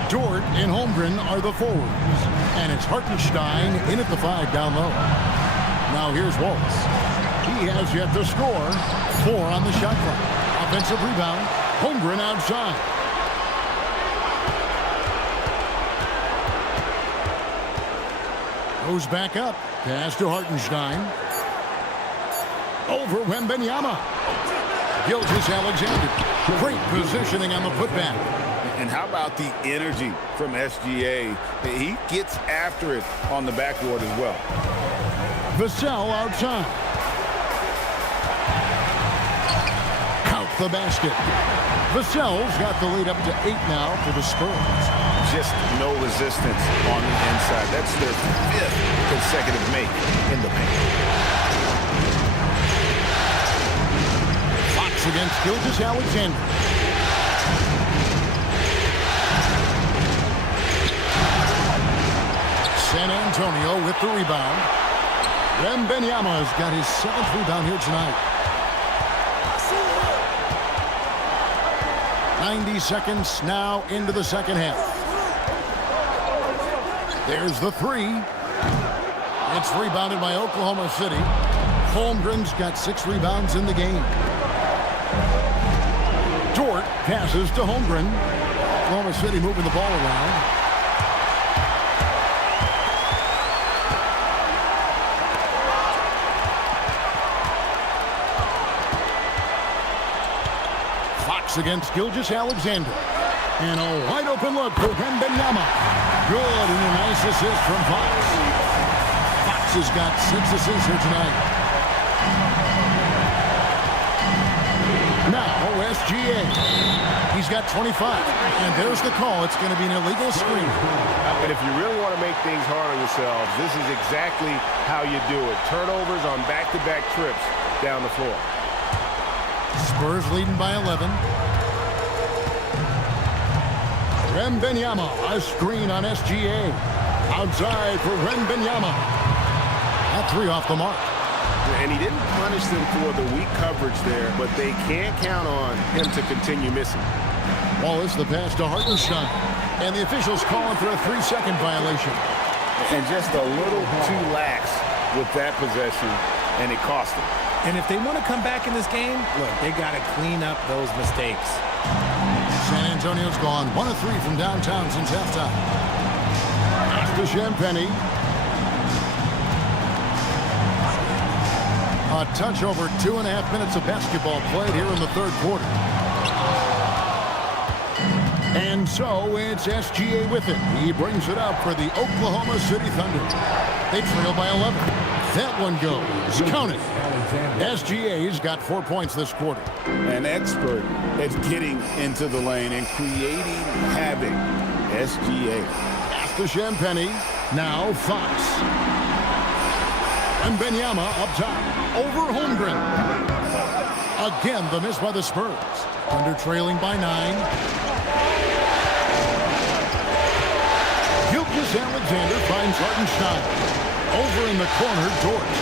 Dort and Holmgren are the forwards. And it's Hartenstein in at the 5 down low. Now here's Wallace. He has yet to score. 4 on the shot clock. Offensive rebound. Holmgren outside. Goes back up. Pass to Hartenstein. Over Wembanayama. Gilgeous-Alexander. Great positioning on the putback. And how about the energy from SGA? He gets after it on the backboard as well. Vassell outside. Count the basket. Vassell's got the lead up to 8 now for the Spurs. Just no resistance on the inside. That's their 5th consecutive make in the paint. Fox against Gilgeous-Alexander. San Antonio with the rebound. Wembanayama has got his 7th rebound here tonight. 90 seconds now into the second half. There's the 3. It's rebounded by Oklahoma City. Holmgren's got 6 rebounds in the game. Dort passes to Holmgren. Oklahoma City moving the ball around. Fox against Gilgeous-Alexander. And a wide open look for Wembanayama. Good, and a nice assist from Fox. Fox has got 6 assists here tonight. Now SGA. He's got 25. And there's the call. It's going to be an illegal screen. But if you really want to make things hard on yourselves, this is exactly how you do it. Turnovers on back-to-back trips down the floor. Spurs leading by 11. Wembanayama, a screen on SGA. Outside for Wembanayama. That 3 off the mark. And he didn't punish them for the weak coverage there, but they can't count on him to continue missing. Wallace, the pass to Hartenstein. And the officials calling for a 3-second violation. And just a little too lax with that possession, and it cost them. And if they want to come back in this game, look, they got to clean up those mistakes. San Antonio's gone 1 of 3 from downtown since halftime. After Champagny. A touch over 2.5 minutes of basketball played here in the 3rd quarter. And so it's SGA with it. He brings it up for the Oklahoma City Thunder. They trail by 11. That one goes. Count it. SGA's got 4 points this quarter. An expert at getting into the lane and creating havoc. SGA. After Champagny, now Fox. And Wembanayama up top. Over Holmgren. Again, the miss by the Spurs. Thunder trailing by 9. Gilgeous-Alexander finds Hartenstein. Over in the corner, Dort.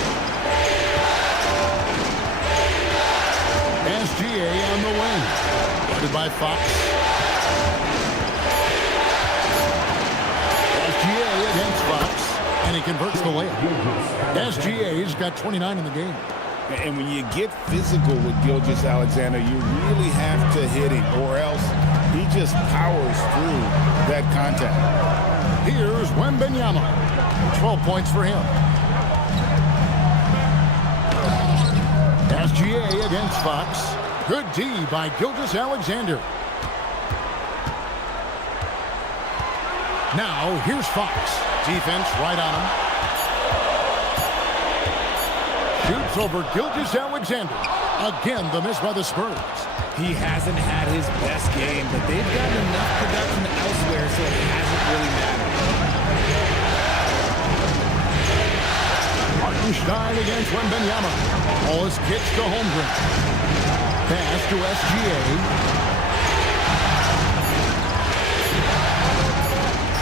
SGA on the wing. Guarded by Fox. SGA against Fox. And he converts the layup. SGA's got 29 in the game. And when you get physical with Gilgeous-Alexander, you really have to hit him, or else he just powers through that contact. Here's Wembanayama. 12 points for him. SGA against Fox. Good D by Gilgeous-Alexander. Now, here's Fox. Defense right on him. Shoots over Gilgeous-Alexander. Again, the miss by the Spurs. He hasn't had his best game, but they've gotten enough production elsewhere, so it hasn't really mattered. Hartenstein against Wembanayama. Wallace kicks to Holmgren. Pass to SGA.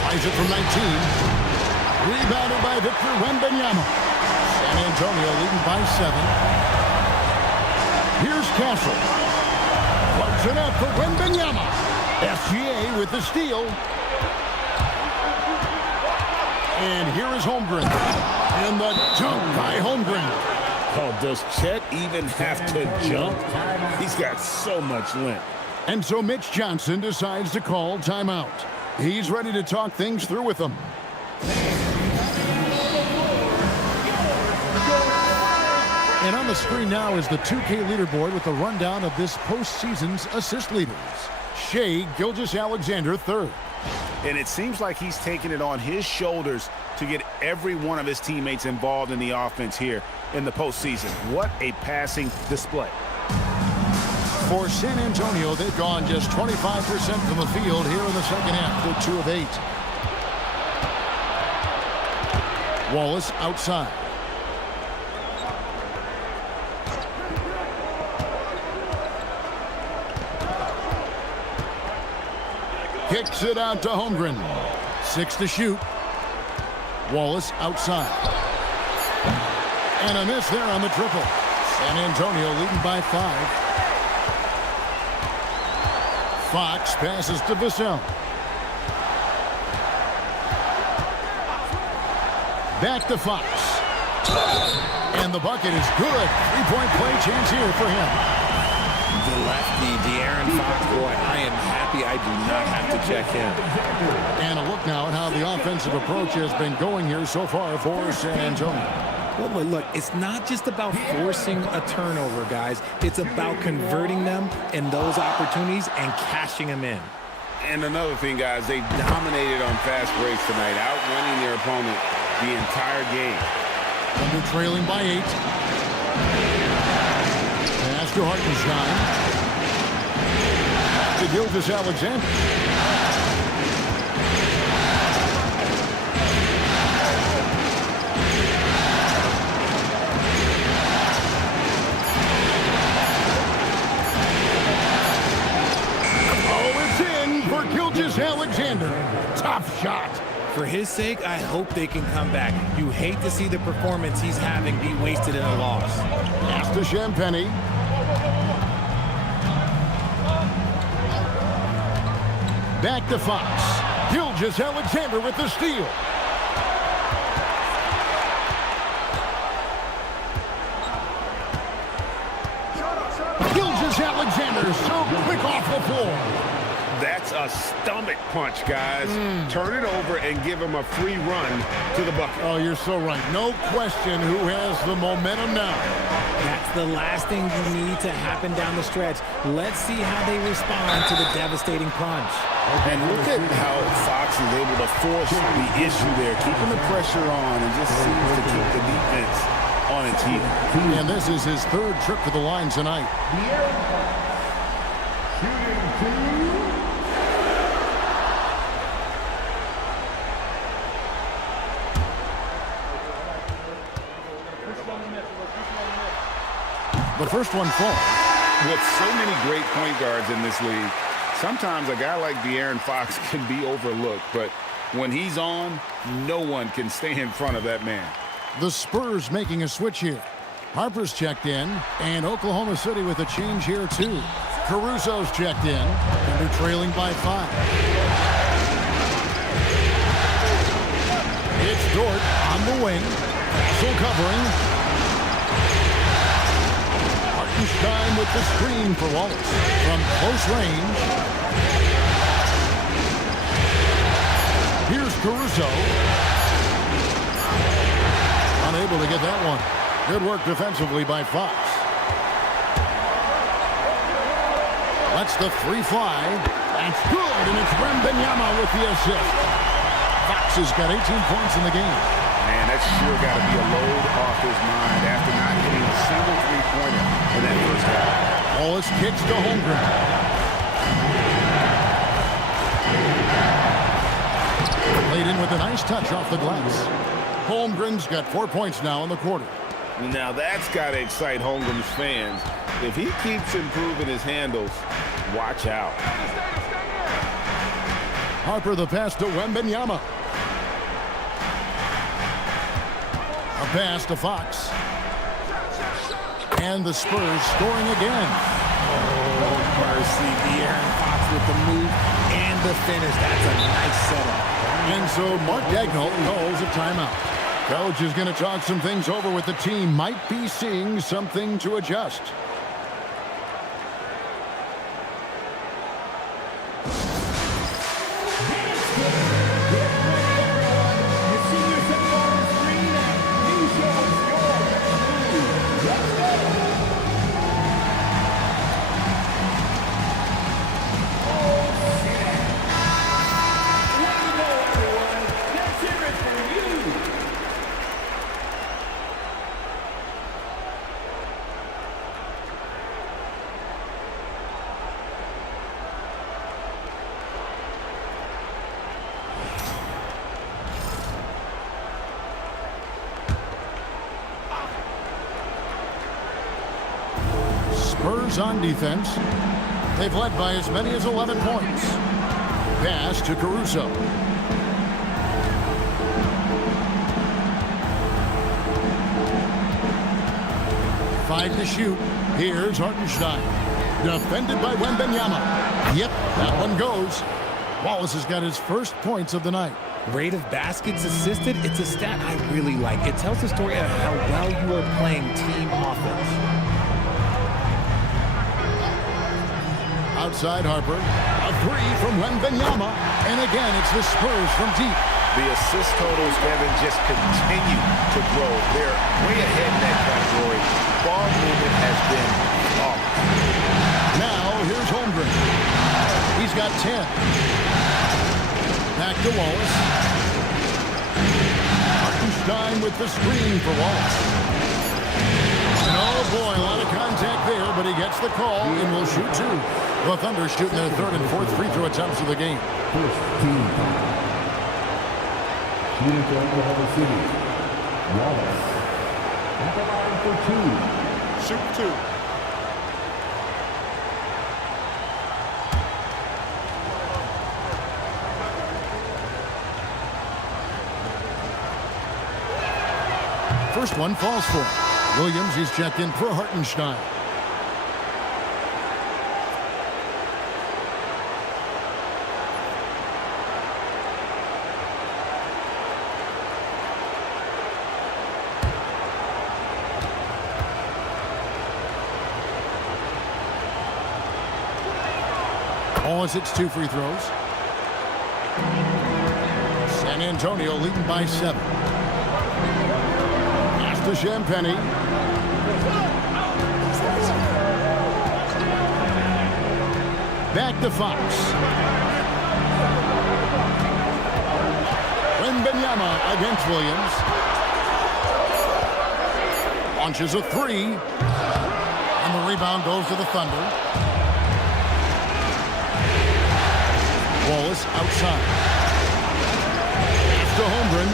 Tries it from 19. Rebounded by Victor Wembanayama. San Antonio leading by 7. Here's Castle. Plugs it up for Wembanayama. SGA with the steal. And here is Holmgren. And the dunk by Holmgren. Oh, does Chet even have to jump? He's got so much length. And so Mitch Johnson decides to call timeout. He's ready to talk things through with them. And on the screen now is the 2K leaderboard with a rundown of this postseason's assist leaders. Shai Gilgeous-Alexander third. And it seems like he's taking it on his shoulders to get every one of his teammates involved in the offense here in the postseason. What a passing display. For San Antonio, they've gone just 25% from the field here in the second half. They're 2 of 8. Wallace outside. Kicks it out to Holmgren. 6 to shoot. Wallace outside. And a miss there on the triple. San Antonio leading by 5. Fox passes to Vassell. Back to Fox. And the bucket is good. 3-point play chance here for him. The lefty, De'Aaron Fox, boy, I am happy I do not have to check him. And a look now at how the offensive approach has been going here so far for San Antonio. Well, look, it's not just about forcing a turnover, guys. It's about converting them in those opportunities and cashing them in. And another thing, guys, they dominated on fast breaks tonight, outrunning their opponent the entire game. Thunder trailing by 8. Pass to Hartenstein. To Gilgeous-Alexander. Gilgeous-Alexander. Tough shot. For his sake, I hope they can come back. You hate to see the performance he's having be wasted in a loss. Pass to Champagny. Back to Fox. Gilgeous-Alexander with the steal. Gilgeous-Alexander so quick off the floor. That's a stomach punch, guys. Turn it over and give him a free run to the bucket. Oh, you're so right. No question who has the momentum now. That's the last thing you need to happen down the stretch. Let's see how they respond to the devastating punch. And look at how Fox is able to force the issue there, keeping the pressure on and just seems to keep the defense on its heels. And this is his 3rd trip to the line tonight. The first one falls. With so many great point guards in this league, sometimes a guy like De'Aaron Fox can be overlooked, but when he's on, no one can stay in front of that man. The Spurs making a switch here. Harper's checked in, and Oklahoma City with a change here too. Caruso's checked in, and they're trailing by 5. It's Dort on the wing. Castle covering. Hartenstein with the screen for Wallace from close range. Here's Caruso. Unable to get that one. Good work defensively by Fox. Lets the 3 fly. That's good, and it's Wembanayama with the assist. Fox has got 18 points in the game. Man, that's sure got to be a load off his mind after not hitting a single three-pointer in that first half. Wallace kicks to Holmgren. Laid in with a nice touch off the glass. Holmgren's got 4 points now in the quarter. Now that's got to excite Holmgren's fans. If he keeps improving his handles, watch out. Harper the pass to Wembanayama. A pass to Fox. And the Spurs scoring again. Oh, mercy. De'Aaron Fox with the move and the finish. That's a nice setup. And so Mark Daigneault calls a timeout. Coach is going to talk some things over with the team. Might be seeing something to adjust. Spurs on defense. They've led by as many as 11 points. Pass to Caruso. Five to shoot. Here's Hartenstein. Defended by Wembanayama. Yep, that one goes. Wallace has got his first points of the night. Rate of baskets assisted, it's a stat I really like. It tells the story of how well you are playing team offense. Outside Harper. A three from Wembanayama. And again, it's the Spurs from deep. The assist totals, Kevin, just continue to grow. They're way ahead in that category. Ball movement has been flawless. Now, here's Holmgren. He's got 10. Back to Wallace. Hartenstein with the screen for Wallace. And oh boy, a lot of contact there, but he gets the call and will shoot two. The Thunder shooting their third and fourth free throw attempts of the game. First team foul. Shooting for Oklahoma City. Wallace. At the line for two. Shoot two. First one falls for him. Williams, he's checked in for Hartenstein. Wallace hits two free throws. San Antonio leading by 7. Pass to Champagny. Back to Fox. Wembanayama against Williams. Launches a three. And the rebound goes to the Thunder. Wallace outside. Pass to Holmgren.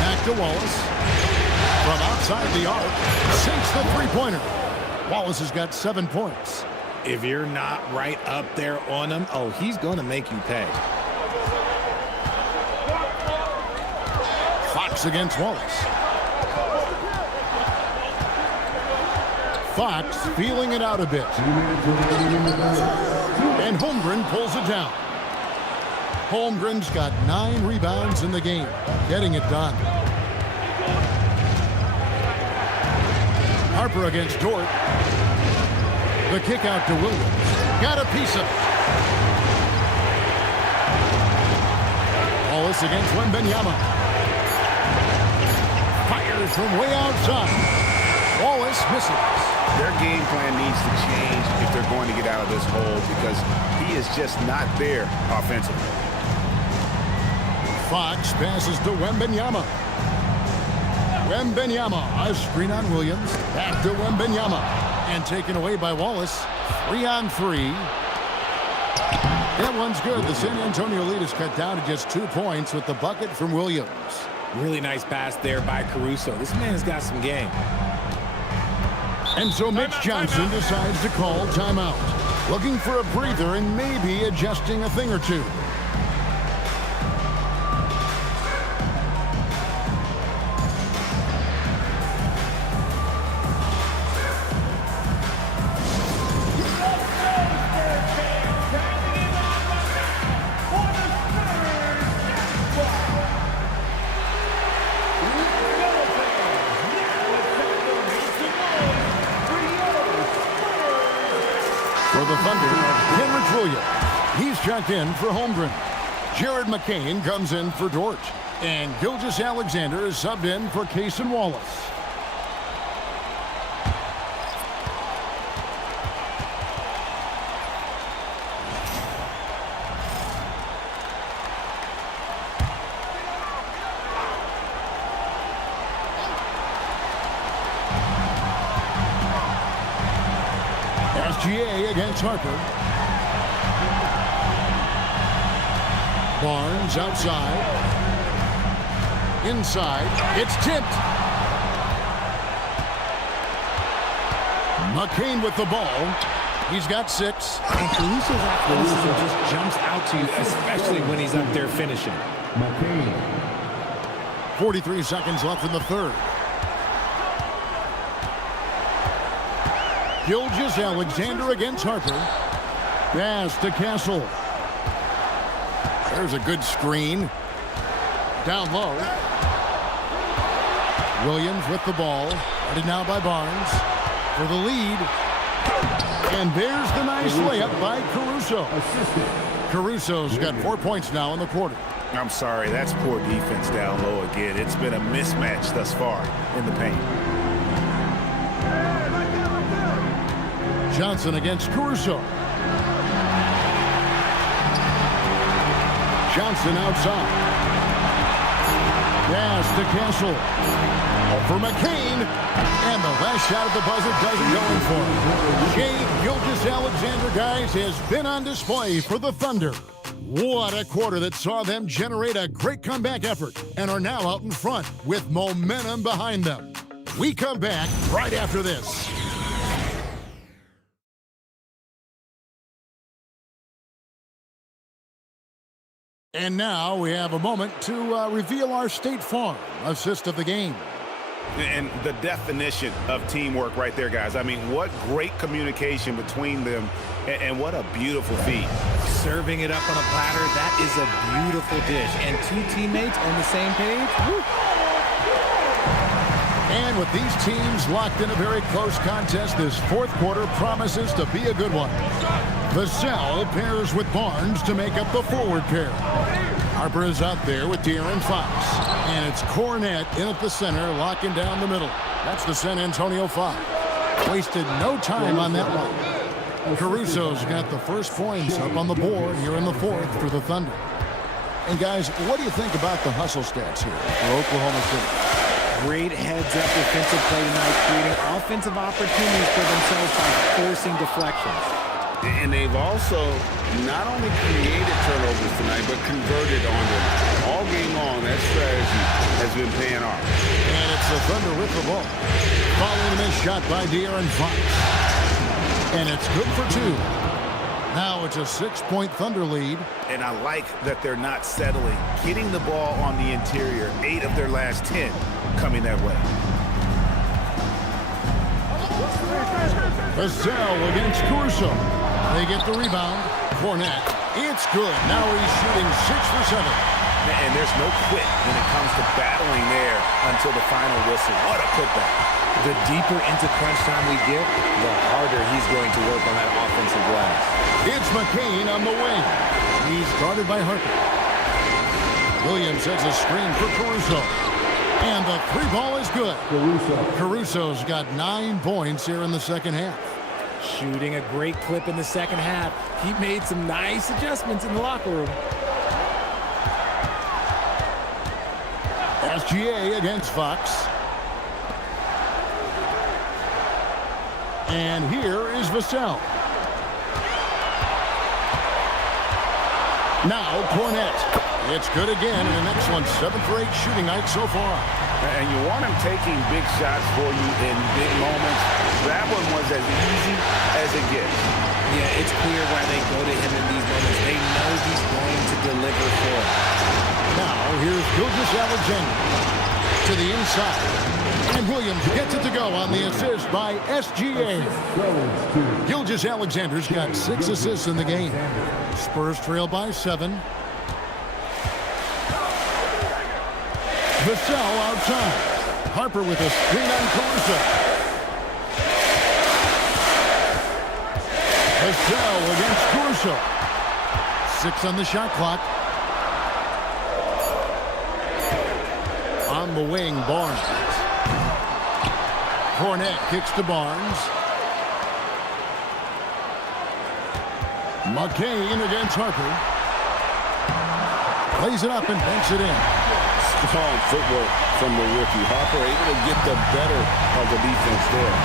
Back to Wallace. From outside the arc. Sinks the three-pointer. Wallace has got 7 points. If you're not right up there on him, oh, he's going to make you pay. Fox against Wallace. Fox feeling it out a bit. And Holmgren pulls it down. Holmgren's got 9 rebounds in the game, getting it done. Harper against Dort. The kick out to Williams. Got a piece of it. Wallace against Wembanayama. Fires from way outside. Wallace misses. Their game plan needs to change if they're going to get out of this hole because he is just not there offensively. Fox passes to Wembanayama. Wembanayama, a screen on Williams. Back to Wembanayama. And taken away by Wallace. 3-on-3. That one's good. The San Antonio lead is cut down to just 2 points with the bucket from Williams. Really nice pass there by Caruso. This man's got some game. And so Mitch Johnson decides to call timeout. Looking for a breather and maybe adjusting a thing or two. For the Thunder, Henrik Williams. He's checked in for Holmgren. Jared McCain comes in for Dort. And Gilgeous-Alexander is subbed in for Cason Wallace. SGA against Harper. Barnes outside. Inside, it's tipped. McCain with the ball. He's got 6. And Caruso's athleticism just jumps out to you, especially when he's up there finishing. McCain. 43 seconds left in the third. Gilgeous-Alexander against Harper. Pass to Castle. There's a good screen. Down low. Williams with the ball. Guarded now by Barnes. For the lead. And there's the nice layup by Caruso. Caruso's got 4 points now in the quarter. I'm sorry, that's poor defense down low again. It's been a mismatch thus far in the paint. Johnson against Caruso. Johnson outside. Pass to Castle. For McCain. And the last shot at the buzzer doesn't go in for him. Shai Gilgeous-Alexander, guys, has been on display for the Thunder. What a quarter that saw them generate a great comeback effort and are now out in front with momentum behind them. We come back right after this. And now we have a moment to reveal our State Farm assist of the game. And the definition of teamwork right there, guys. I mean, what great communication between them, and what a beautiful feed. Serving it up on a platter, that is a beautiful dish. And 2 teammates on the same page. Woo. And with these teams locked in a very close contest, this fourth quarter promises to be a good one. Vassell pairs with Barnes to make up the forward pair. Harper is out there with De'Aaron Fox. And it's Cornette in at the center, locking down the middle. That's the San Antonio 5. Wasted no time on that one. Caruso's got the first points up on the board here in the fourth for the Thunder. And guys, what do you think about the hustle stats here for Oklahoma City? Great heads-up defensive play tonight, creating offensive opportunities for themselves by forcing deflections. And they've also not only created turnovers tonight, but converted on them. All game long, that strategy has been paying off. And it's the Thunder with the ball. Following the missed shot by De'Aaron Fox. And it's good for 2. Now it's a 6-point Thunder lead. And I like that they're not settling. Getting the ball on the interior, 8 of their last 10 coming that way. Vassell against Caruso. They get the rebound. Cornette. It's good. Now he's shooting 6 for 7. And there's no quit when it comes to battling there until the final whistle. What a putback. The deeper into crunch time we get, the harder he's going to work on that offensive glass. It's McCain on the wing. He's guarded by Harper. Williams sets a screen for Caruso. And the 3-ball is good. Caruso's got 9 points here in the second half. Shooting a great clip in the second half. He made some nice adjustments in the locker room. SGA against Fox. And here is Vassell. Now Cornette. It's good again, and an excellent 7 for 8 shooting night so far. And you want him taking big shots for you in big moments. That one was as easy as it gets. Yeah, it's clear why they go to him in these moments. They know he's going to deliver for them. Now here's Gilgeous-Alexander to the inside. And Williams gets it to go on the assist by SGA. Gilgeous-Alexander's got 6 assists in the game. Spurs trail by 7. Vassell outside. Harper with a screen on Caruso. Vassell against Caruso. 6 on the shot clock. On the wing, Barnes. Cornette kicks to Barnes. McCain against Harper. Plays it up and banks it in. Strong footwork from the rookie. Harper able to get the better of the defense there.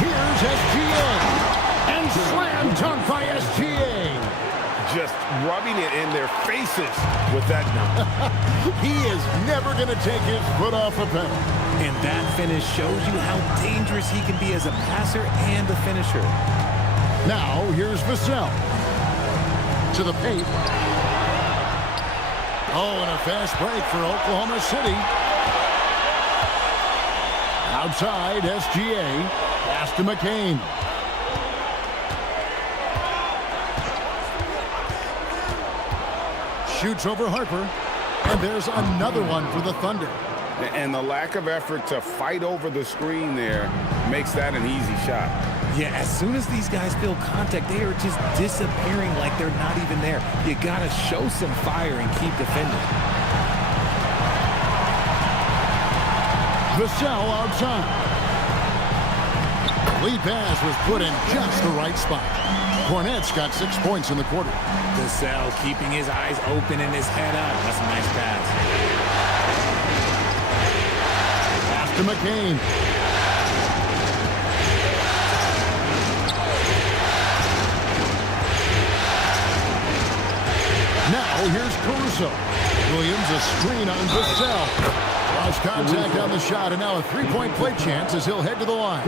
Here's SGA. And slam dunk by SGA. Just just rubbing it in their faces with that number. He is never going to take his foot off the pedal. And that finish shows you how dangerous he can be as a passer and a finisher. Now, here's Vassell. To the paint. Oh, and a fast break for Oklahoma City. Outside, SGA. Pass to McCain. Shoots over Harper. And there's another one for the Thunder. And the lack of effort to fight over the screen there makes that an easy shot. Yeah, as soon as these guys feel contact, they are just disappearing like they're not even there. You got to show some fire and keep defending. Vassell outside. Lead pass was put in just the right spot. Cornette's got 6 points in the quarter. Vassell keeping his eyes open and his head up. That's a nice pass. Pass to McCain. Now here's Caruso. Williams a screen on Vassell. Lost contact on the shot, and now a three-point play chance as he'll head to the line.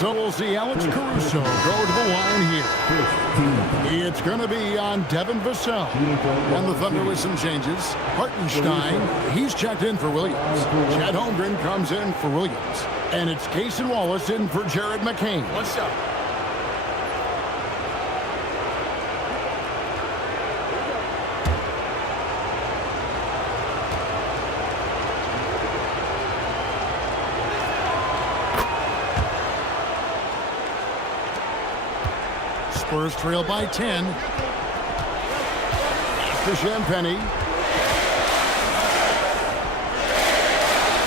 So we'll see Alex Caruso go to the line here. It's going to be on Devin Vassell. And the Thunder with some changes. Hartenstein, he's checked in for Williams. Chet Holmgren comes in for Williams. And it's Cason Wallace in for Jared McCain. One shot. Spurs trail by 10. To Champagny.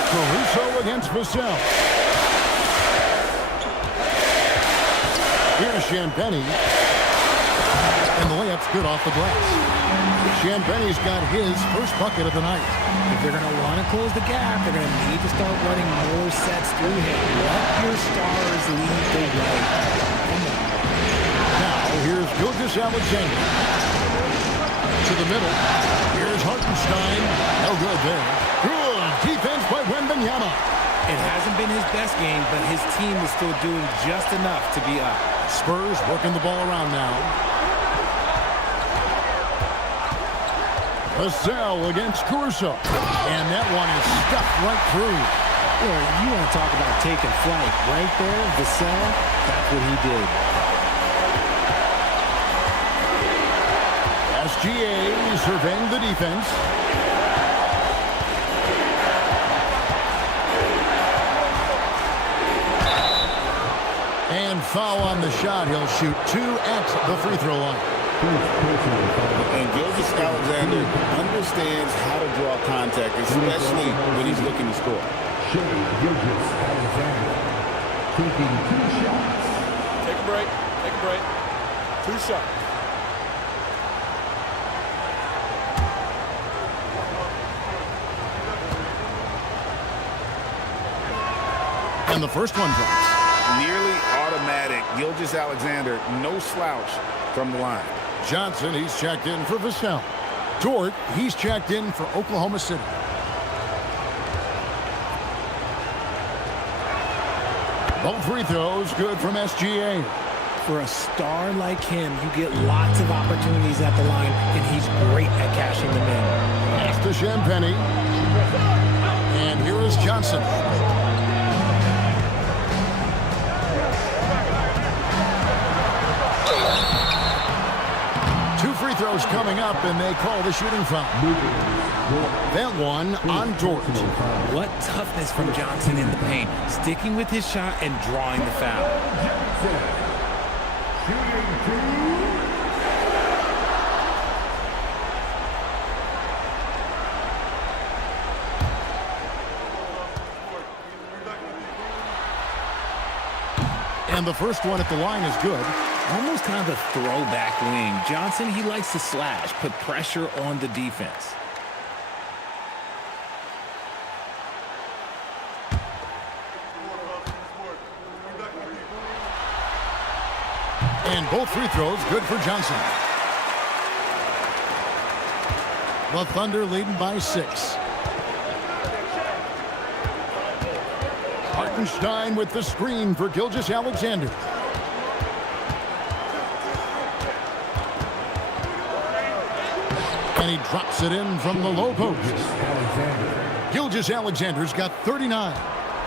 Caruso against Vassell. Here's Champagny. And the layup's good off the glass. Champagny's got his first bucket of the night. If they're going to want to close the gap, they're going to need to start running more sets through him. Let your stars lead the way. Here's Gilgeous-Alexander. To the middle. Here's Hartenstein. No good there. Good defense by Wembanayama. It hasn't been his best game, but his team is still doing just enough to be up. Spurs working the ball around now. Vassell against Caruso. And that one is stuffed right through. Well, you want to talk about taking flight. Right there, Vassell, that's what he did. SGA surveying the defense. And foul on the shot. He'll shoot 2 at the free throw line. And Gilgeous-Alexander understands how to draw contact, especially when he's looking to score. Gilgeous-Alexander taking 2 shots. Take a break. Take a break. 2 shots. And the first one drops. Nearly automatic. Gilgeous-Alexander, no slouch from the line. Johnson, he's checked in for Vassell. Dort, he's checked in for Oklahoma City. Both free throws good from SGA. For a star like him, you get lots of opportunities at the line, and he's great at cashing them in. Pass to Champagny. And here is Johnson. Free throws coming up, and they call the shooting foul. That one on Dort. What toughness from Johnson in the paint, sticking with his shot and drawing the foul. And the first one at the line is good. Almost kind of a throwback wing. Johnson, he likes to slash, put pressure on the defense. And both free throws good for Johnson. The Thunder leading by 6. Hartenstein with the screen for Gilgeous-Alexander. And he drops it in from the low post. Gilgeous-Alexander's got 39.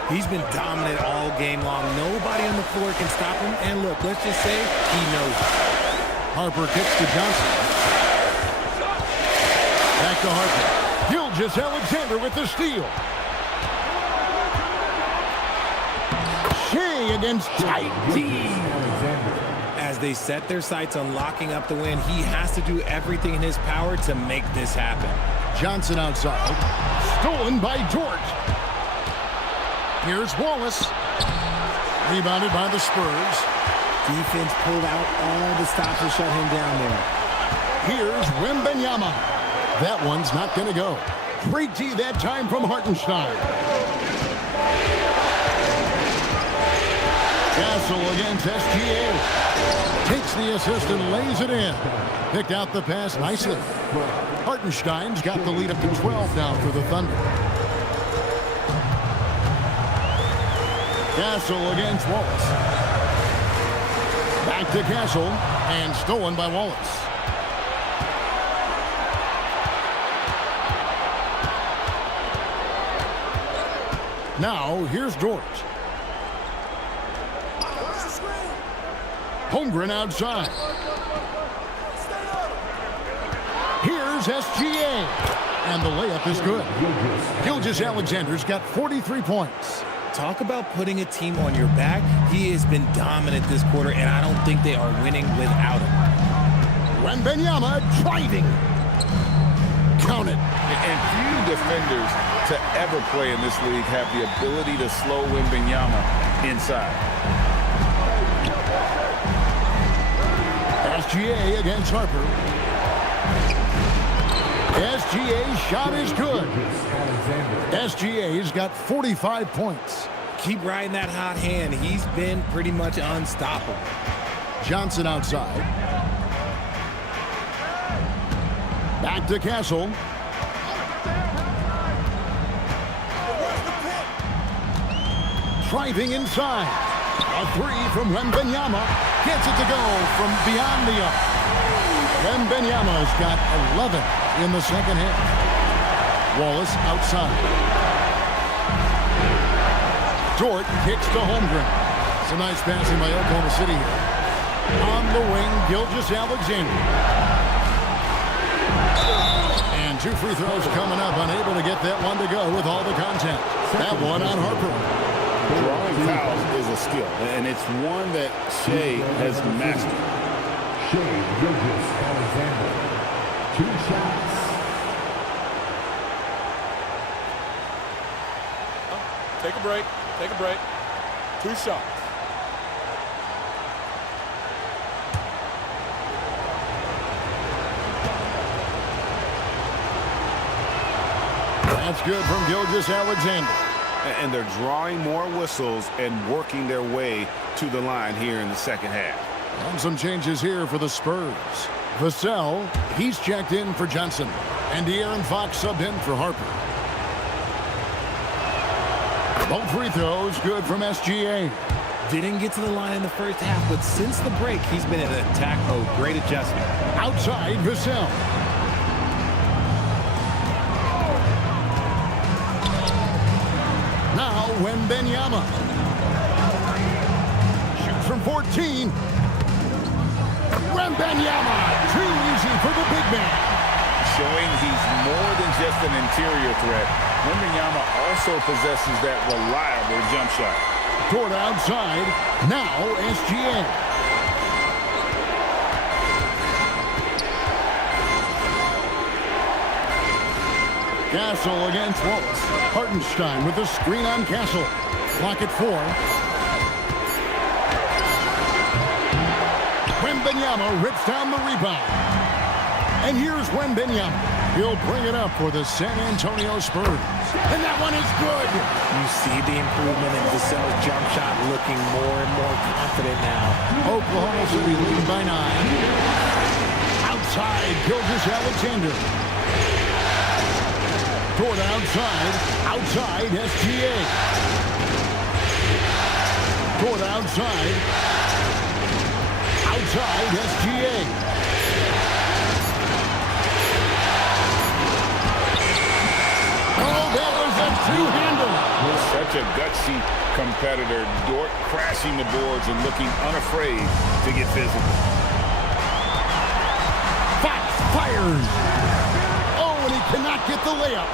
He's been dominant all game long. Nobody on the floor can stop him. And look, let's just say he knows it. Harper kicks to Johnson. Back to Harper. Gilgeous-Alexander with the steal. Shea against tight D. As they set their sights on locking up the win, he has to do everything in his power to make this happen. Johnson outside. Stolen by George. Here's Wallace. Rebounded by the Spurs. Defense pulled out all the stops to shut him down there. Here's Wembanayama. That one's not going to go. Great D that time from Hartenstein. Castle against SGA. Takes the assist and lays it in. Picked out the pass nicely. Hartenstein's got the lead up to 12 now for the Thunder. Castle against Wallace. Back to Castle and stolen by Wallace. Now here's George. Holmgren outside. Here's SGA. And the layup is good. Gilgeous-Alexander's got 43 points. Talk about putting a team on your back. He has been dominant this quarter, and I don't think they are winning without him. Wembanayama driving. Count it. And few defenders to ever play in this league have the ability to slow Wembanayama inside. SGA against Harper. SGA's shot is good. SGA's got 45 points. Keep riding that hot hand. He's been pretty much unstoppable. Johnson outside. Back to Castle. Driving inside. A three from Wembanayama. Gets it to go from beyond the arc. Wembanayama's got 11 in the second half. Wallace outside. Dort kicks to Holmgren. Some nice passing by Oklahoma City here. On the wing, Gilgeous-Alexander. And 2 free throws coming up. Unable to get that one to go with all the contact. That one on Harper. Drawing fouls is a skill, and it's one that Shea has mastered. Shea Gilgeous-Alexander. 2 shots. Take a break. Take a break. 2 shots. That's good from Gilgeous-Alexander. And they're drawing more whistles and working their way to the line here in the second half. And some changes here for the Spurs. Vassell, he's checked in for Johnson. And De'Aaron Fox subbed in for Harper. Both free throws good from SGA. Didn't get to the line in the first half, but since the break, he's been in attack mode. Great adjustment. Outside, Vassell. Now, Wembanayama. Shoots from 14. Wembanayama. Too easy for the big man. Showing he's more than just an interior threat. Wembanayama also possesses that reliable jump shot. Toward outside. Now, SGA. Castle against Wallace. Hartenstein with the screen on Castle. Clock at 4. Wembanayama rips down the rebound. And here's Wembanayama. He'll bring it up for the San Antonio Spurs. And that one is good. You see the improvement in Vassell's jump shot, looking more and more confident now. Oklahoma City leading by 9. Outside, Gilgeous-Alexander. Toward outside. Outside SGA. Toward outside. Outside SGA. Oh, that was a two-hander. Such a gutsy competitor. Dort crashing the boards and looking unafraid to get physical. Fox fires. Oh, and he cannot get the layup.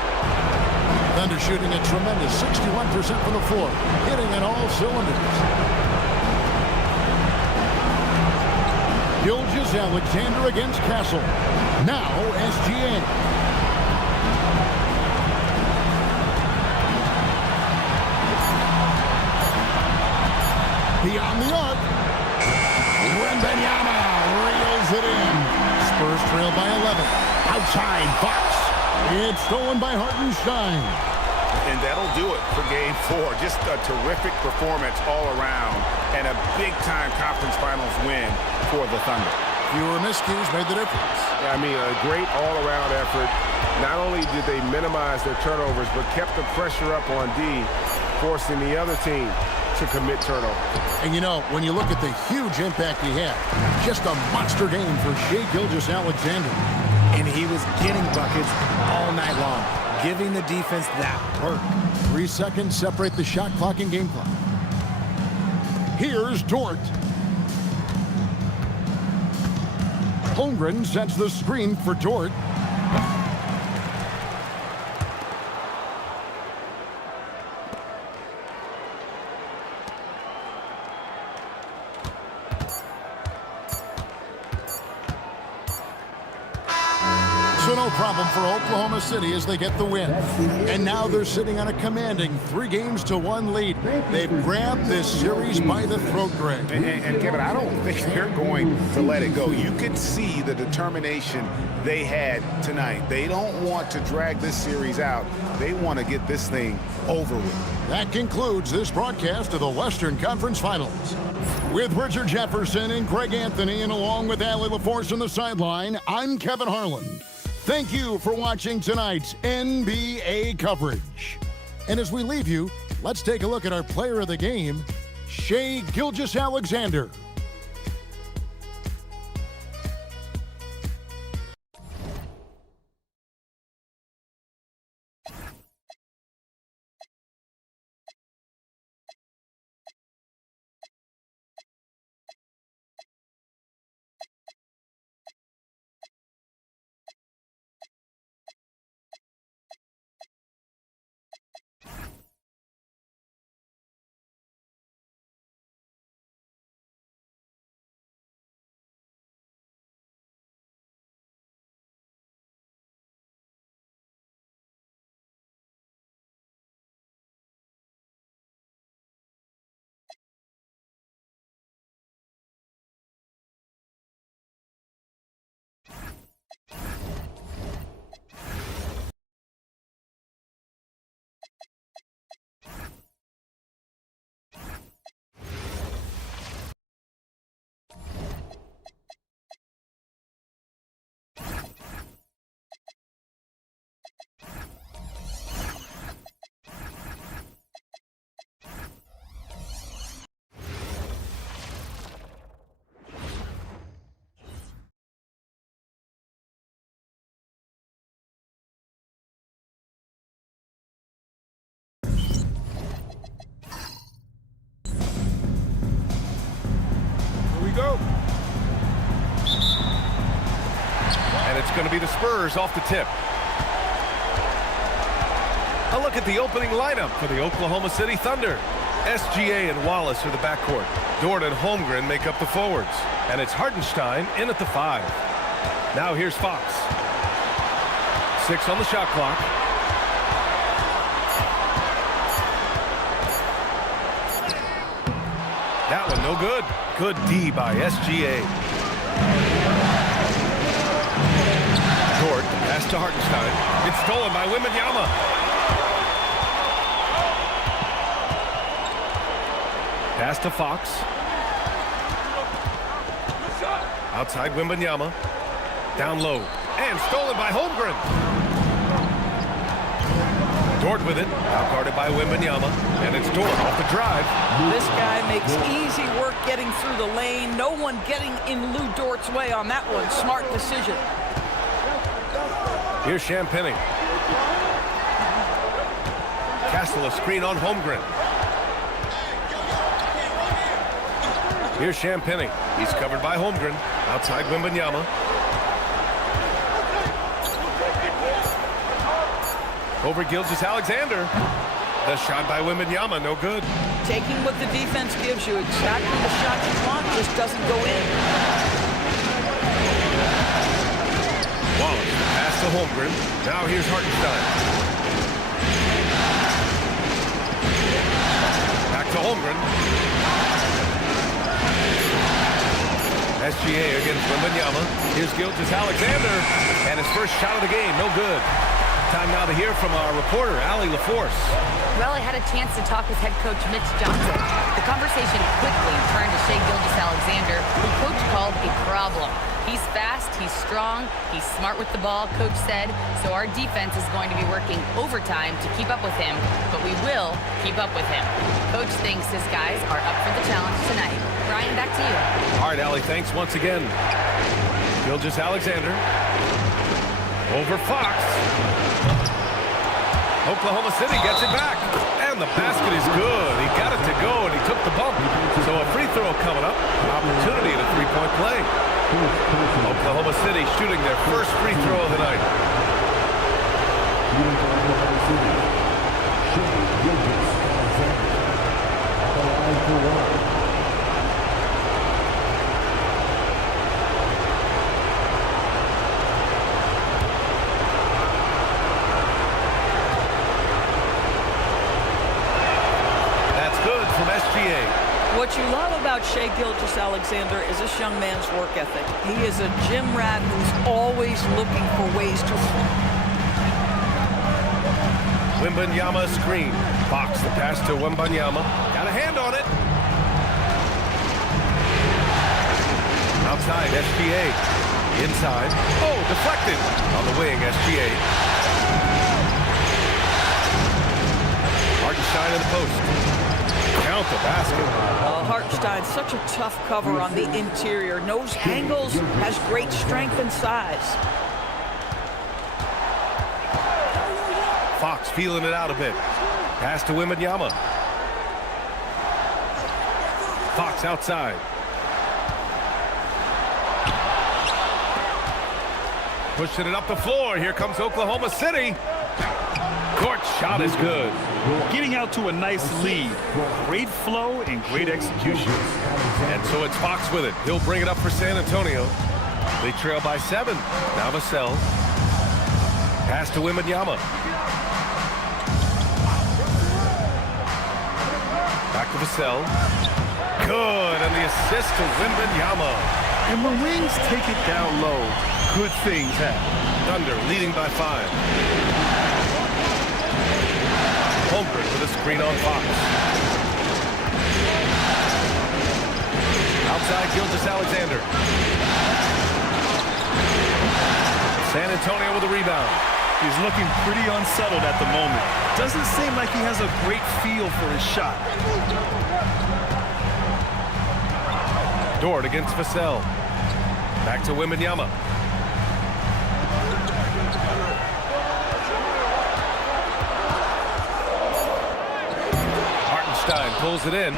Thunder shooting a tremendous 61% from the floor, hitting on all cylinders. Gilgeous-Alexander against Castle. Now SGA. Beyond the arc. Wembanayama reels it in. Spurs trail by 11. Outside, Fox. It's stolen by Hartenstein. And that'll do it for Game 4. Just a terrific performance all around and a big-time conference finals win for the Thunder. Fewer miscues made the difference. I mean, a great all-around effort. Not only did they minimize their turnovers, but kept the pressure up on D, forcing the other team to commit turnovers. And you know, when you look at the huge impact he had, just a monster game for Shai Gilgeous-Alexander. And he was getting buckets all night long, giving the defense that work. 3 seconds separate the shot clock and game clock. Here's Dort. Holmgren sets the screen for Dort. So no problem for Oklahoma City as they get the win. And now they're sitting on a commanding 3-1 lead. They've grabbed this series by the throat, Greg. And Kevin, I don't think they're going to let it go. You could see the determination they had tonight. They don't want to drag this series out. They want to get this thing over with. That concludes this broadcast of the Western Conference Finals. With Richard Jefferson and Greg Anthony, and along with Allie LaForce on the sideline, I'm Kevin Harlan. Thank you for watching tonight's NBA coverage. And as we leave you, let's take a look at our player of the game, Shai Gilgeous-Alexander. Go. And it's going to be the Spurs off the tip. A look at the opening lineup for the Oklahoma City Thunder. SGA and Wallace are the backcourt. Dort and Holmgren make up the forwards. And it's Hartenstein in at the 5. Now here's Fox. 6 on the shot clock. That one no good. Good D by SGA. Dort, pass to Hartenstein. It's stolen by Wembanayama. Pass to Fox. Outside Wembanayama. Down low. And stolen by Holmgren. Dort with it, now guarded by Wembanayama, and it's Dort off the drive. This guy makes easy work getting through the lane. No one getting in Lou Dort's way on that one. Smart decision. Here's Champagny. Castle a screen on Holmgren. Here's Champagny. He's covered by Holmgren. Outside Wembanayama. Over Gilgeous-Alexander. The shot by Wembanayama, no good. Taking what the defense gives you, exactly the shot you want, just doesn't go in. Wallace, pass to Holmgren. Now here's Hartenstein. Back to Holmgren. SGA against Wembanayama. Here's Gilgeous-Alexander. And his first shot of the game, no good. Time now to hear from our reporter, Allie LaForce. Well, I had a chance to talk with head coach Mitch Johnson. The conversation quickly turned to Shai Gilgeous-Alexander, who coach called a problem. He's fast, he's strong, he's smart with the ball, coach said, so our defense is going to be working overtime to keep up with him, but we will keep up with him. Coach thinks his guys are up for the challenge tonight. Brian, back to you. All right, Allie, thanks once again. Gilgeous-Alexander. Over Fox. Oklahoma City gets it back. And the basket is good. He got it to go, and he took the bump. So a free throw coming up. An opportunity at a three-point play. Oklahoma City shooting their first free throw of the night. What you love about Shai Gilgeous-Alexander is this young man's work ethic. He is a gym rat who's always looking for ways to... Wembanayama screen. Fox the pass to Wembanayama. Got a hand on it. Outside, SGA. Inside. Oh, deflected. On the wing, SGA. Hartenstein in the post. Count the basket. Hartenstein, such a tough cover on the interior. Knows angles, has great strength and size. Fox feeling it out a bit. Pass to Wembanayama. Fox outside. Pushing it up the floor. Here comes Oklahoma City. Court shot is good. Getting out to a nice lead. Great flow and great execution. And so it's Fox with it. He'll bring it up for San Antonio. They trail by 7. Now Vassell. Pass to Wembanayama. Back to Vassell. Good, and the assist to Wembanayama. And when Wings take it down low, good things happen. Thunder leading by 5. Holmgren with a screen on Fox. Outside Gilgeous-Alexander. San Antonio with a rebound. He's looking pretty unsettled at the moment. Doesn't seem like he has a great feel for his shot. Dort against Vassell. Back to Wembanayama. Hartenstein pulls it in.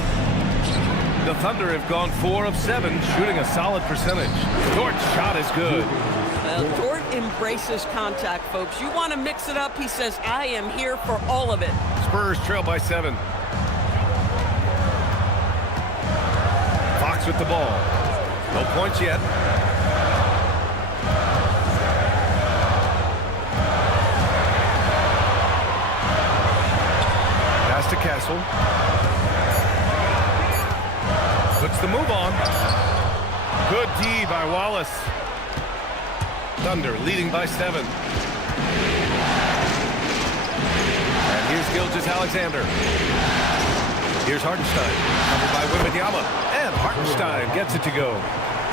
The Thunder have gone 4 of 7, shooting a solid percentage. Dort's shot is good. Well, Dort embraces contact, folks. You want to mix it up, he says, I am here for all of it. Spurs trail by 7. Fox with the ball. No points yet. Pass to Castle. Puts the move on. Good D by Wallace. Thunder leading by 7. And here's Gilgeous-Alexander. Here's Hartenstein, covered by Wembanayama, and Hartenstein gets it to go.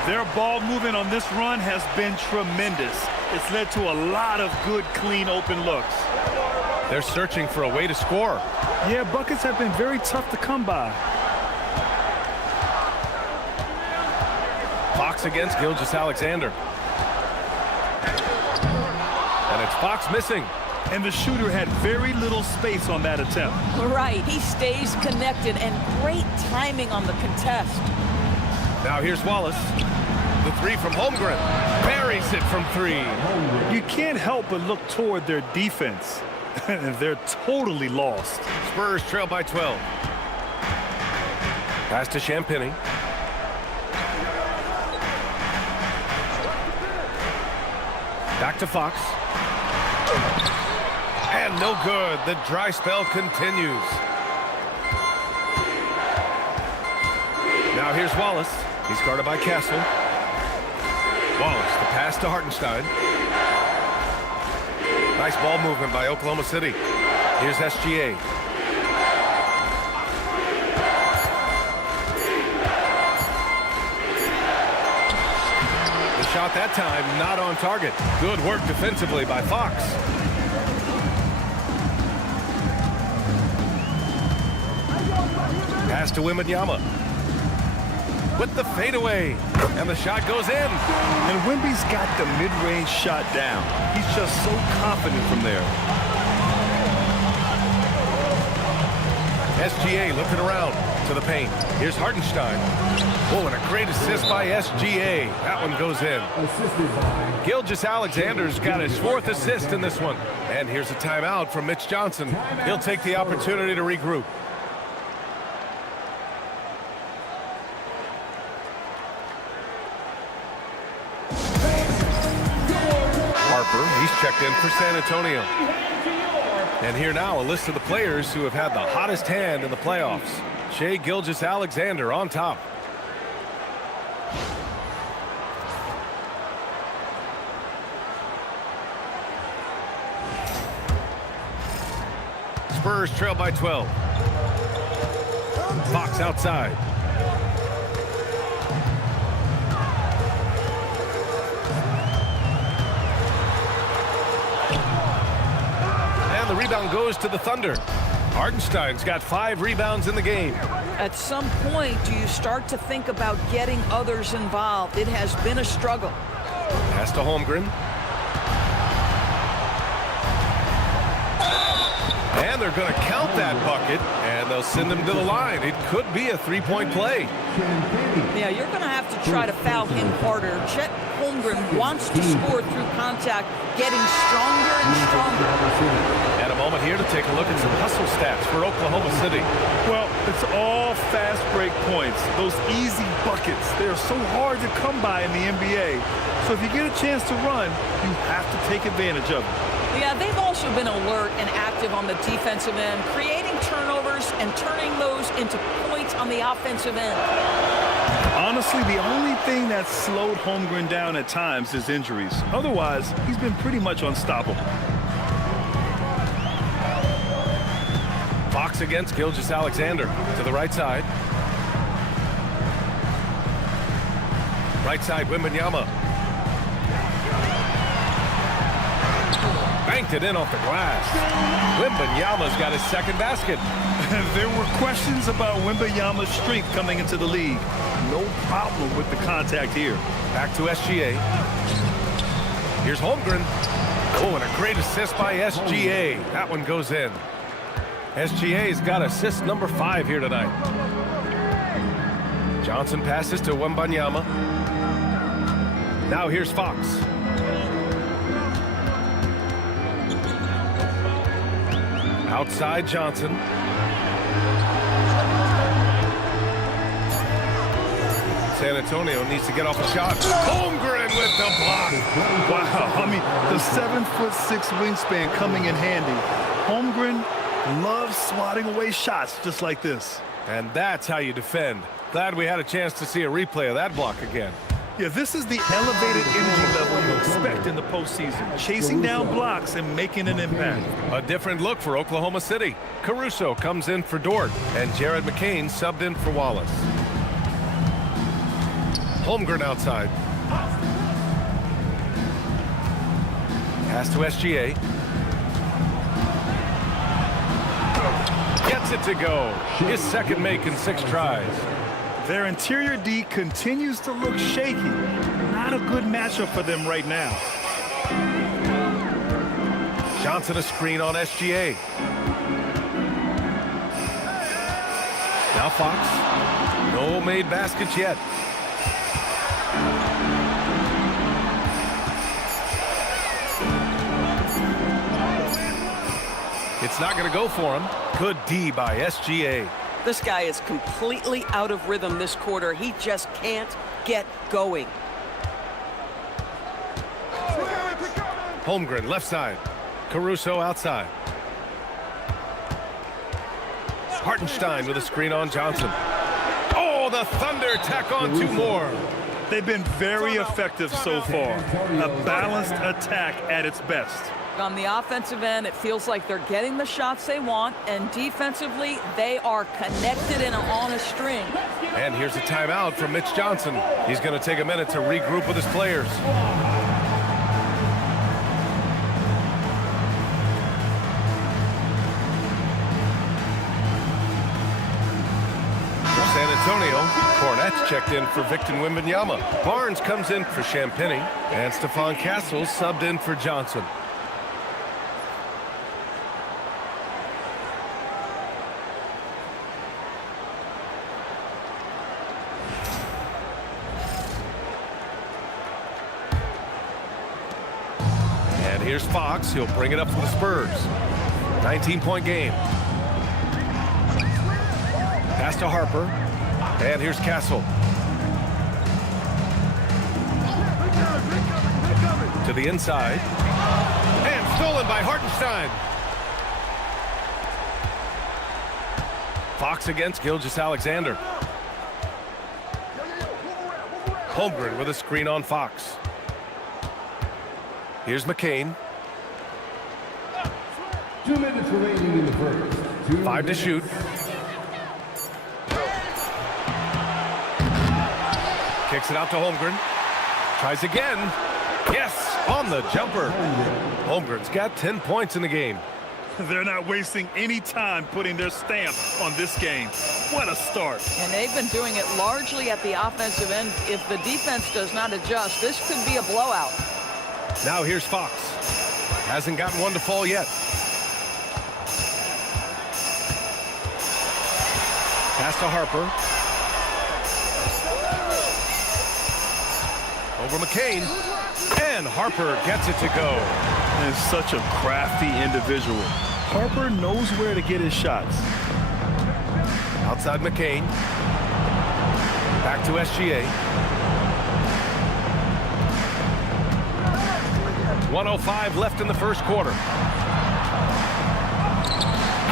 Their ball movement on this run has been tremendous. It's led to a lot of good, clean, open looks. They're searching for a way to score. Yeah, buckets have been very tough to come by. Fox against Gilgeous-Alexander. And it's Fox missing. And the shooter had very little space on that attempt. Right, he stays connected, and great timing on the contest. Now here's Wallace. The three from Holmgren. Buries it from three. You can't help but look toward their defense. They're totally lost. Spurs trail by 12. Pass to Champagny. Back to Fox. And no good. The dry spell continues. Now here's Wallace. He's guarded by Castle. Wallace, the pass to Hartenstein. Nice ball movement by Oklahoma City. Here's SGA. The shot that time not on target. Good work defensively by Fox. Pass to Wembanayama. With the fadeaway. And the shot goes in. And Wemby's got the mid-range shot down. He's just so confident from there. SGA looking around to the paint. Here's Hartenstein. Oh, and a great assist by SGA. That one goes in. Gilgeous-Alexander's got his 4th assist in this one. And here's a timeout from Mitch Johnson. He'll take the opportunity to regroup. He's checked in for San Antonio. And here now, a list of the players who have had the hottest hand in the playoffs. Shai Gilgeous-Alexander on top. Spurs trail by 12. Fox outside. The rebound goes to the Thunder. Hartenstein's got 5 rebounds in the game. At some point, do you start to think about getting others involved? It has been a struggle. Pass to Holmgren. And they're going to count that bucket, and they'll send him to the line. It could be a 3-point play. Yeah, you're going to have to try to foul him harder. Chet Holmgren wants to score through contact, getting stronger and stronger. And a moment here to take a look at some hustle stats for Oklahoma City. Well, it's all fast break points. Those easy buckets, they're so hard to come by in the NBA. So if you get a chance to run, you have to take advantage of it. Yeah, they've also been alert and active on the defensive end, creating turnovers and turning those into points on the offensive end. Honestly, the only thing that's slowed Holmgren down at times is injuries. Otherwise, he's been pretty much unstoppable. Fox against Gilgeous-Alexander to the right side. Right side, Wembanayama. Banked it in off the glass. Wembanayama's got his 2nd basket. There were questions about Wembanayama's strength coming into the league. No problem with the contact here. Back to SGA. Here's Holmgren. Oh, and a great assist by SGA. That one goes in. SGA's got assist number 5 here tonight. Johnson passes to Wembanayama. Now here's Fox. Outside Johnson. San Antonio needs to get off a shot. Holmgren with the block. Wow, I mean, the 7'6" wingspan coming in handy. Holmgren loves swatting away shots just like this. And that's how you defend. Glad we had a chance to see a replay of that block again. Yeah, this is the elevated energy level you expect in the postseason. Chasing down blocks and making an impact. A different look for Oklahoma City. Caruso comes in for Dort, and Jared McCain subbed in for Wallace. Holmgren outside. Pass to SGA. it to go. His second make in 6 tries. Their interior D continues to look shaky. Not a good matchup for them right now. Johnson a screen on SGA. Now Fox. No made baskets yet. It's not going to go for him. Good D by SGA. This guy is completely out of rhythm this quarter. He just can't get going. Holmgren left side. Caruso outside. Hartenstein with a screen on Johnson. Oh, the Thunder tack on 2 more. They've been very effective so far. A balanced attack at its best. On the offensive end, it feels like they're getting the shots they want, and defensively, they are connected and on a string. And here's a timeout from Mitch Johnson. He's going to take a minute to regroup with his players. For San Antonio, Cornette's checked in for Victor Wembanayama. Barnes comes in for Champagny, and Stephon Castles subbed in for Johnson. Here's Fox. He'll bring it up for the Spurs. 19-point game. Pass to Harper. And here's Castle. To the inside. And stolen by Hartenstein. Fox against Gilgeous-Alexander. Holmgren with a screen on Fox. Here's McCain. 2 minutes remaining in the first. 5 to shoot. Kicks it out to Holmgren. Tries again. Yes, on the jumper. Holmgren's got 10 points in the game. They're not wasting any time putting their stamp on this game. What a start. And they've been doing it largely at the offensive end. If the defense does not adjust, this could be a blowout. Now here's Fox. Hasn't gotten one to fall yet. Pass to Harper. Over McCain. And Harper gets it to go. And such a crafty individual. Harper knows where to get his shots. Outside McCain. Back to SGA. 1:05 left in the first quarter.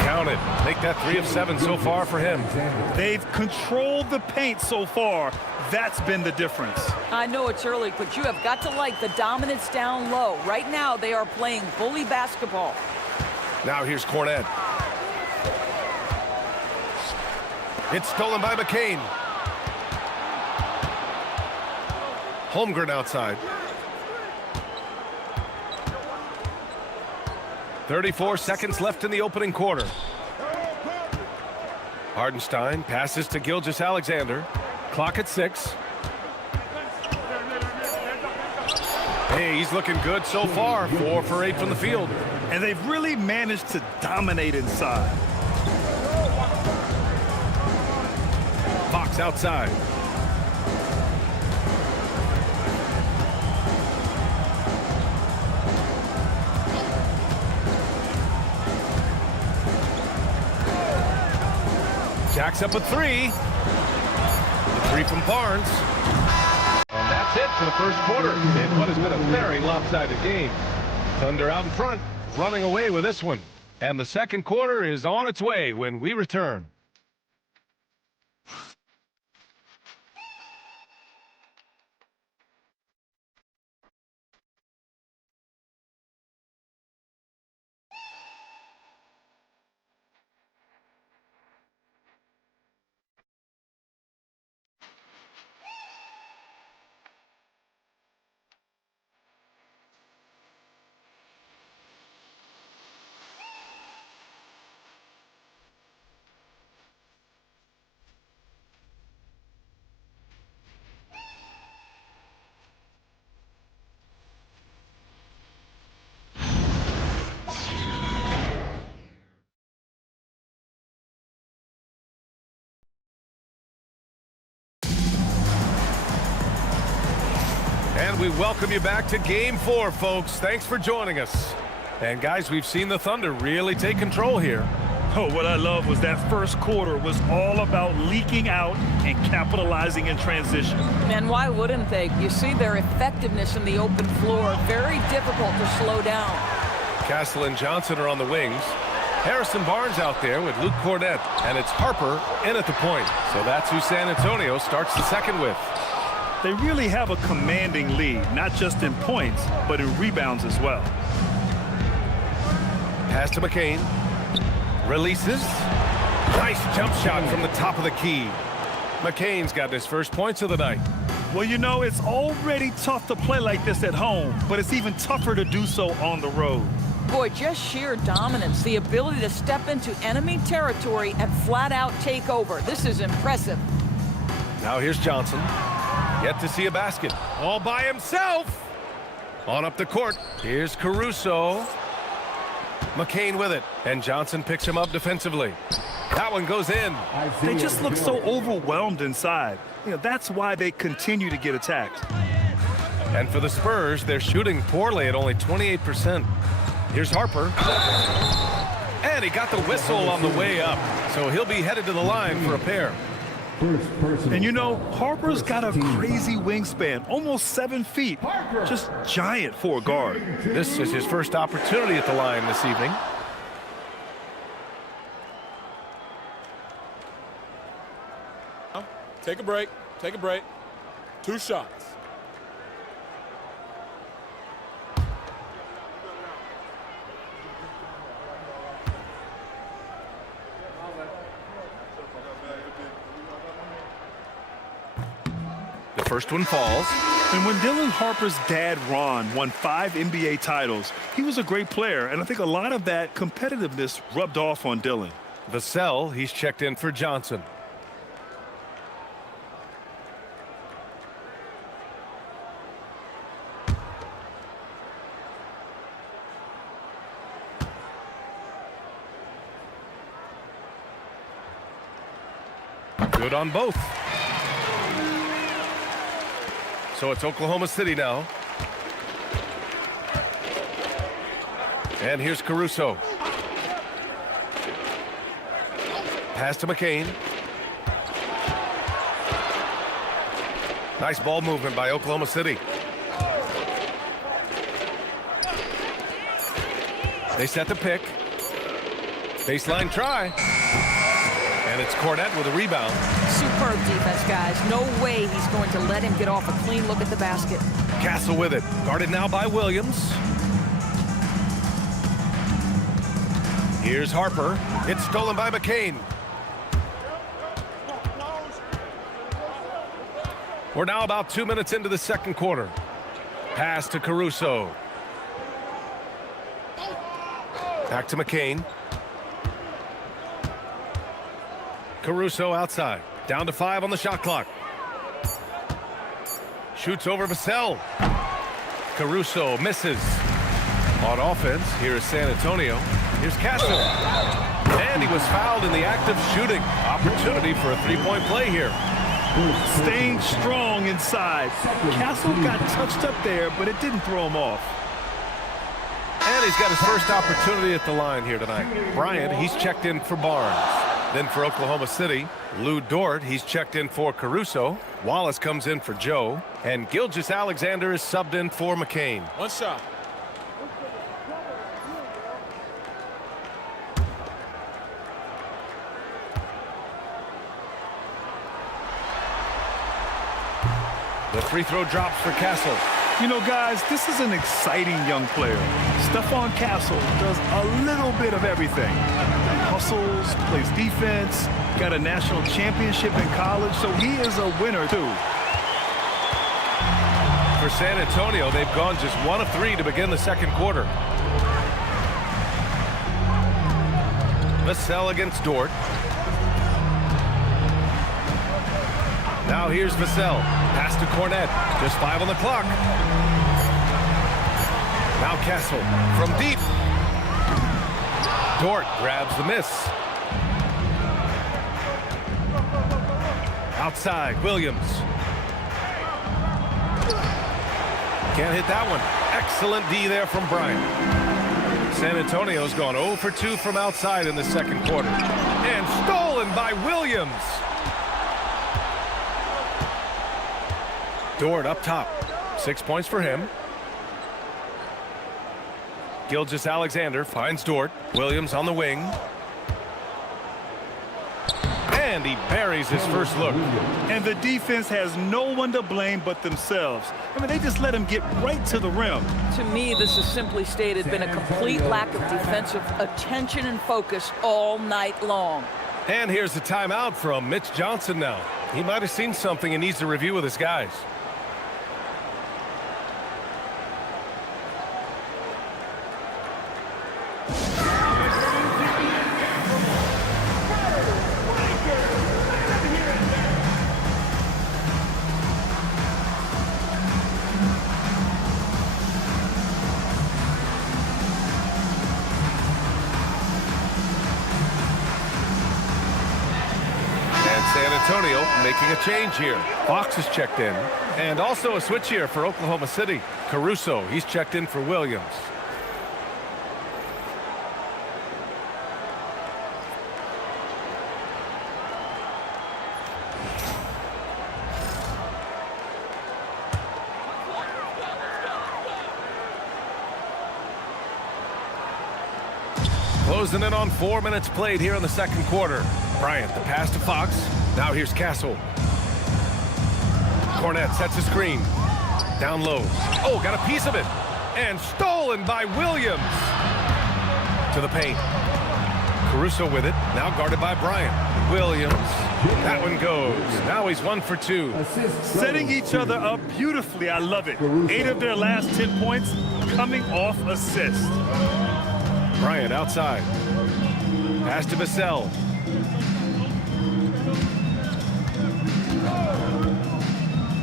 Count it. Make that 3 of 7 so far for him. They've controlled the paint so far. That's been the difference. I know it's early, but you have got to like the dominance down low. Right now, they are playing bully basketball. Now here's Cornette. It's stolen by McCain. Holmgren outside. 34 seconds left in the opening quarter. Hartenstein passes to Gilgeous-Alexander. Clock at 6. Hey, he's looking good so far. 4 for 8 from the field. And they've really managed to dominate inside. Fox outside. Jacks up a 3. The 3 from Barnes. And that's it for the first quarter in what has been a very lopsided game. Thunder out in front, running away with this one. And the second quarter is on its way when we return. And we welcome you back to Game 4, folks. Thanks for joining us. And, guys, we've seen the Thunder really take control here. Oh, what I love was that first quarter was all about leaking out and capitalizing in transition. And why wouldn't they? You see their effectiveness in the open floor. Very difficult to slow down. Castle and Johnson are on the wings. Harrison Barnes out there with Luke Cornett. And it's Harper in at the point. So that's who San Antonio starts the second with. They really have a commanding lead, not just in points, but in rebounds as well. Pass to McCain. Releases. Nice jump shot from the top of the key. McCain's got his first points of the night. Well, you know, it's already tough to play like this at home, but it's even tougher to do so on the road. Boy, just sheer dominance, the ability to step into enemy territory and flat out take over. This is impressive. Now here's Johnson. Yet to see a basket. All by himself. On up the court. Here's Caruso. McCain with it. And Johnson picks him up defensively. That one goes in. They just look so overwhelmed inside. You know, that's why they continue to get attacked. And for the Spurs, they're shooting poorly at only 28%. Here's Harper. And he got the whistle on the way up. So he'll be headed to the line for a pair. And you know, Harper's got a crazy wingspan, almost 7 feet. Just giant for a guard. This is his first opportunity at the line this evening. Take a break. Take a break. 2 shots. The first one falls. And when Dylan Harper's dad, Ron, won 5 NBA titles, he was a great player, and I think a lot of that competitiveness rubbed off on Dylan. Vassell, he's checked in for Johnson. Good on both. So it's Oklahoma City now. And here's Caruso. Pass to McCain. Nice ball movement by Oklahoma City. They set the pick. Baseline try. And it's Cornett with a rebound. Superb defense, guys. No way he's going to let him get off a clean look at the basket. Castle with it. Guarded now by Williams. Here's Harper. It's stolen by McCain. We're now about 2 minutes into the second quarter. Pass to Caruso. Back to McCain. Caruso outside. Down to 5 on the shot clock. Shoots over Vassell. Caruso misses. On offense, here is San Antonio. Here's Castle. And he was fouled in the act of shooting. Opportunity for a three-point play here. Staying strong inside. Castle got touched up there, but it didn't throw him off. And he's got his first opportunity at the line here tonight. Bryant, he's checked in for Barnes. Then for Oklahoma City, Lou Dort, he's checked in for Caruso. Wallace comes in for Joe. And Gilgeous-Alexander is subbed in for McCain. 1 shot. The free throw drops for Castle. You know, guys, this is an exciting young player. Stephon Castle does a little bit of everything. He hustles, plays defense, got a national championship in college, so he is a winner, too. For San Antonio, they've gone just 1 of 3 to begin the second quarter. Vassell against Dort. Now here's Vassell. Pass to Cornett. Just 5 on the clock. Now Castle from deep. Dort grabs the miss. Outside, Williams. Can't hit that one. Excellent D there from Bryant. San Antonio's gone 0 for 2 from outside in the second quarter. And stolen by Williams. Dort up top. 6 points for him. Gilgeous-Alexander finds Dort. Williams on the wing. And he buries his first look. And the defense has no one to blame but themselves. I mean, they just let him get right to the rim. To me, this is simply stated been a complete lack of defensive attention and focus all night long. And here's the timeout from Mitch Johnson now. He might have seen something and needs to review with his guys. San Antonio making a change here. Fox is checked in. And also a switch here for Oklahoma City. Caruso, he's checked in for Williams. Closing in on 4 minutes played here in the second quarter. Bryant, the pass to Fox. Now here's Castle. Cornette sets a screen. Down low. Oh, got a piece of it. And stolen by Williams. To the paint. Caruso with it. Now guarded by Bryant. Williams. That one goes. Now he's 1 for 2. Setting each other up beautifully. I love it. 8 of their last 10 points coming off assists. Bryant outside. Pass to Vassell.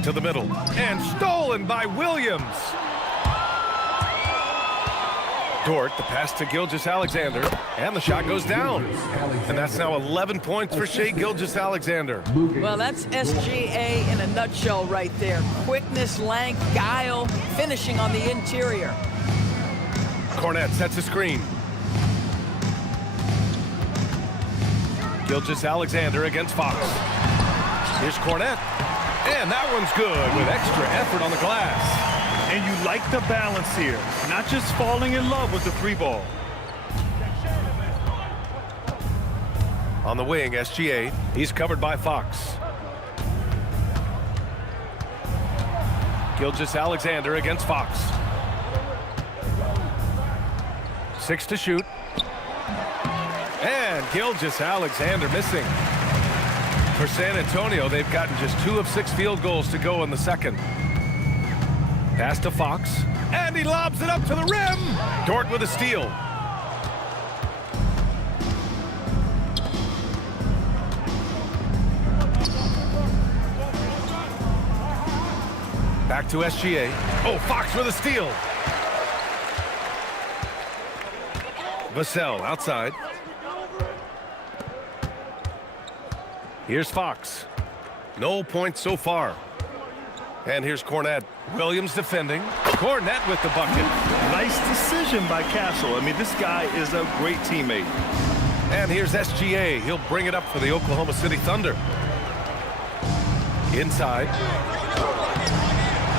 To the middle. And stolen by Williams. Dort, the pass to Gilgeous-Alexander. And the shot goes down. And that's now 11 points for Shai Gilgeous-Alexander. Well, that's SGA in a nutshell right there. Quickness, length, guile, finishing on the interior. Cornette sets a screen. Gilgeous-Alexander against Fox. Here's Cornette. And that one's good with extra effort on the glass. And you like the balance here. Not just falling in love with the three ball. On the wing, SGA. He's covered by Fox. Gilgeous-Alexander against Fox. 6 to shoot. And Gilgeous-Alexander missing. For San Antonio, they've gotten just 2 of 6 field goals to go in the second. Pass to Fox. And he lobs it up to the rim. Dort with a steal. Back to SGA. Oh, Fox with a steal. Vassell outside. Here's Fox. No points so far. And here's Cornette. Williams defending. Cornette with the bucket. Nice decision by Castle. I mean, this guy is a great teammate. And here's SGA. He'll bring it up for the Oklahoma City Thunder. Inside.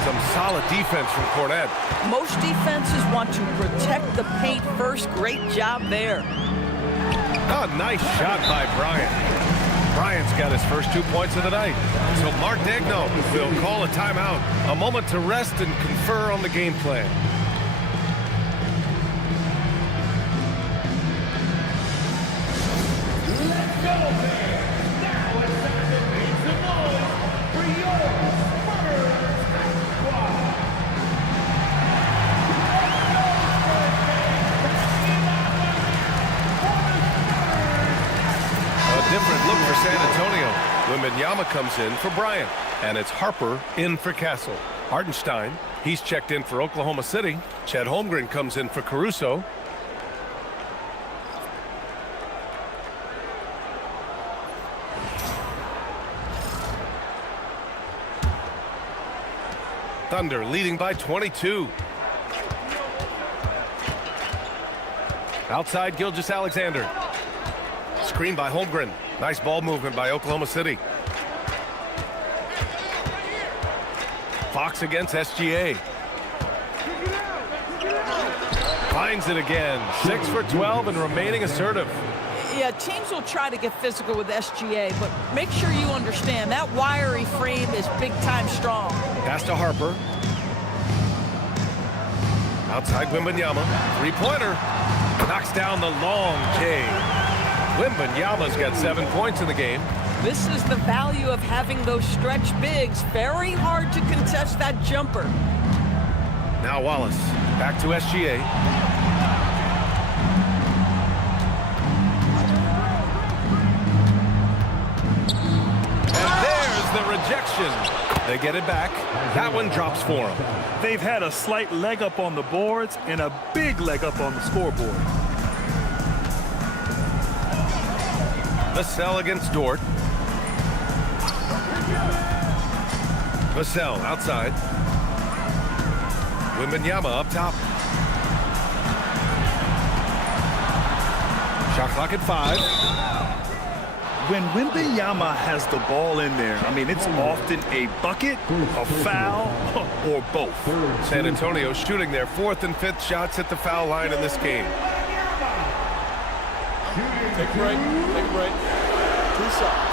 Some solid defense from Cornette. Most defenses want to protect the paint first. Great job there. Oh, nice shot by Bryant. Bryant's got his first 2 points of the night. So Mark Degno will call a timeout. A moment to rest and confer on the game plan. Let's go, man. Now it's time to make some noise for your Spurs squad. A different look for San Antonio. Wembanayama comes in for Bryant. And it's Harper in for Castle. Hartenstein, he's checked in for Oklahoma City. Chet Holmgren comes in for Caruso. Thunder leading by 22. Outside, Gilgeous-Alexander. Screen by Holmgren. Nice ball movement by Oklahoma City. Fox against SGA. Finds it again. 6 for 12 and remaining assertive. Yeah, teams will try to get physical with SGA, but make sure you understand that wiry frame is big-time strong. Pass to Harper. Outside Wembanayama. Three-pointer. Knocks down the long J. Wembanayama's got 7 points in the game. This is the value of having those stretch bigs. Very hard to contest that jumper. Now Wallace. Back to SGA. And there's the rejection. They get it back. That one drops for them. They've had a slight leg up on the boards and a big leg up on the scoreboard. Vassell against Dort. Vassell outside. Wembanayama up top. Shot clock at 5. When Wembanayama has the ball in there, I mean, it's often a bucket, a foul, or both. San Antonio shooting their 4th and 5th shots at the foul line in this game. Take a break. Take a break. 2 shots.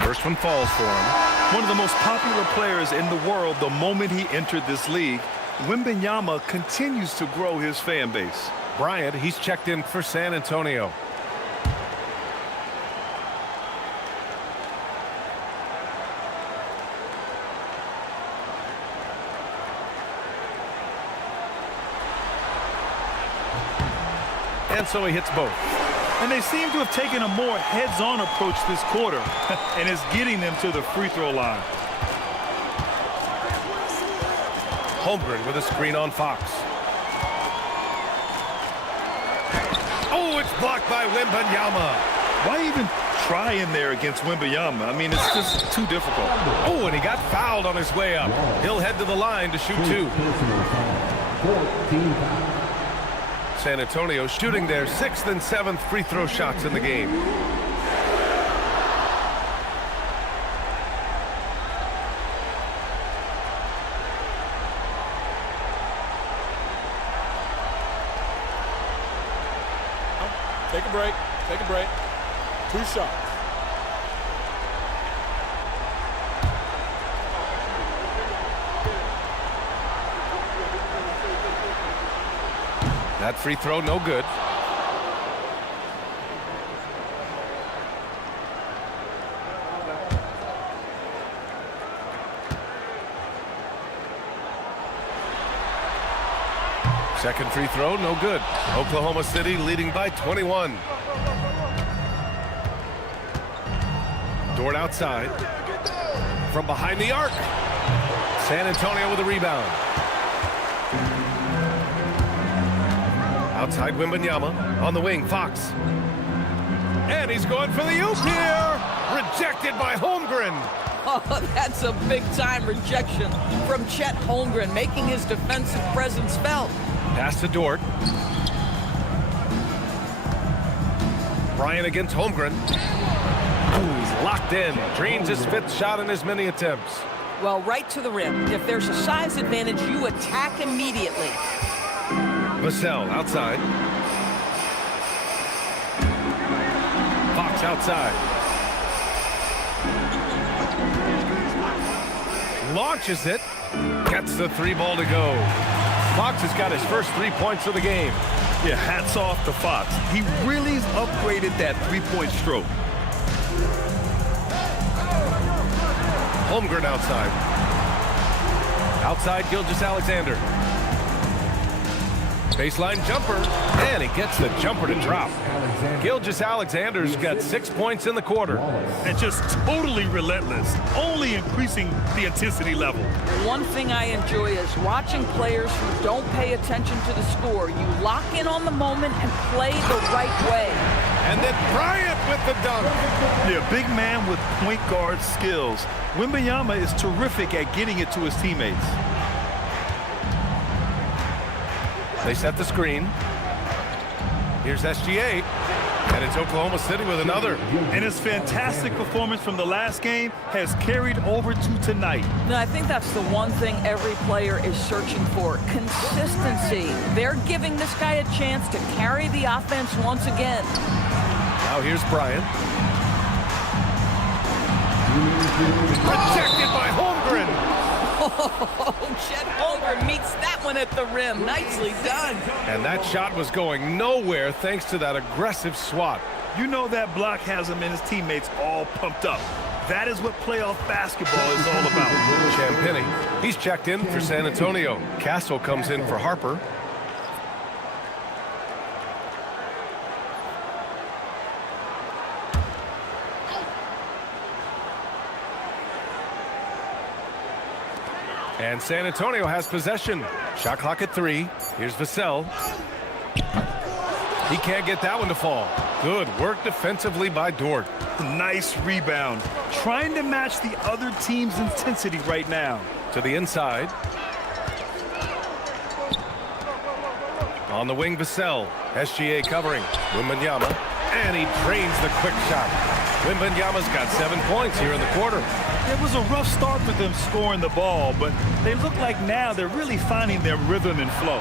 First one falls for him. One of the most popular players in the world the moment he entered this league, Wembanayama continues to grow his fan base. Bryant, he's checked in for San Antonio. And so he hits both. And they seem to have taken a more heads-on approach this quarter, and it's getting them to the free throw line. Holmgren with a screen on Fox. Oh, it's blocked by Wembanayama. Why even try in there against Wembanayama? I mean, it's just too difficult. Oh, and he got fouled on his way up. He'll head to the line to shoot 2. San Antonio shooting their 6th and 7th free throw shots in the game. Take a break. Take a break. 2 shots. That free throw, no good. Second free throw, no good. Oklahoma City leading by 21. Dort outside. From behind the arc. San Antonio with a rebound. Outside Wembanayama. On the wing, Fox. And he's going for the oop here. Rejected by Holmgren. Oh, that's a big-time rejection from Chet Holmgren, making his defensive presence felt. Pass to Dort. Bryant against Holmgren. Ooh, he's locked in. Dreams his 5th shot in as many attempts. Well, right to the rim. If there's a size advantage, you attack immediately. Vassell outside. Fox outside. Launches it. Gets the 3 ball to go. Fox has got his first 3 points of the game. Yeah, hats off to Fox. He really's upgraded that 3-point stroke. Holmgren outside. Outside Gilgeous-Alexander. Baseline jumper, and he gets the jumper to drop. Gilgeous-Alexander's got 6 points in the quarter. And just totally relentless, only increasing the intensity level. One thing I enjoy is watching players who don't pay attention to the score. You lock in on the moment and play the right way. And then Bryant with the dunk. Yeah, big man with point guard skills. Wembanayama is terrific at getting it to his teammates. They set the screen. Here's SGA. And it's Oklahoma City with another. And his fantastic performance from the last game has carried over to tonight. No, I think that's the one thing every player is searching for. Consistency. They're giving this guy a chance to carry the offense once again. Now here's Bryant. Rejected by Holmgren. Oh, Chet Holmgren meets that one at the rim. Nicely done. And that shot was going nowhere thanks to that aggressive swat. You know that block has him and his teammates all pumped up. That is what playoff basketball is all about. Champagny, he's checked in for San Antonio. Castle comes in for Harper. And San Antonio has possession. Shot clock at 3. Here's Vassell. He can't get that one to fall. Good work defensively by Dort. Nice rebound. Trying to match the other team's intensity right now. To the inside. On the wing, Vassell. SGA covering. Wembanayama. And he drains the quick shot. Wembanayama's got 7 points here in the quarter. It was a rough start for them scoring the ball, but they look like now they're really finding their rhythm and flow.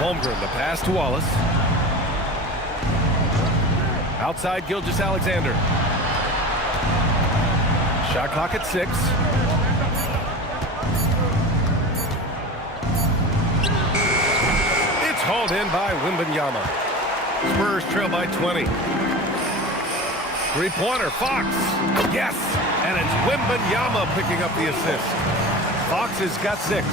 Holmgren, the pass to Wallace. Outside, Gilgeous-Alexander. Shot clock at 6. It's hauled in by Wembanayama. Spurs trail by 20. Three-pointer, Fox. Yes! And it's Wembanayama picking up the assist. Fox has got 6.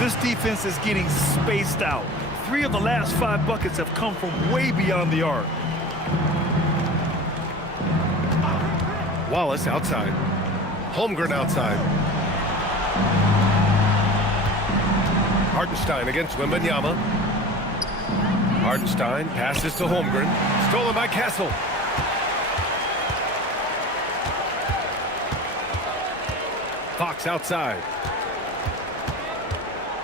This defense is getting spaced out. 3 of the last 5 buckets have come from way beyond the arc. Wallace outside. Holmgren outside. Hartenstein against Wembanayama. Hartenstein passes to Holmgren. Stolen by Castle. Fox outside.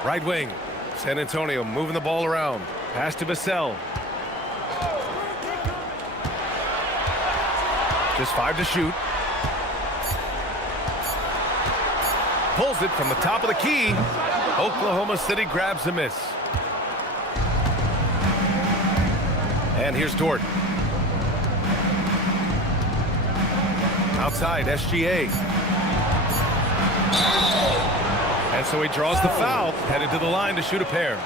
Right wing. San Antonio moving the ball around. Pass to Vassell. Just 5 to shoot. Pulls it from the top of the key. Oklahoma City grabs the miss. And here's Dort. Outside, SGA. And so he draws the foul, headed to the line to shoot a pair.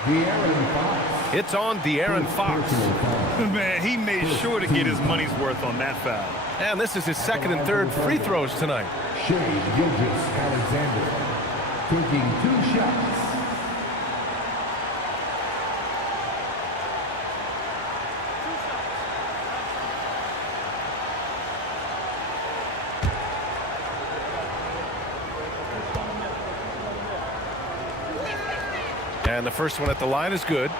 It's on De'Aaron Fox. Man, he made sure to get his money's worth on that foul. And this is his 2nd and 3rd free throws tonight. Shai Gilgeous-Alexander taking 2 shots. And the first one at the line is good.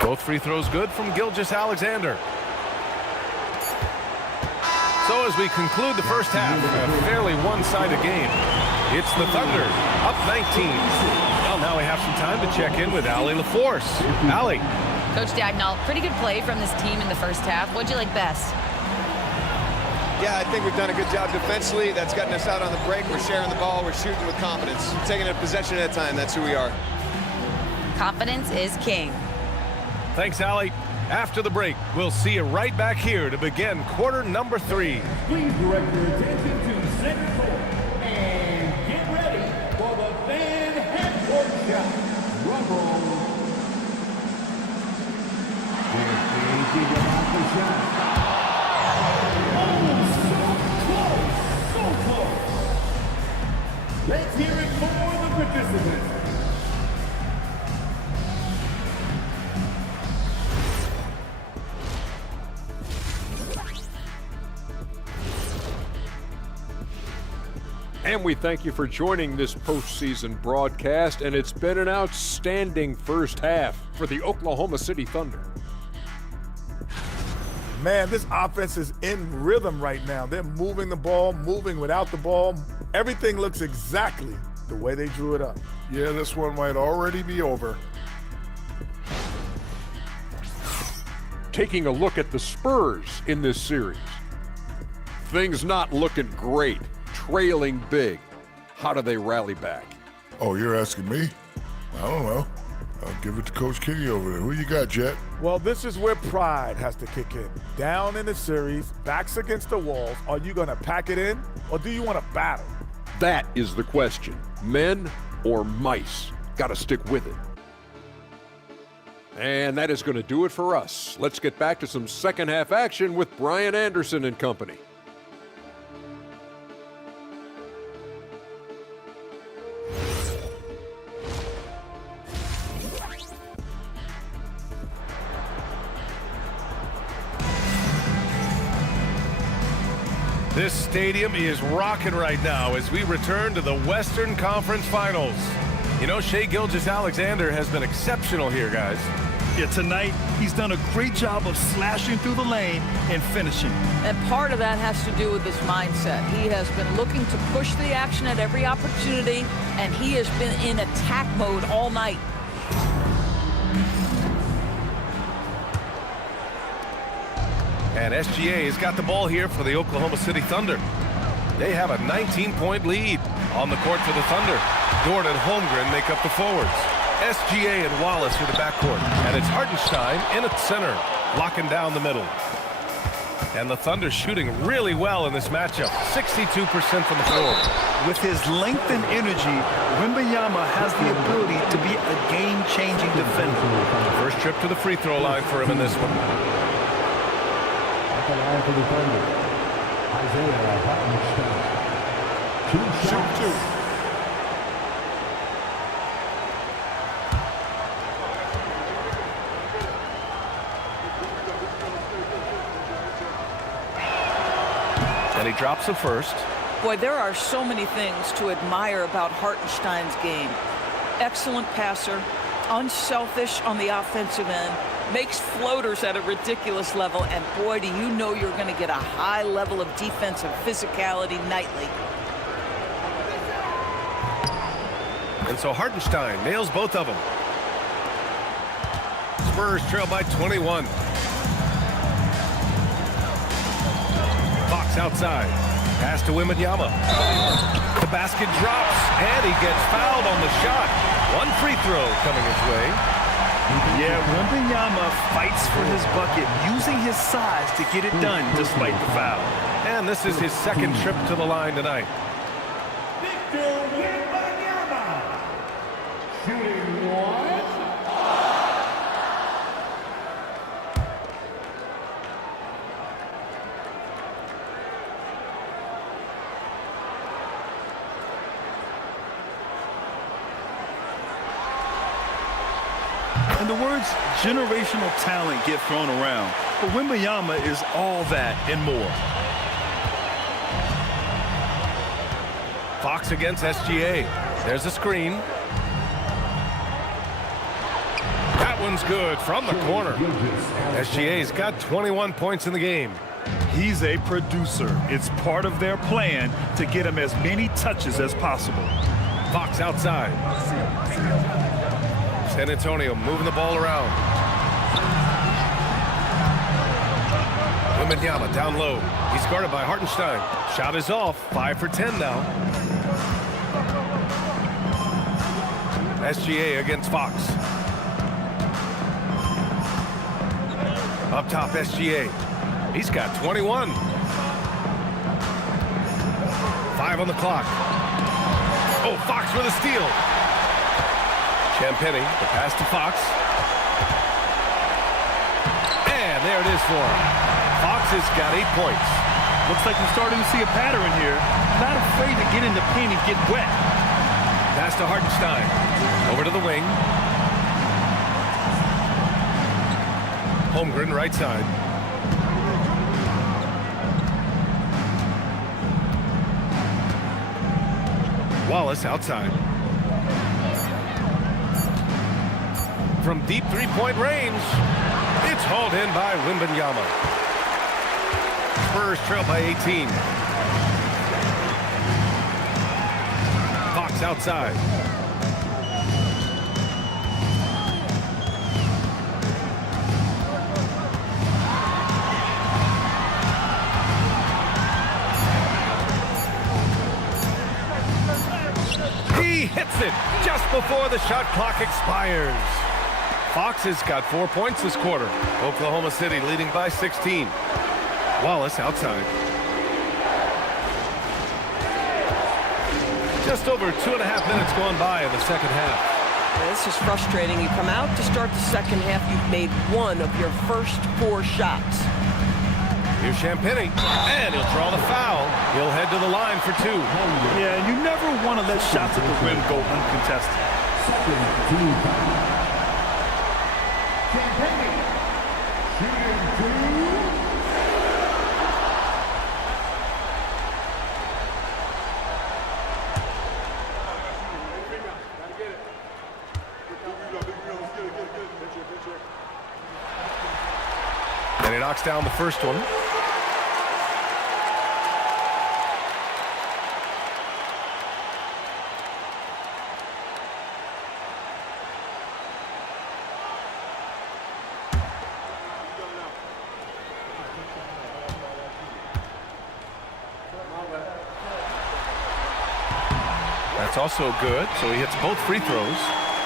Both free throws good from Gilgeous-Alexander. So as we conclude the first half, a fairly one-sided game. It's the Thunder, up 19. Well, now we have some time to check in with Allie LaForce. Allie. Coach Dagnall, pretty good play from this team in the first half. What'd you like best? Yeah, I think we've done a good job defensively. That's gotten us out on the break. We're sharing the ball. We're shooting with confidence. Taking a possession at a time. That's who we are. Confidence is king. Thanks, Allie. After the break, we'll see you right back here to begin quarter number 3. Please direct your attention to center court and Let's hear it for the participants. And we thank you for joining this postseason broadcast, and it's been an outstanding first half for the Oklahoma City Thunder. Man, this offense is in rhythm right now. They're moving the ball, moving without the ball. Everything looks exactly the way they drew it up. Yeah, this one might already be over. Taking a look at the Spurs in this series. Things not looking great, trailing big. How do they rally back? Oh, you're asking me? I don't know. I'll give it to Coach Kitty over there. Who you got, Jet? Well, this is where pride has to kick in. Down in the series, backs against the walls, are you going to pack it in or do you want to battle? That is the question. Men or mice? Got to stick with it. And that is going to do it for us. Let's get back to some second half action with Brian Anderson and company. This stadium is rocking right now as we return to the Western Conference Finals. You know, Shai Gilgeous-Alexander has been exceptional here, guys. Yeah, tonight he's done a great job of slashing through the lane and finishing. And part of that has to do with his mindset. He has been looking to push the action at every opportunity, and he has been in attack mode all night. And SGA has got the ball here for the Oklahoma City Thunder. They have a 19-point lead on the court for the Thunder. Dort and Holmgren make up the forwards. SGA and Wallace are the backcourt. And it's Hartenstein in at center, locking down the middle. And the Thunder shooting really well in this matchup, 62% from the floor. With his length and energy, Wembanayama has the ability to be a game-changing defender. First trip to the free throw line for him in this one. The line for the Thunder, Isaiah Hartenstein. Two shots. And he drops the first. Boy, there are so many things to admire about Hartenstein's game. Excellent passer, unselfish on the offensive end, makes floaters at a ridiculous level, and boy, do you know you're going to get a high level of defensive physicality nightly. And so Hartenstein nails both of them. Spurs trail by 21. Fox outside. Pass to Wembanayama. The basket drops, and he gets fouled on the shot. One free throw coming his way. Yeah, Wembanayama fights for his bucket, using his size to get it done despite the foul. And this is his second trip to the line tonight. Victor Wembanayama. Shooting one. And the words generational talent get thrown around, but Wembanayama is all that and more. Fox against SGA. There's a screen. That one's good from the corner. SGA's got 21 points in the game. He's a producer. It's part of their plan to get him as many touches as possible. Fox outside. San Antonio moving the ball around. Wembanayama down low. He's guarded by Hartenstein. Shot is off. 5 for 10 now. SGA against Fox. Up top, SGA. He's got 21. 5 on the clock. Oh, Fox with a steal. Champagny, the pass to Fox. And there it is for him. Fox has got 8 points. Looks like we're starting to see a pattern here. Not afraid to get in the paint and get wet. Pass to Hartenstein. Over to the wing. Holmgren, right side. Wallace outside. From deep three-point range, it's hauled in by Wembanayama. Spurs trail by 18. Fox outside. He hits it just before the shot clock expires. Fox has got 4 points this quarter. Oklahoma City leading by 16. Wallace outside. Just over 2.5 minutes gone by in the second half. Yeah, this is frustrating. You come out to start the second half, you've made one of your first 4 shots. Here's Champagny, and he'll draw the foul. He'll head to the line for 2. Yeah, you never want to let shots at the rim go uncontested. And he knocks down the first one. That's also good, so he hits both free throws.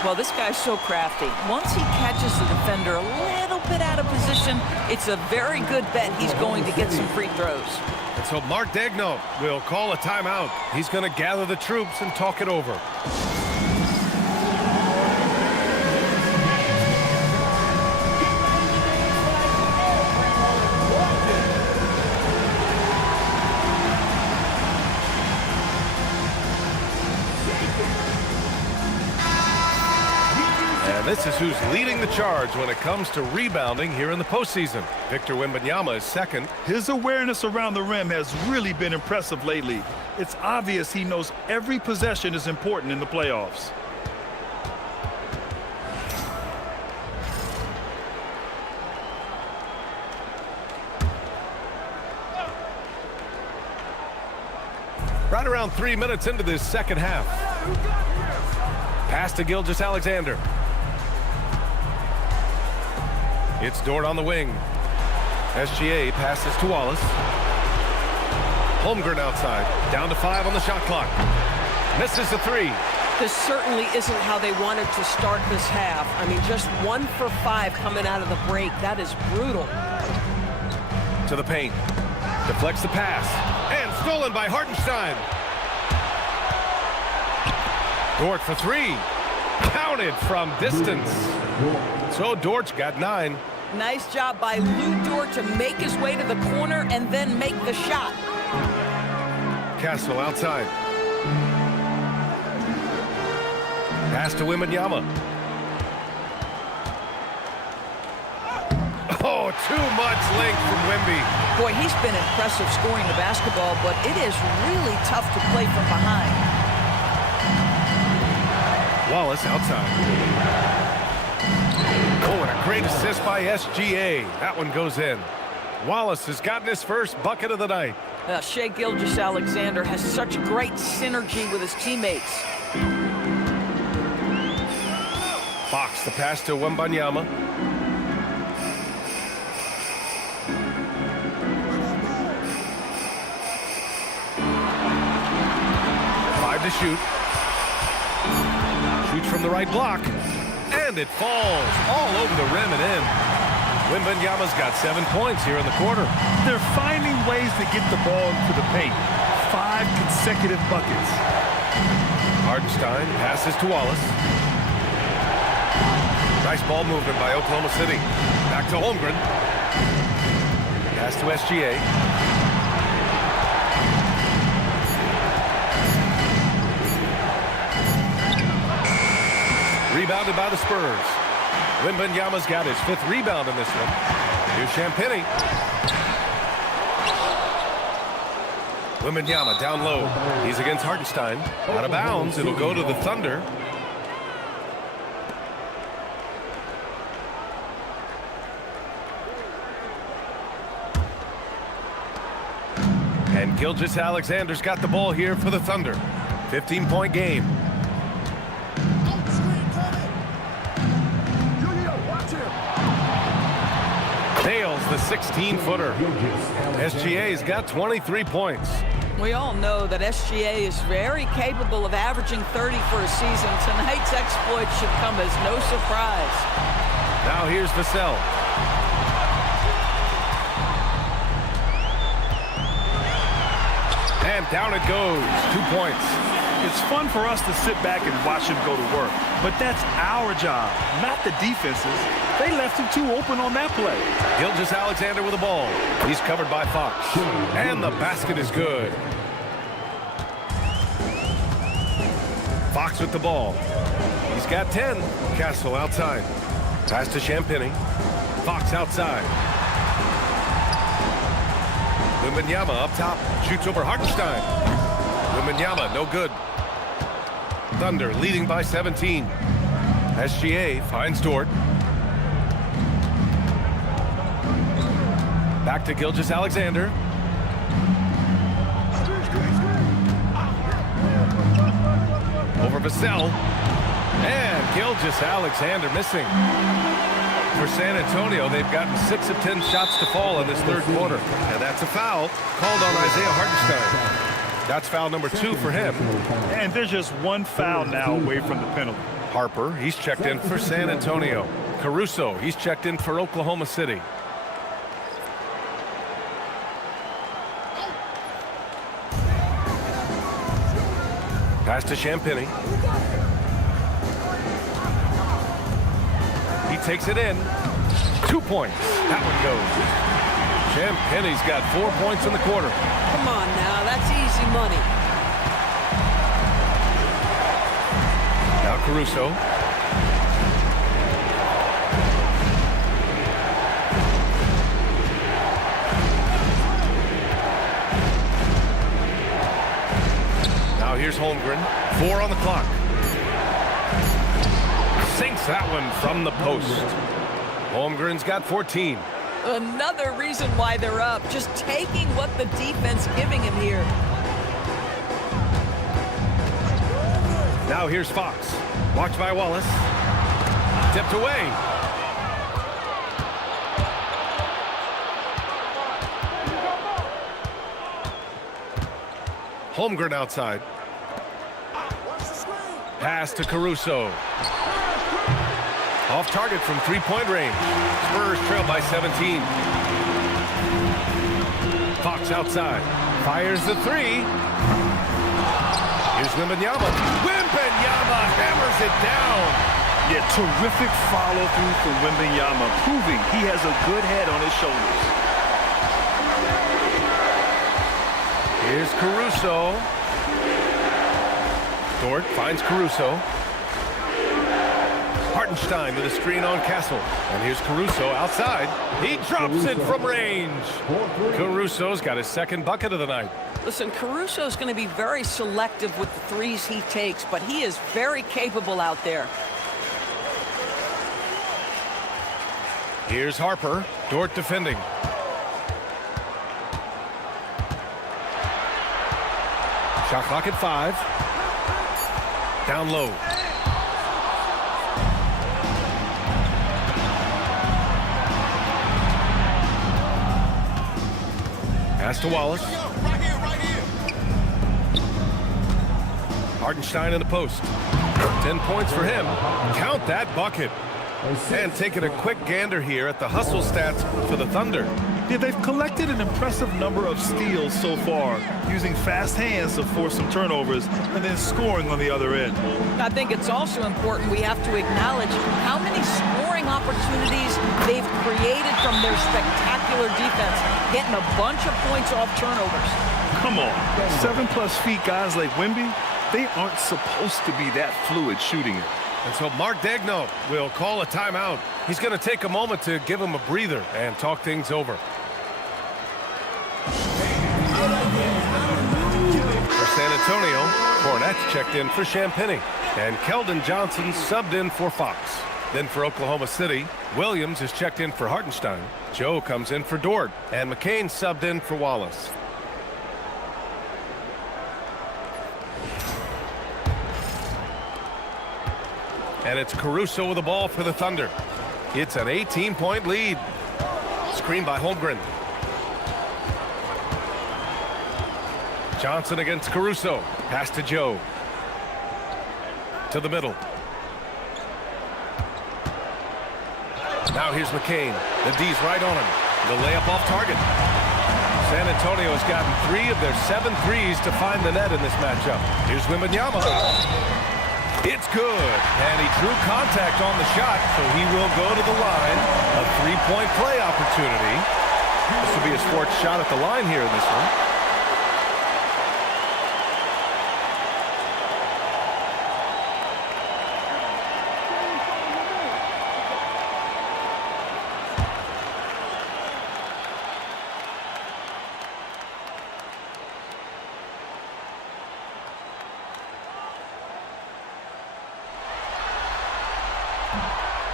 Well, this guy's so crafty. Once he catches the defender a little bit out of position, it's a very good bet he's going to get some free throws. And so Mark Daigneault will call a timeout. He's going to gather the troops and talk it over. This is who's leading the charge when it comes to rebounding here in the postseason. Victor Wembanyama is second. His awareness around the rim has really been impressive lately. It's obvious he knows every possession is important in the playoffs. Right around 3 minutes into this second half. Pass to Gilgeous-Alexander. It's Dort on the wing. SGA passes to Wallace. Holmgren outside. Down to 5 on the shot clock. Misses the 3. This certainly isn't how they wanted to start this half. I mean, just 1 for 5 coming out of the break. That is brutal. To the paint. Deflects the pass. And stolen by Hartenstein. Dort for 3. Counted from distance. So Dort's got 9. Nice job by Lou Dort to make his way to the corner and then make the shot. Castle outside. Pass to Wembanyama. Oh, too much length from Wemby. Boy, he's been impressive scoring the basketball, but it is really tough to play from behind. Wallace outside. Oh, and a great assist by SGA. That one goes in. Wallace has gotten his first bucket of the night. Shai Gilgeous-Alexander has such great synergy with his teammates. Fox, the pass to Wembanyama. To shoot. Shoots from the right block. And it falls all over the rim and in. Wembanyama's got 7 points here in the quarter. They're finding ways to get the ball into the paint. 5 consecutive buckets. Hartenstein passes to Wallace. Nice ball movement by Oklahoma City. Back to Holmgren. Pass to SGA. Rebounded by the Spurs. Wembanayama's got his 5th rebound in this one. Here's Champagnie. Wembanayama down low. He's against Hartenstein. Out of bounds. It'll go to the Thunder. And Gilgeous-Alexander's got the ball here for the Thunder. 15-point game. Nails the 16-footer. SGA's got 23 points. We all know that SGA is very capable of averaging 30 for a season. Tonight's exploit should come as no surprise. Now here's Vassell. And down it goes. 2 points. It's fun for us to sit back and watch him go to work, but that's our job, not the defense's. They left him too open on that play. Gilgeous-Alexander with the ball. He's covered by Fox. And the basket is good. Fox with the ball. He's got 10. Castle outside. Pass to Champagnie. Fox outside. Wembanayama up top. Shoots over Hartenstein. Wembanayama, no good. Thunder leading by 17. SGA finds Dort. Back to Gilgeous-Alexander. Over Vassell. And Gilgeous-Alexander missing. For San Antonio, they've gotten 6 of 10 shots to fall in this 3rd quarter. And that's a foul called on Isaiah Hartenstein. That's foul number 2 for him. And there's just 1 foul now away from the penalty. Harper, he's checked in for San Antonio. Caruso, he's checked in for Oklahoma City. Pass to Champagnie. He takes it in. 2 points. That one goes. Champagnie's got 4 points in the quarter. Come on now, that's easy money. Now Caruso. Now here's Holmgren. 4 on the clock. Sinks that one from the post. Holmgren's got 14. Another reason why they're up, just taking what the defense giving him here. Now here's Fox. Watched by Wallace. Tipped away. Holmgren outside. Pass to Caruso. Off target from 3-point range. Spurs trail by 17. Fox outside. Fires the 3. Here's Wembanayama. Wembanayama hammers it down. Yeah, terrific follow-through from Wembanayama, proving he has a good head on his shoulders. Here's Caruso. Dort finds Caruso. Hartenstein with a screen on Castle. And here's Caruso outside. He drops it from range. Caruso's got his 2nd bucket of the night. Listen, Caruso's going to be very selective with the threes he takes, but he is very capable out there. Here's Harper. Dort defending. Shot clock at 5. Down low. Pass to Wallace. Hartenstein in the post. 10 points for him. Count that bucket. And taking a quick gander here at the hustle stats for the Thunder. Yeah, they've collected an impressive number of steals so far, using fast hands to force some turnovers and then scoring on the other end. I think it's also important we have to acknowledge how many scoring opportunities they've created from their spectacular defense, getting a bunch of points off turnovers. Come on, 7+ feet guys like Wemby, they aren't supposed to be that fluid shooting it. And so Mark Daigneault will call a timeout. He's going to take a moment to give him a breather and talk things over. For San Antonio, Fournette's checked in for Champagny, and Keldon Johnson subbed in for Fox. Then for Oklahoma City, Williams is checked in for Hartenstein. Joe comes in for Dort, and McCain subbed in for Wallace. And it's Caruso with the ball for the Thunder. It's an 18-point lead. Screen by Holmgren. Johnson against Caruso. Pass to Joe. To the middle. Now here's McCain. The D's right on him. The layup off target. San Antonio has gotten 3 of their 7 threes to find the net in this matchup. Here's Wembanayama. It's good, and he drew contact on the shot, so he will go to the line. A 3-point play opportunity. This will be his 4th shot at the line here in this one.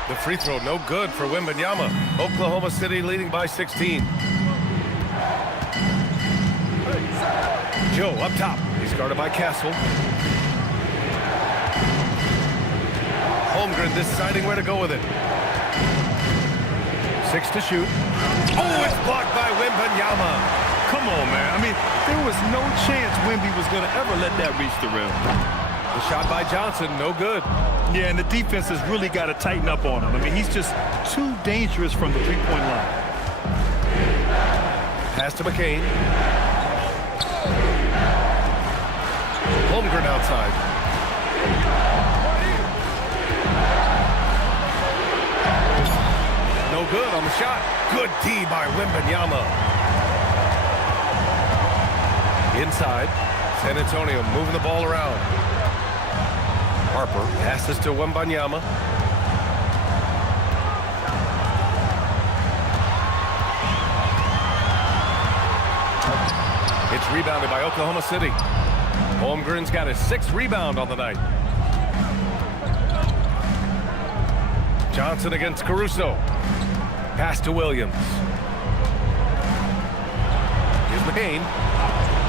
The free throw no good for Wembanayama. Oklahoma City leading by 16. Joe up top. He's guarded by Castle. Holmgren deciding where to go with it. 6 to shoot. Oh, it's blocked by Wembanayama. Come on, man. I mean, there was no chance Wemby was going to ever let that reach the rim. The shot by Johnson, no good. Yeah, and the defense has really got to tighten up on him. I mean, he's just too dangerous from the three-point line. Pass to McCain. Holmgren outside. No good on the shot. Good D by Wembanayama. Inside. San Antonio moving the ball around. Harper passes to Wembanayama. It's rebounded by Oklahoma City. Holmgren's got his 6th rebound on the night. Johnson against Caruso. Pass to Williams. Here's McCain.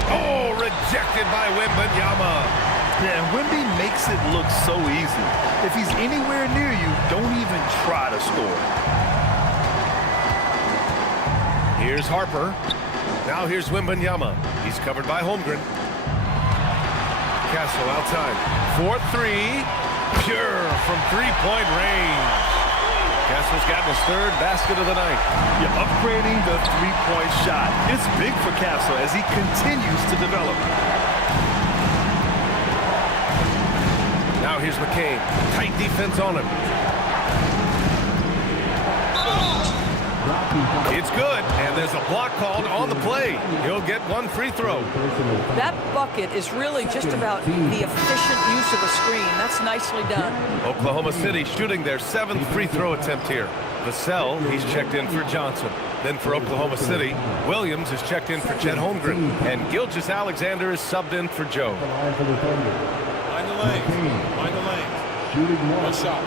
Oh, rejected by Wembanayama. Yeah, and Wemby makes it look so easy. If he's anywhere near you, don't even try to score. Here's Harper. Now here's Wembanayama. He's covered by Holmgren. Castle outside. 4-3. Pure from 3-point range. Castle's gotten his 3rd basket of the night. You're upgrading the 3-point shot. It's big for Castle as he continues to develop. Now here's McCain. Tight defense on him. It's good, and there's a block called on the play. He'll get 1 free throw. That bucket is really just about the efficient use of a screen. That's nicely done. Oklahoma City shooting their 7th free throw attempt here. Vassell, he's checked in for Johnson. Then for Oklahoma City, Williams is checked in for Chet Holmgren. And Gilgeous-Alexander is subbed in for Joe. Find the lane. Find the lane. Shooting 1 shot.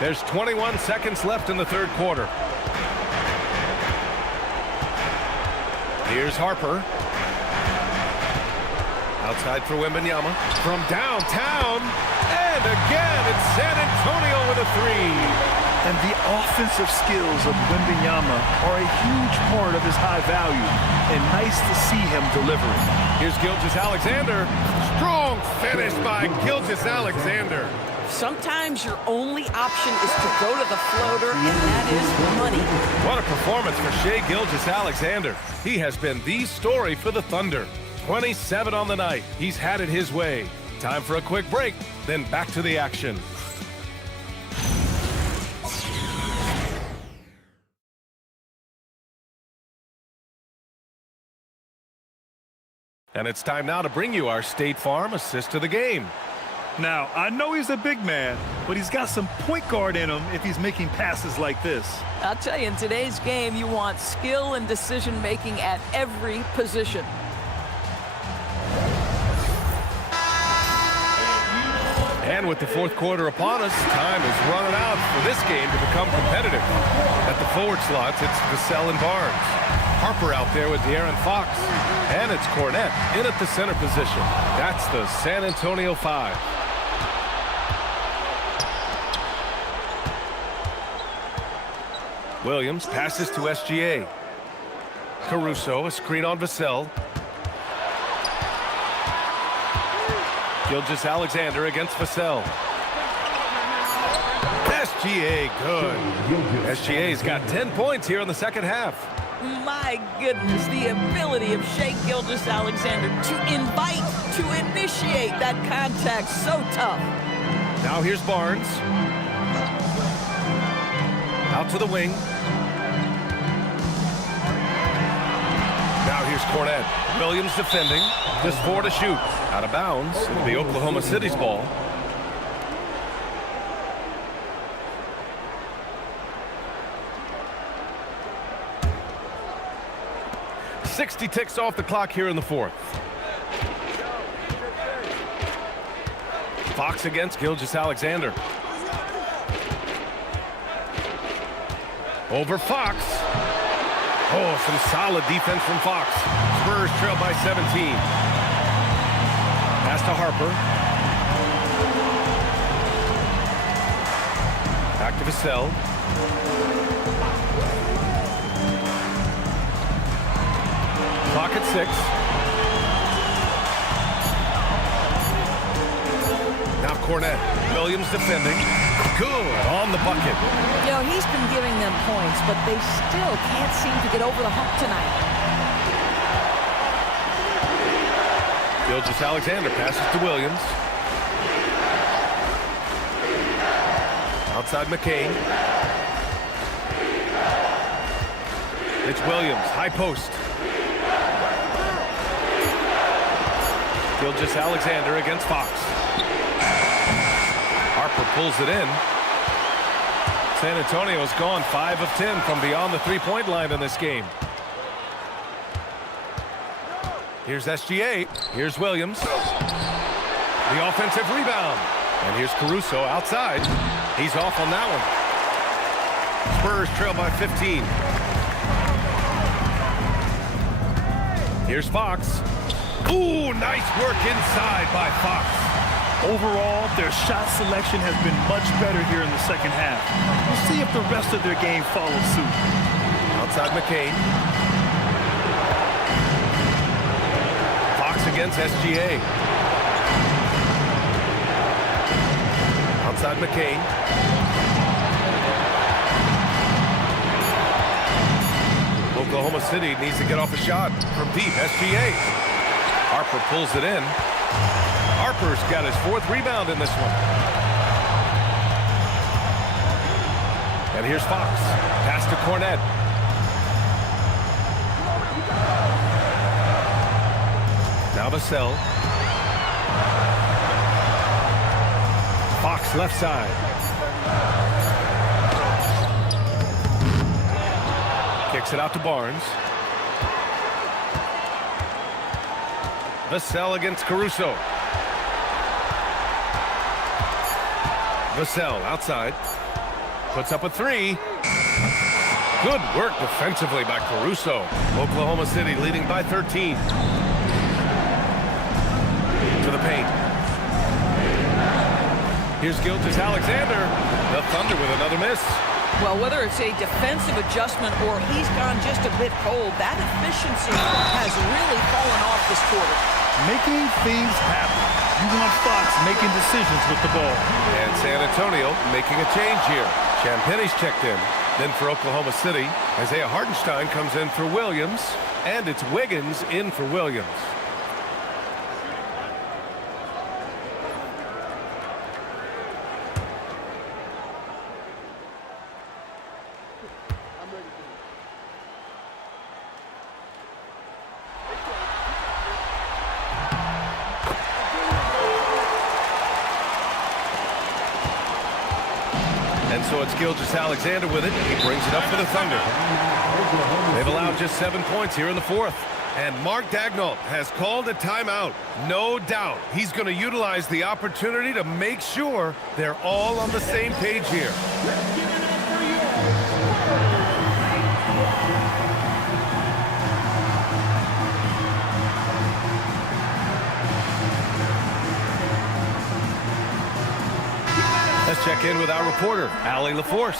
There's 21 seconds left in the 3rd quarter. Here's Harper. Outside for Wembanayama. From downtown. And again, it's San Antonio with a 3. And the offensive skills of Wembanayama are a huge part of his high value, and nice to see him delivering. Here's Gilgeous-Alexander. Strong finish by Gilgeous-Alexander. Sometimes your only option is to go to the floater, and that is money. What a performance for Shai Gilgeous-Alexander. He has been the story for the Thunder. 27 on the night. He's had it his way. Time for a quick break, then back to the action. And it's time now to bring you our State Farm assist of the game. Now, I know he's a big man, but he's got some point guard in him if he's making passes like this. I'll tell you, in today's game, you want skill and decision-making at every position. And with the fourth quarter upon us, time is running out for this game to become competitive. At the forward slots, it's Vassell and Barnes. Harper out there with De'Aaron Fox. And it's Cornette in at the center position. That's the San Antonio 5. Williams passes to SGA. Caruso, a screen on Vassell. Gilgeous-Alexander against Vassell. SGA, good. SGA's got 10 points here in the second half. My goodness, the ability of Shai Gilgeous-Alexander to invite, to initiate that contact, so tough. Now here's Barnes. Out to the wing. Now here's Cornette. Williams defending. Just 4 to shoot. Out of bounds. It'll be Oklahoma City's ball. .60 ticks off the clock here in the fourth. Fox against Gilgeous-Alexander. Over Fox. Oh, some solid defense from Fox. Spurs trail by 17. Pass to Harper. Back to Vassell. Clock at 6. Now Cornette. Williams defending. Good on the bucket. You know, he's been giving them points, but they still can't seem to get over the hump tonight. Gilgeous-Alexander passes to Williams. Outside McCain. It's Williams, high post. Gilgeous-Alexander against Fox. Harper pulls it in. San Antonio's gone 5 of 10 from beyond the three-point line in this game. Here's SGA. Here's Williams. The offensive rebound. And here's Caruso outside. He's off on that one. Spurs trail by 15. Here's Fox. Ooh, nice work inside by Fox. Overall, their shot selection has been much better here in the second half. We'll see if the rest of their game follows suit. Outside McCain. Fox against SGA. Outside McCain. Oklahoma City needs to get off a shot from deep. SGA. Harper pulls it in. Harper's got his 4th rebound in this one. And here's Fox. Pass to Cornette. Now Vassell. Fox left side. Kicks it out to Barnes. Vassell against Caruso. Vassell outside. Puts up a 3. Good work defensively by Caruso. Oklahoma City leading by 13. To the paint. Here's Gilgeous-Alexander. The Thunder with another miss. Well, whether it's a defensive adjustment or he's gone just a bit cold, that efficiency has really fallen off this quarter. Making things happen. You want Fox making decisions with the ball. And San Antonio making a change here. Champagne's checked in. Then for Oklahoma City, Isaiah Hartenstein comes in for Williams. And it's Wiggins in for Williams. And so it's Gilgeous-Alexander with it. He brings it up for the Thunder. They've allowed just 7 points here in the fourth. And Mark Daigneault has called a timeout. No doubt he's going to utilize the opportunity to make sure they're all on the same page here. Let's check in with our reporter, Allie LaForce.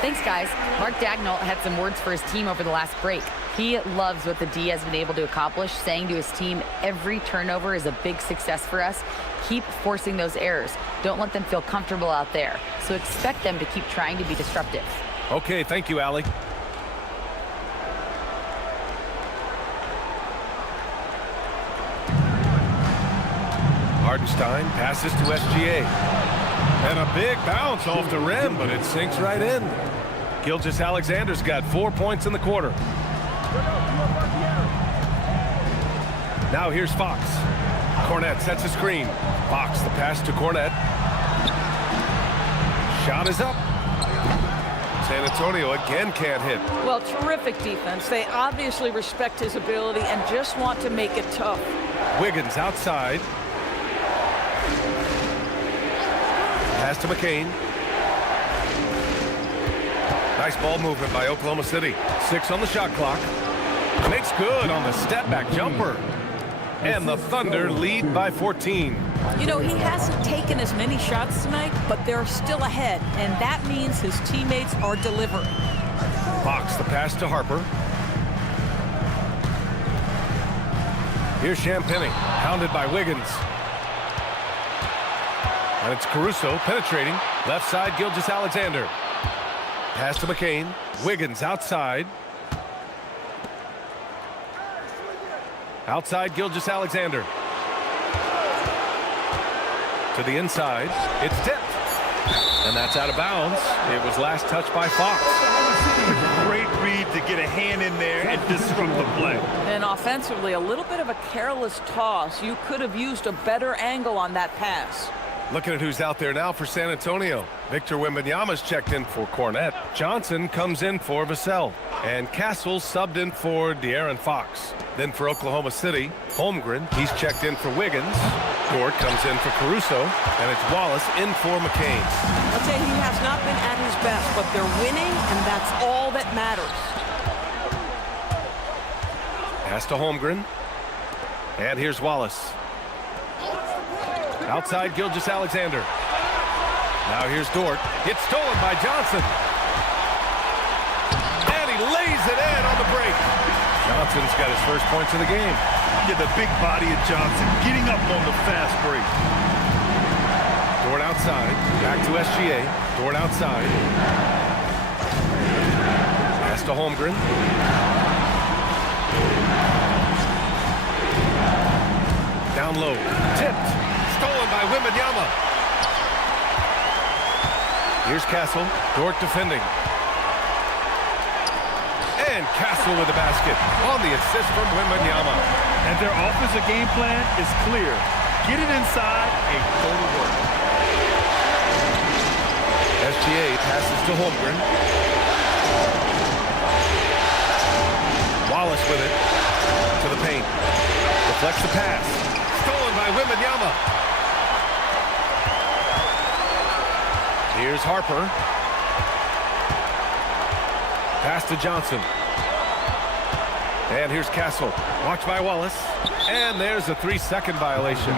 Thanks, guys. Mark Daigneault had some words for his team over the last break. He loves what the D has been able to accomplish, saying to his team, every turnover is a big success for us. Keep forcing those errors. Don't let them feel comfortable out there. So expect them to keep trying to be disruptive. Okay, thank you, Allie. Hartenstein passes to SGA. And a big bounce off the rim, but it sinks right in. Gilgeous-Alexander's got 4 points in the quarter. Now here's Fox. Cornette sets a screen. Fox, the pass to Cornette. Shot is up. San Antonio again can't hit. Well, terrific defense. They obviously respect his ability and just want to make it tough. Wiggins outside. Pass to McCain. Nice ball movement by Oklahoma City. 6 on the shot clock. Makes good on the step-back jumper. And the Thunder lead by 14. You know, he hasn't taken as many shots tonight, but they're still ahead, and that means his teammates are delivering. Fox, the pass to Harper. Here's Champagnie, hounded by Wiggins. And it's Caruso penetrating. Left side, Gilgeous-Alexander. Pass to McCain. Wiggins outside. Outside, Gilgeous-Alexander. To the inside. It's tipped. And that's out of bounds. It was last touched by Fox. Great read to get a hand in there and disrupt the play. And offensively, a little bit of a careless toss. You could have used a better angle on that pass. Looking at who's out there now for San Antonio. Victor Wembanyama's checked in for Cornette. Johnson comes in for Vassell. And Castle subbed in for De'Aaron Fox. Then for Oklahoma City, Holmgren, he's checked in for Wiggins. Dort comes in for Caruso. And it's Wallace in for McCain. I'll say he has not been at his best, but they're winning, and that's all that matters. Pass to Holmgren. And here's Wallace. Outside, Gilgeous-Alexander. Now here's Dort. It's stolen by Johnson. And he lays it in on the break. Johnson's got his first points of the game. Yeah, the big body of Johnson getting up on the fast break. Dort outside. Back to SGA. Dort outside. Pass to Holmgren. Down low. Tipped. Stolen by Wembanayama. Here's Castle. Dort defending. And Castle with the basket on the assist from Wembanayama. And their offensive game plan is clear. Get it inside and go to work. SGA passes to Holmgren. Wallace with it to the paint. Deflects the pass. Stolen by Wembanayama. Here's Harper. Pass to Johnson. And here's Castle. Watched by Wallace. And there's a 3-second violation.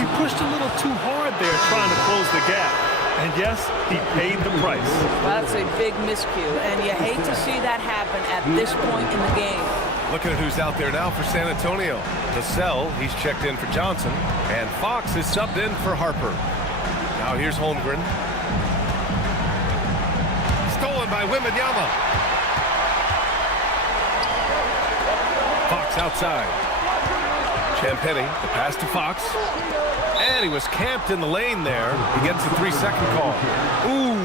He pushed a little too hard there trying to close the gap. And yes, he paid the price. That's a big miscue, and you hate to see that happen at this point in the game. Looking at who's out there now for San Antonio. Vassell, he's checked in for Johnson. And Fox is subbed in for Harper. Now here's Holmgren. Stolen by Wembanayama. Fox outside. Champagny, the pass to Fox. And he was camped in the lane there. He gets a 3-second call. Ooh,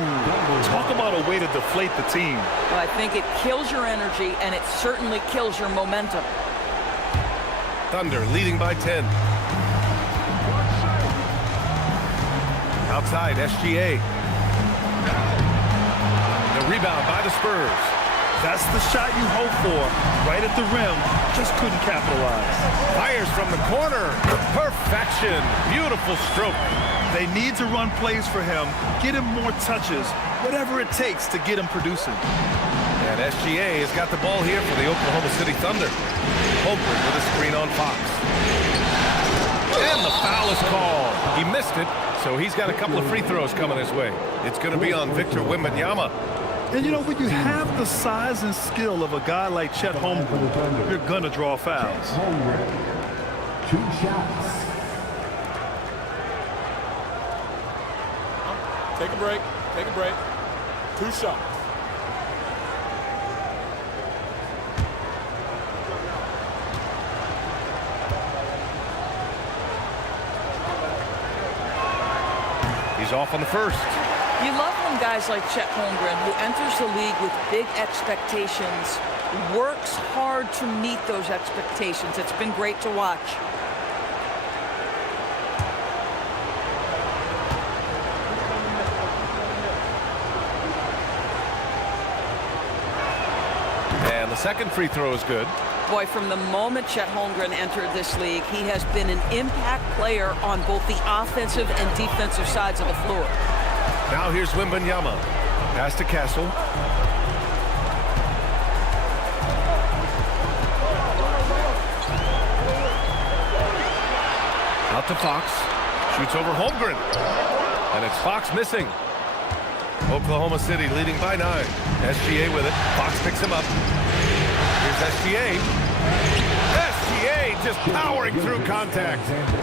talk about a way to deflate the team. Well, I think it kills your energy, and it certainly kills your momentum. Thunder leading by 10. Outside, SGA. The rebound by the Spurs. That's the shot you hope for. Right at the rim, just couldn't capitalize. Fires from the corner. Perfection. Beautiful stroke. They need to run plays for him, get him more touches, whatever it takes to get him producing. And SGA has got the ball here for the Oklahoma City Thunder. Holmgren with a screen on Fox. And the foul is called. He missed it, so he's got a couple of free throws coming his way. It's going to be on Victor Wembanyama. And you know, when you have the size and skill of a guy like Chet Holmgren, you're going to draw fouls. 2 shots. Take a break. Take a break. 2 shots. He's off on the first. You love when guys like Chet Holmgren, who enters the league with big expectations, works hard to meet those expectations. It's been great to watch. And the second free throw is good. Boy, from the moment Chet Holmgren entered this league, he has been an impact player on both the offensive and defensive sides of the floor. Now here's Wembanyama. Pass to Castle. Out to Fox. Shoots over Holmgren. And it's Fox missing. Oklahoma City leading by 9. SGA with it. Fox picks him up. Here's SGA. SGA just powering through contact.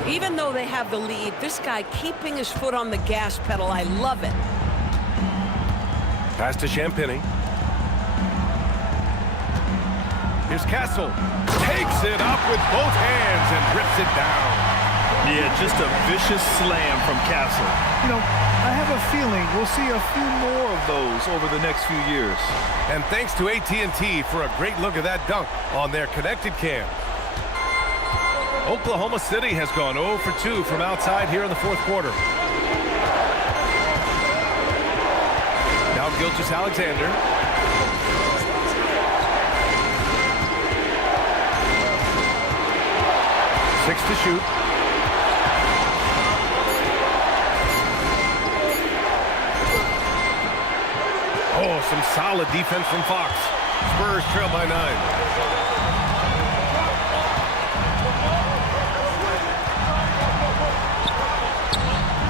Even though they have the lead, this guy keeping his foot on the gas pedal, I love it. Pass to Champagny. Here's Castle. Takes it up with both hands and rips it down. Yeah, just a vicious slam from Castle. You know, I have a feeling we'll see a few more of those over the next few years. And thanks to AT&T for a great look at that dunk on their connected cam. Oklahoma City has gone 0 for 2 from outside here in the fourth quarter. Now Gilgeous-Alexander. Six to shoot. Oh, some solid defense from Fox. Spurs trail by 9.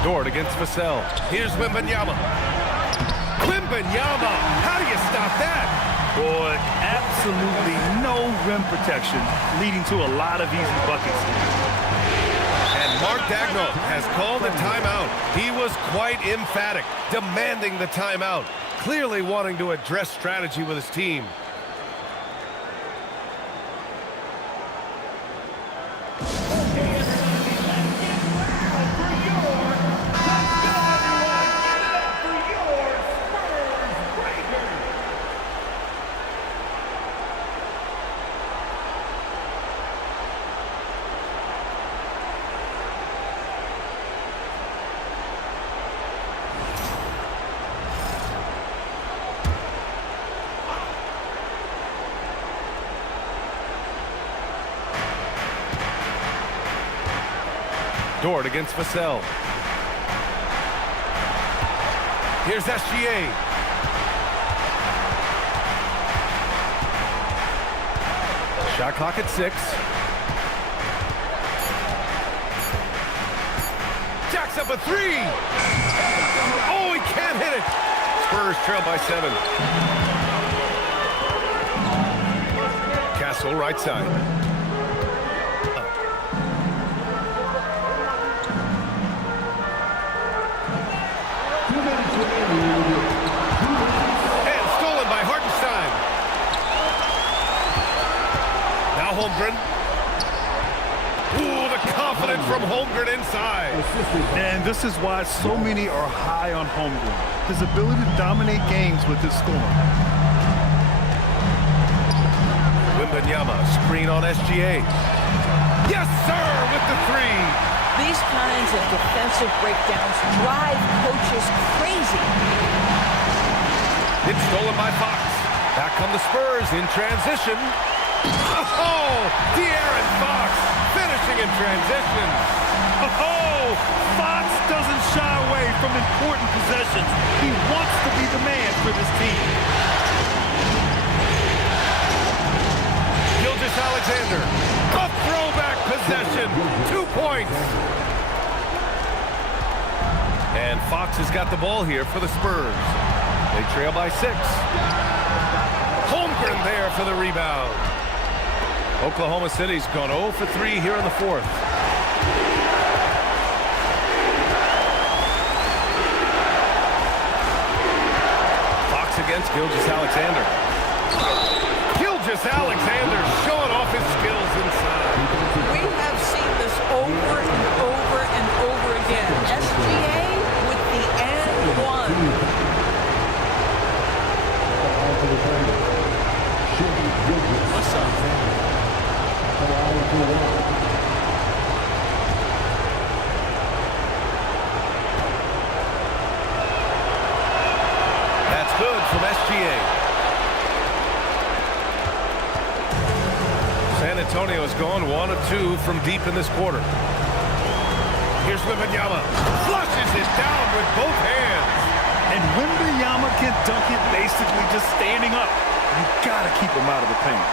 Dort against Vassell. Here's Wembanyama. Wembanyama! How do you stop that? Boy, absolutely no rim protection, leading to a lot of easy buckets. And Mark Daigneault has called a timeout. He was quite emphatic, demanding the timeout, clearly wanting to address strategy with his team. Dort against Vassell. Here's SGA. Shot clock at 6. up a three. Oh, he can't hit it. Spurs trail by 7. Castle, right side. And stolen by Hartenstein. Now Holmgren. Ooh, the confidence from Holmgren inside. And this is why so many are high on Holmgren. His ability to dominate games with his scoring. Wembanayama, screen on SGA. Yes, sir, with the three. These kinds of defensive breakdowns drive coaches crazy. It's stolen by Fox. Back come the Spurs in transition. Oh, De'Aaron Fox finishing in transition. Oh, Fox doesn't shy away from important possessions. He wants to be the man for this team. Gilgeous-Alexander, a throwback possession, 2 points. And Fox has got the ball here for the Spurs. They trail by 6. Holmgren there for the rebound. Oklahoma City's gone 0 for 3 here in the 4th. Fox against Gilgeous-Alexander. Gilgeous-Alexander showing off his skills inside. We have seen this over and over and over again. SGA with the and one. What's up? That's good from SGA. San Antonio has gone 1 of 2 from deep in this quarter. Here's Wembanayama. Flushes it down with both hands. And Wembanayama can dunk it basically just standing up. You gotta keep him out of the paint.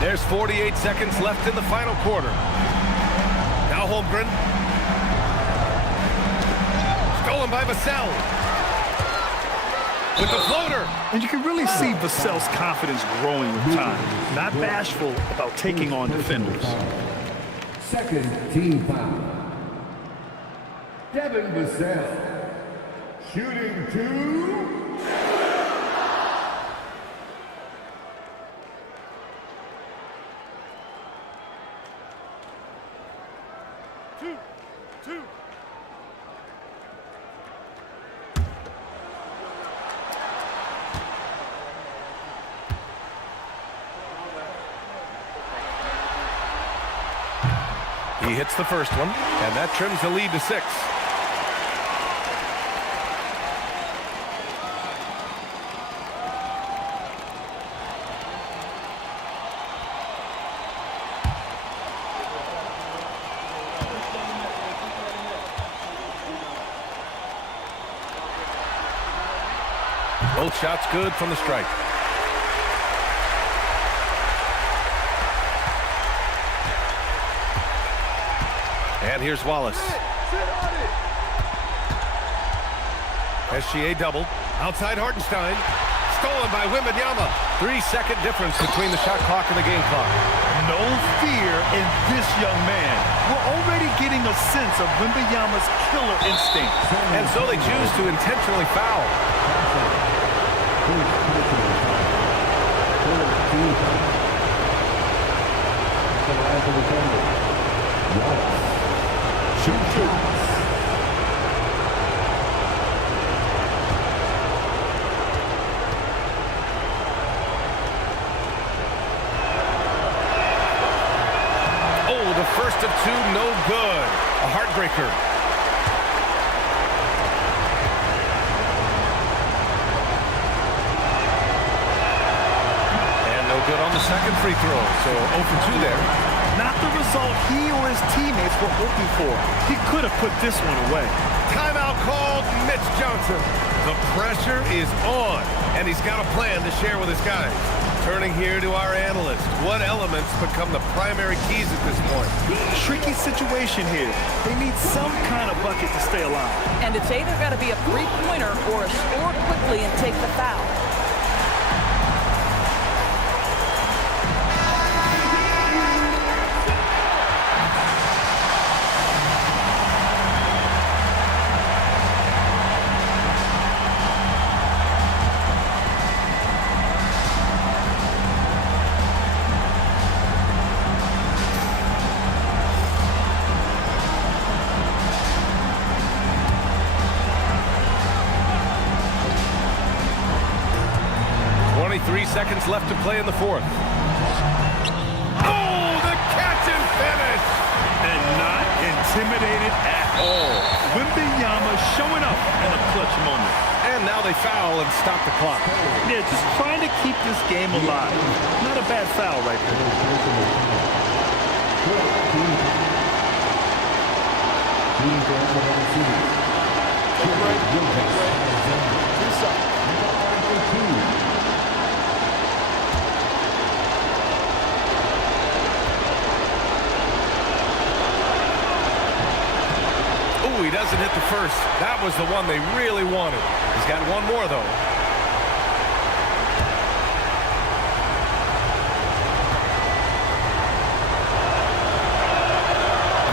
There's 48 seconds left in the final quarter. Now Holmgren. Stolen by Vassell. With the floater. And you can really see Vassell's confidence growing with time. Not bashful about taking on defenders. Second team foul. Devin Vassell. Shooting 2. He hits the first one, and that trims the lead to 6. Both shots good from the strike. And here's Wallace. SGA double. Outside Hartenstein. Stolen by Wembanayama. 3-second difference between the shot clock and the game clock. No fear in this young man. We're already getting a sense of Wembanayama's killer instinct. And so they choose to intentionally foul. Oh, the first of 2, no good. A heartbreaker. And no good on the second free throw, so 0 for 2 there. Not the result he or his teammates were hoping for. He could have put this one away. Timeout called, Mitch Johnson. The pressure is on, and he's got a plan to share with his guys. Turning here to our analyst. What elements become the primary keys at this point? Tricky situation here. They need some kind of bucket to stay alive. And it's either got to be a three-pointer or a score quickly and take the foul. Seconds left to play in the fourth. Oh, the catch and finish! And not intimidated at all. Wembanayama showing up in a clutch moment. And now they foul and stop the clock. Yeah, just trying to keep this game alive. Not a bad foul right there. He doesn't hit the first. That was the one they really wanted. He's got one more, though.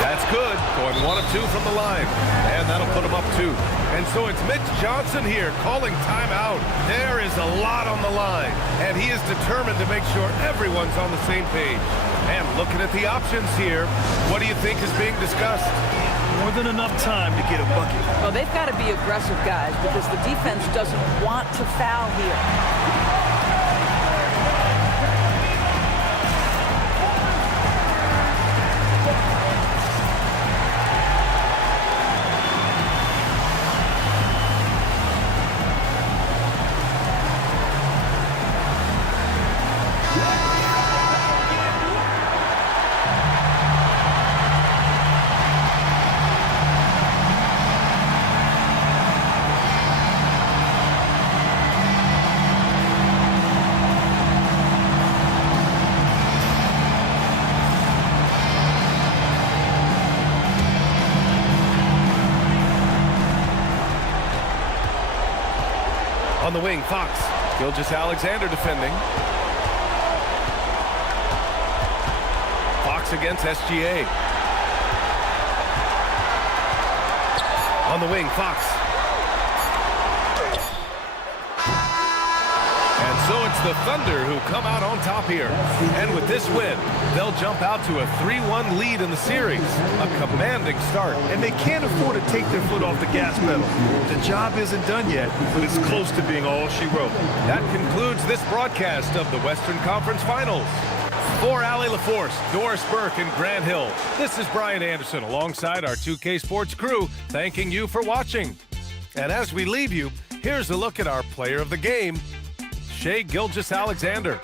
That's good. Going 1 of 2 from the line. And that'll put him up 2. And so it's Mitch Johnson here calling timeout. There is a lot on the line. And he is determined to make sure everyone's on the same page. And looking at the options here, what do you think is being discussed? More than enough time to get a bucket. Well, they've got to be aggressive, guys, because the defense doesn't want to foul here. On the wing, Fox. Gilgeous-Alexander defending. Fox against SGA. On the wing, Fox. And so it's the Thunder who come out on top here. And with this win, they'll jump out to a 3-1 lead in the series. A commanding start. And they can't afford to take their foot off the gas pedal. The job isn't done yet, but it's close to being all she wrote. That concludes this broadcast of the Western Conference Finals. For Allie LaForce, Doris Burke, and Grant Hill, this is Brian Anderson alongside our 2K Sports crew, thanking you for watching. And as we leave you, here's a look at our player of the game, Shai Gilgeous-Alexander.